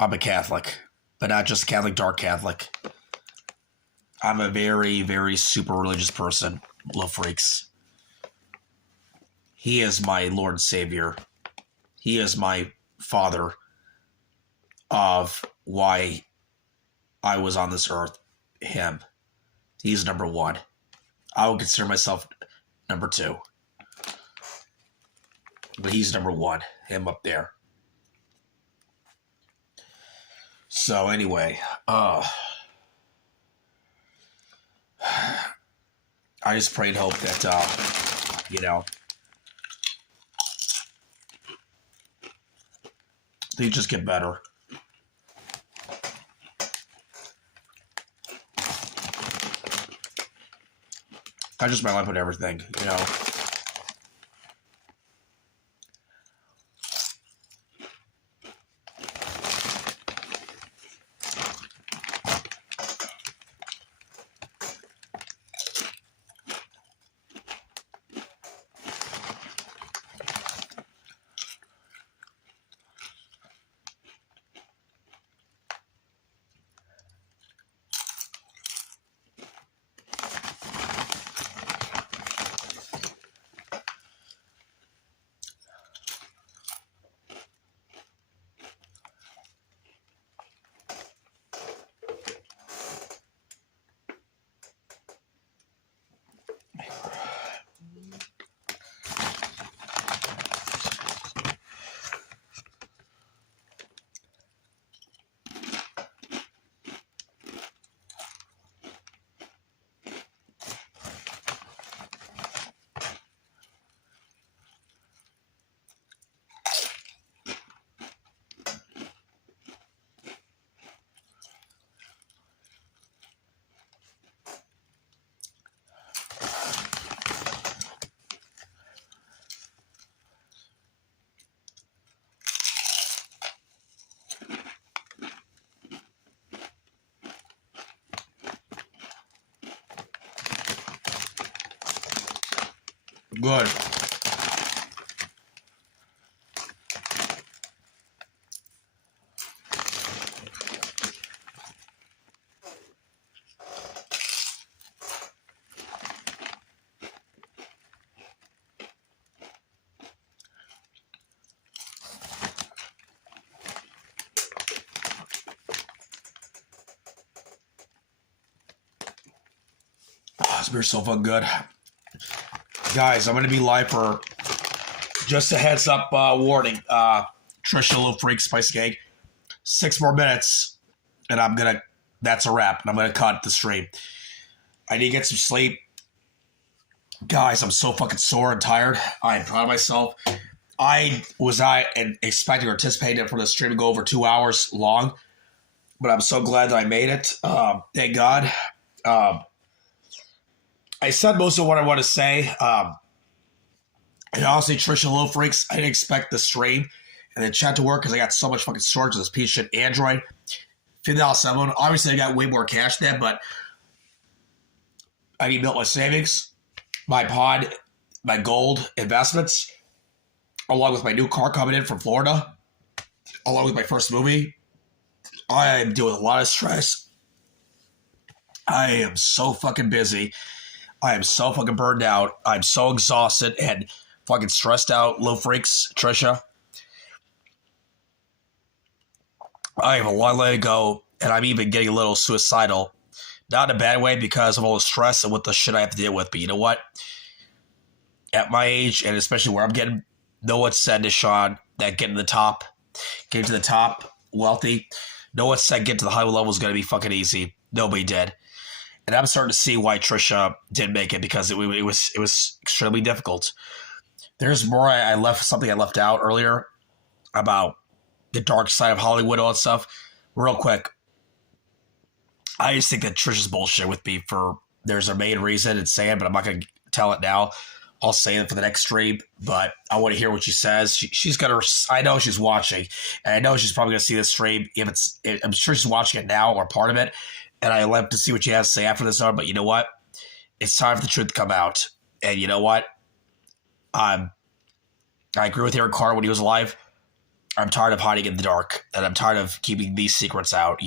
I'm a Catholic, but not just Catholic, dark Catholic. I'm a very, very super religious person, love freaks. He is my Lord and Savior. He is my father of why I was on this earth. Him. He's number one. I would consider myself number two. But he's number one. Him up there. So anyway, I just pray and hope that, things just get better. I just my life with everything, Good. Oh, this beer's so fucking good. Guys, I'm going to be live for just a heads up warning. Trisha, Little Freak, Spicy Cake. 6 more minutes, and that's a wrap, and I'm going to cut the stream. I need to get some sleep. Guys, I'm so fucking sore and tired. I am proud of myself. I expecting or anticipating for the stream to go over 2 hours long, but I'm so glad that I made it. Thank God. I said most of what I want to say. And honestly, Trisha, Little Freaks, I didn't expect the stream and the chat to work because I got so much fucking storage of this piece of shit Android. $50.7. Obviously, I got way more cash than, but I need to build my savings, my pod, my gold investments, along with my new car coming in from Florida, along with my first movie. I am dealing with a lot of stress. I am so fucking busy. I am so fucking burned out. I'm so exhausted and fucking stressed out. Little Freaks, Trisha. I have a long way to go, and I'm even getting a little suicidal. Not in a bad way because of all the stress and what the shit I have to deal with. But you know what? At my age, and especially where I'm getting, no one said to Sean that getting to the top, wealthy. No one said getting to the high level is going to be fucking easy. Nobody did. And I'm starting to see why Trisha didn't make it because it was extremely difficult. There's more. I left out earlier about the dark side of Hollywood, all that stuff. Real quick, I just think that Trisha's bullshit with me there's a main reason it's saying, but I'm not going to tell it now. I'll say it for the next stream, but I want to hear what she says. She's got her. I know she's watching, and I know she's probably going to see this stream. I'm sure she's watching it now or part of it. And I love to see what she has to say after this, but you know what? It's time for the truth to come out. And you know what? I agree with Eric Carr when he was alive. I'm tired of hiding in the dark, and I'm tired of keeping these secrets out,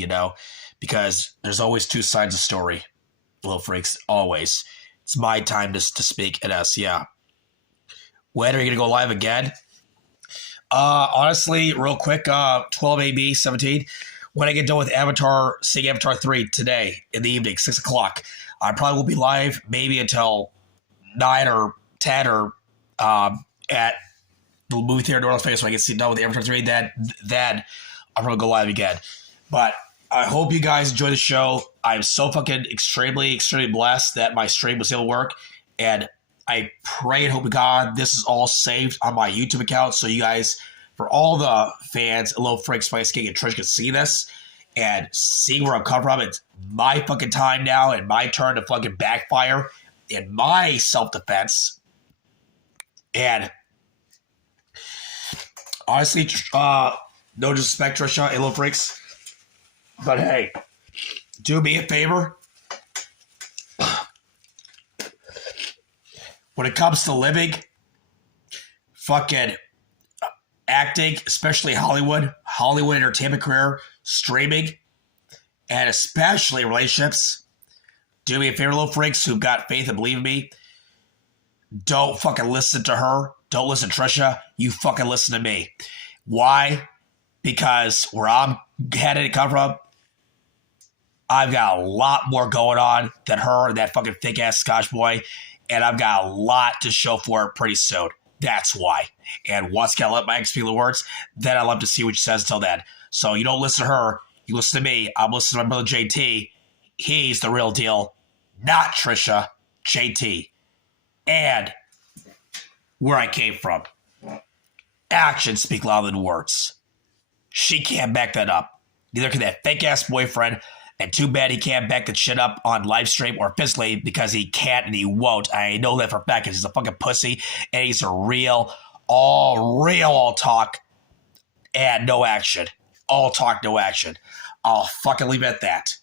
because there's always 2 sides of the story, Little Freaks, always. It's my time to speak at us, yeah. When are you going to go live again? Honestly, real quick, 12 AB 17. When I get done with seeing Avatar 3 today in the evening, 6 o'clock, I probably will be live maybe until 9 or 10 or at the movie theater in North Face so I can see done with Avatar 3. Then I'll probably go live again. But I hope you guys enjoy the show. I'm so fucking extremely, extremely blessed that my stream was able to work. And I pray and hope to God this is all saved on my YouTube account so you guys, for all the fans, Little Freak, Spice King, and Trish can see this and see where I'm coming from. It's my fucking time now and my turn to fucking backfire in my self-defense. And honestly, no disrespect, Trisha and Little Freaks, but hey, do me a favor. When it comes to living, fucking acting, especially Hollywood entertainment career, streaming, and especially relationships, do me a favor, Little Freaks who've got faith and believe in me. Don't fucking listen to her. Don't listen to Trisha. You fucking listen to me. Why? Because where I'm headed to come from, I've got a lot more going on than her and that fucking fake ass Scotch boy, and I've got a lot to show for it pretty soon. That's why. And once I let my ex speak the words, then I love to see what she says until then. So you don't listen to her. You listen to me. I'm listening to my brother JT. He's the real deal. Not Trisha. JT. And where I came from. Actions speak louder than words. She can't back that up. Neither can that fake-ass boyfriend. And too bad he can't back that shit up on live stream or physically because he can't and he won't. I know that for a fact because he's a fucking pussy and he's a all talk and no action. All talk, no action. I'll fucking leave it at that.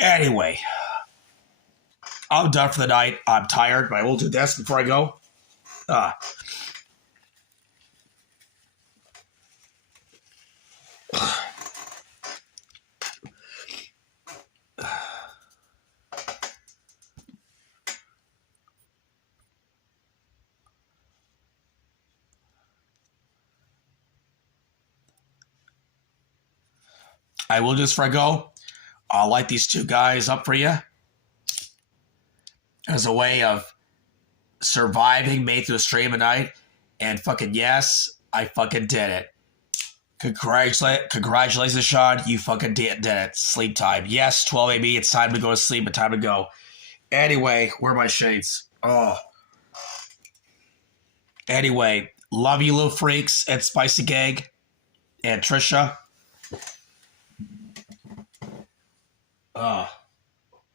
Anyway, I'm done for the night. I'm tired, but I will do this before I go. I will just for a go. I'll light these two guys up for you as a way of surviving, made through the stream at night, and fucking yes, I fucking did it. Congratulations, Sean. You fucking did it. Sleep time. Yes, 12 a.m. It's time to go to sleep, but time to go. Anyway, where are my shades? Oh. Anyway, love you, little freaks, and Spicy Gang, and Trisha.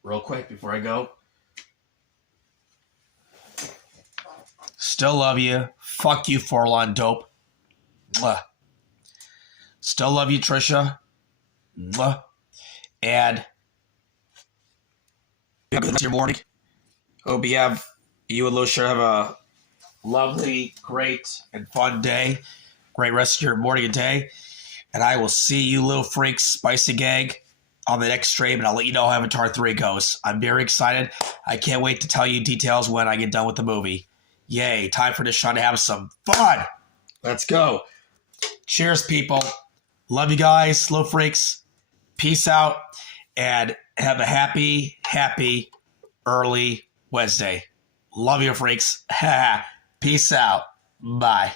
Real quick before I go. Still love you. Fuck you, Forlon Dope. Mwah. Still love you, Trisha. Mwah. And have a good your morning. Hope you and Lucia have a lovely, great, and fun day. Great rest of your morning and day. And I will see you, little freaks, Spicy Gang, on the next stream, and I'll let you know how Avatar 3 goes. I'm very excited. I can't wait to tell you details when I get done with the movie. Yay, time for this show to have some fun. Let's go. Cheers, people. Love you guys, little freaks. Peace out, and have a happy, happy early Wednesday. Love you, freaks. Peace out. Bye.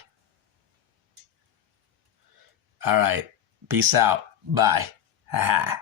All right. Peace out. Bye. Ha ha.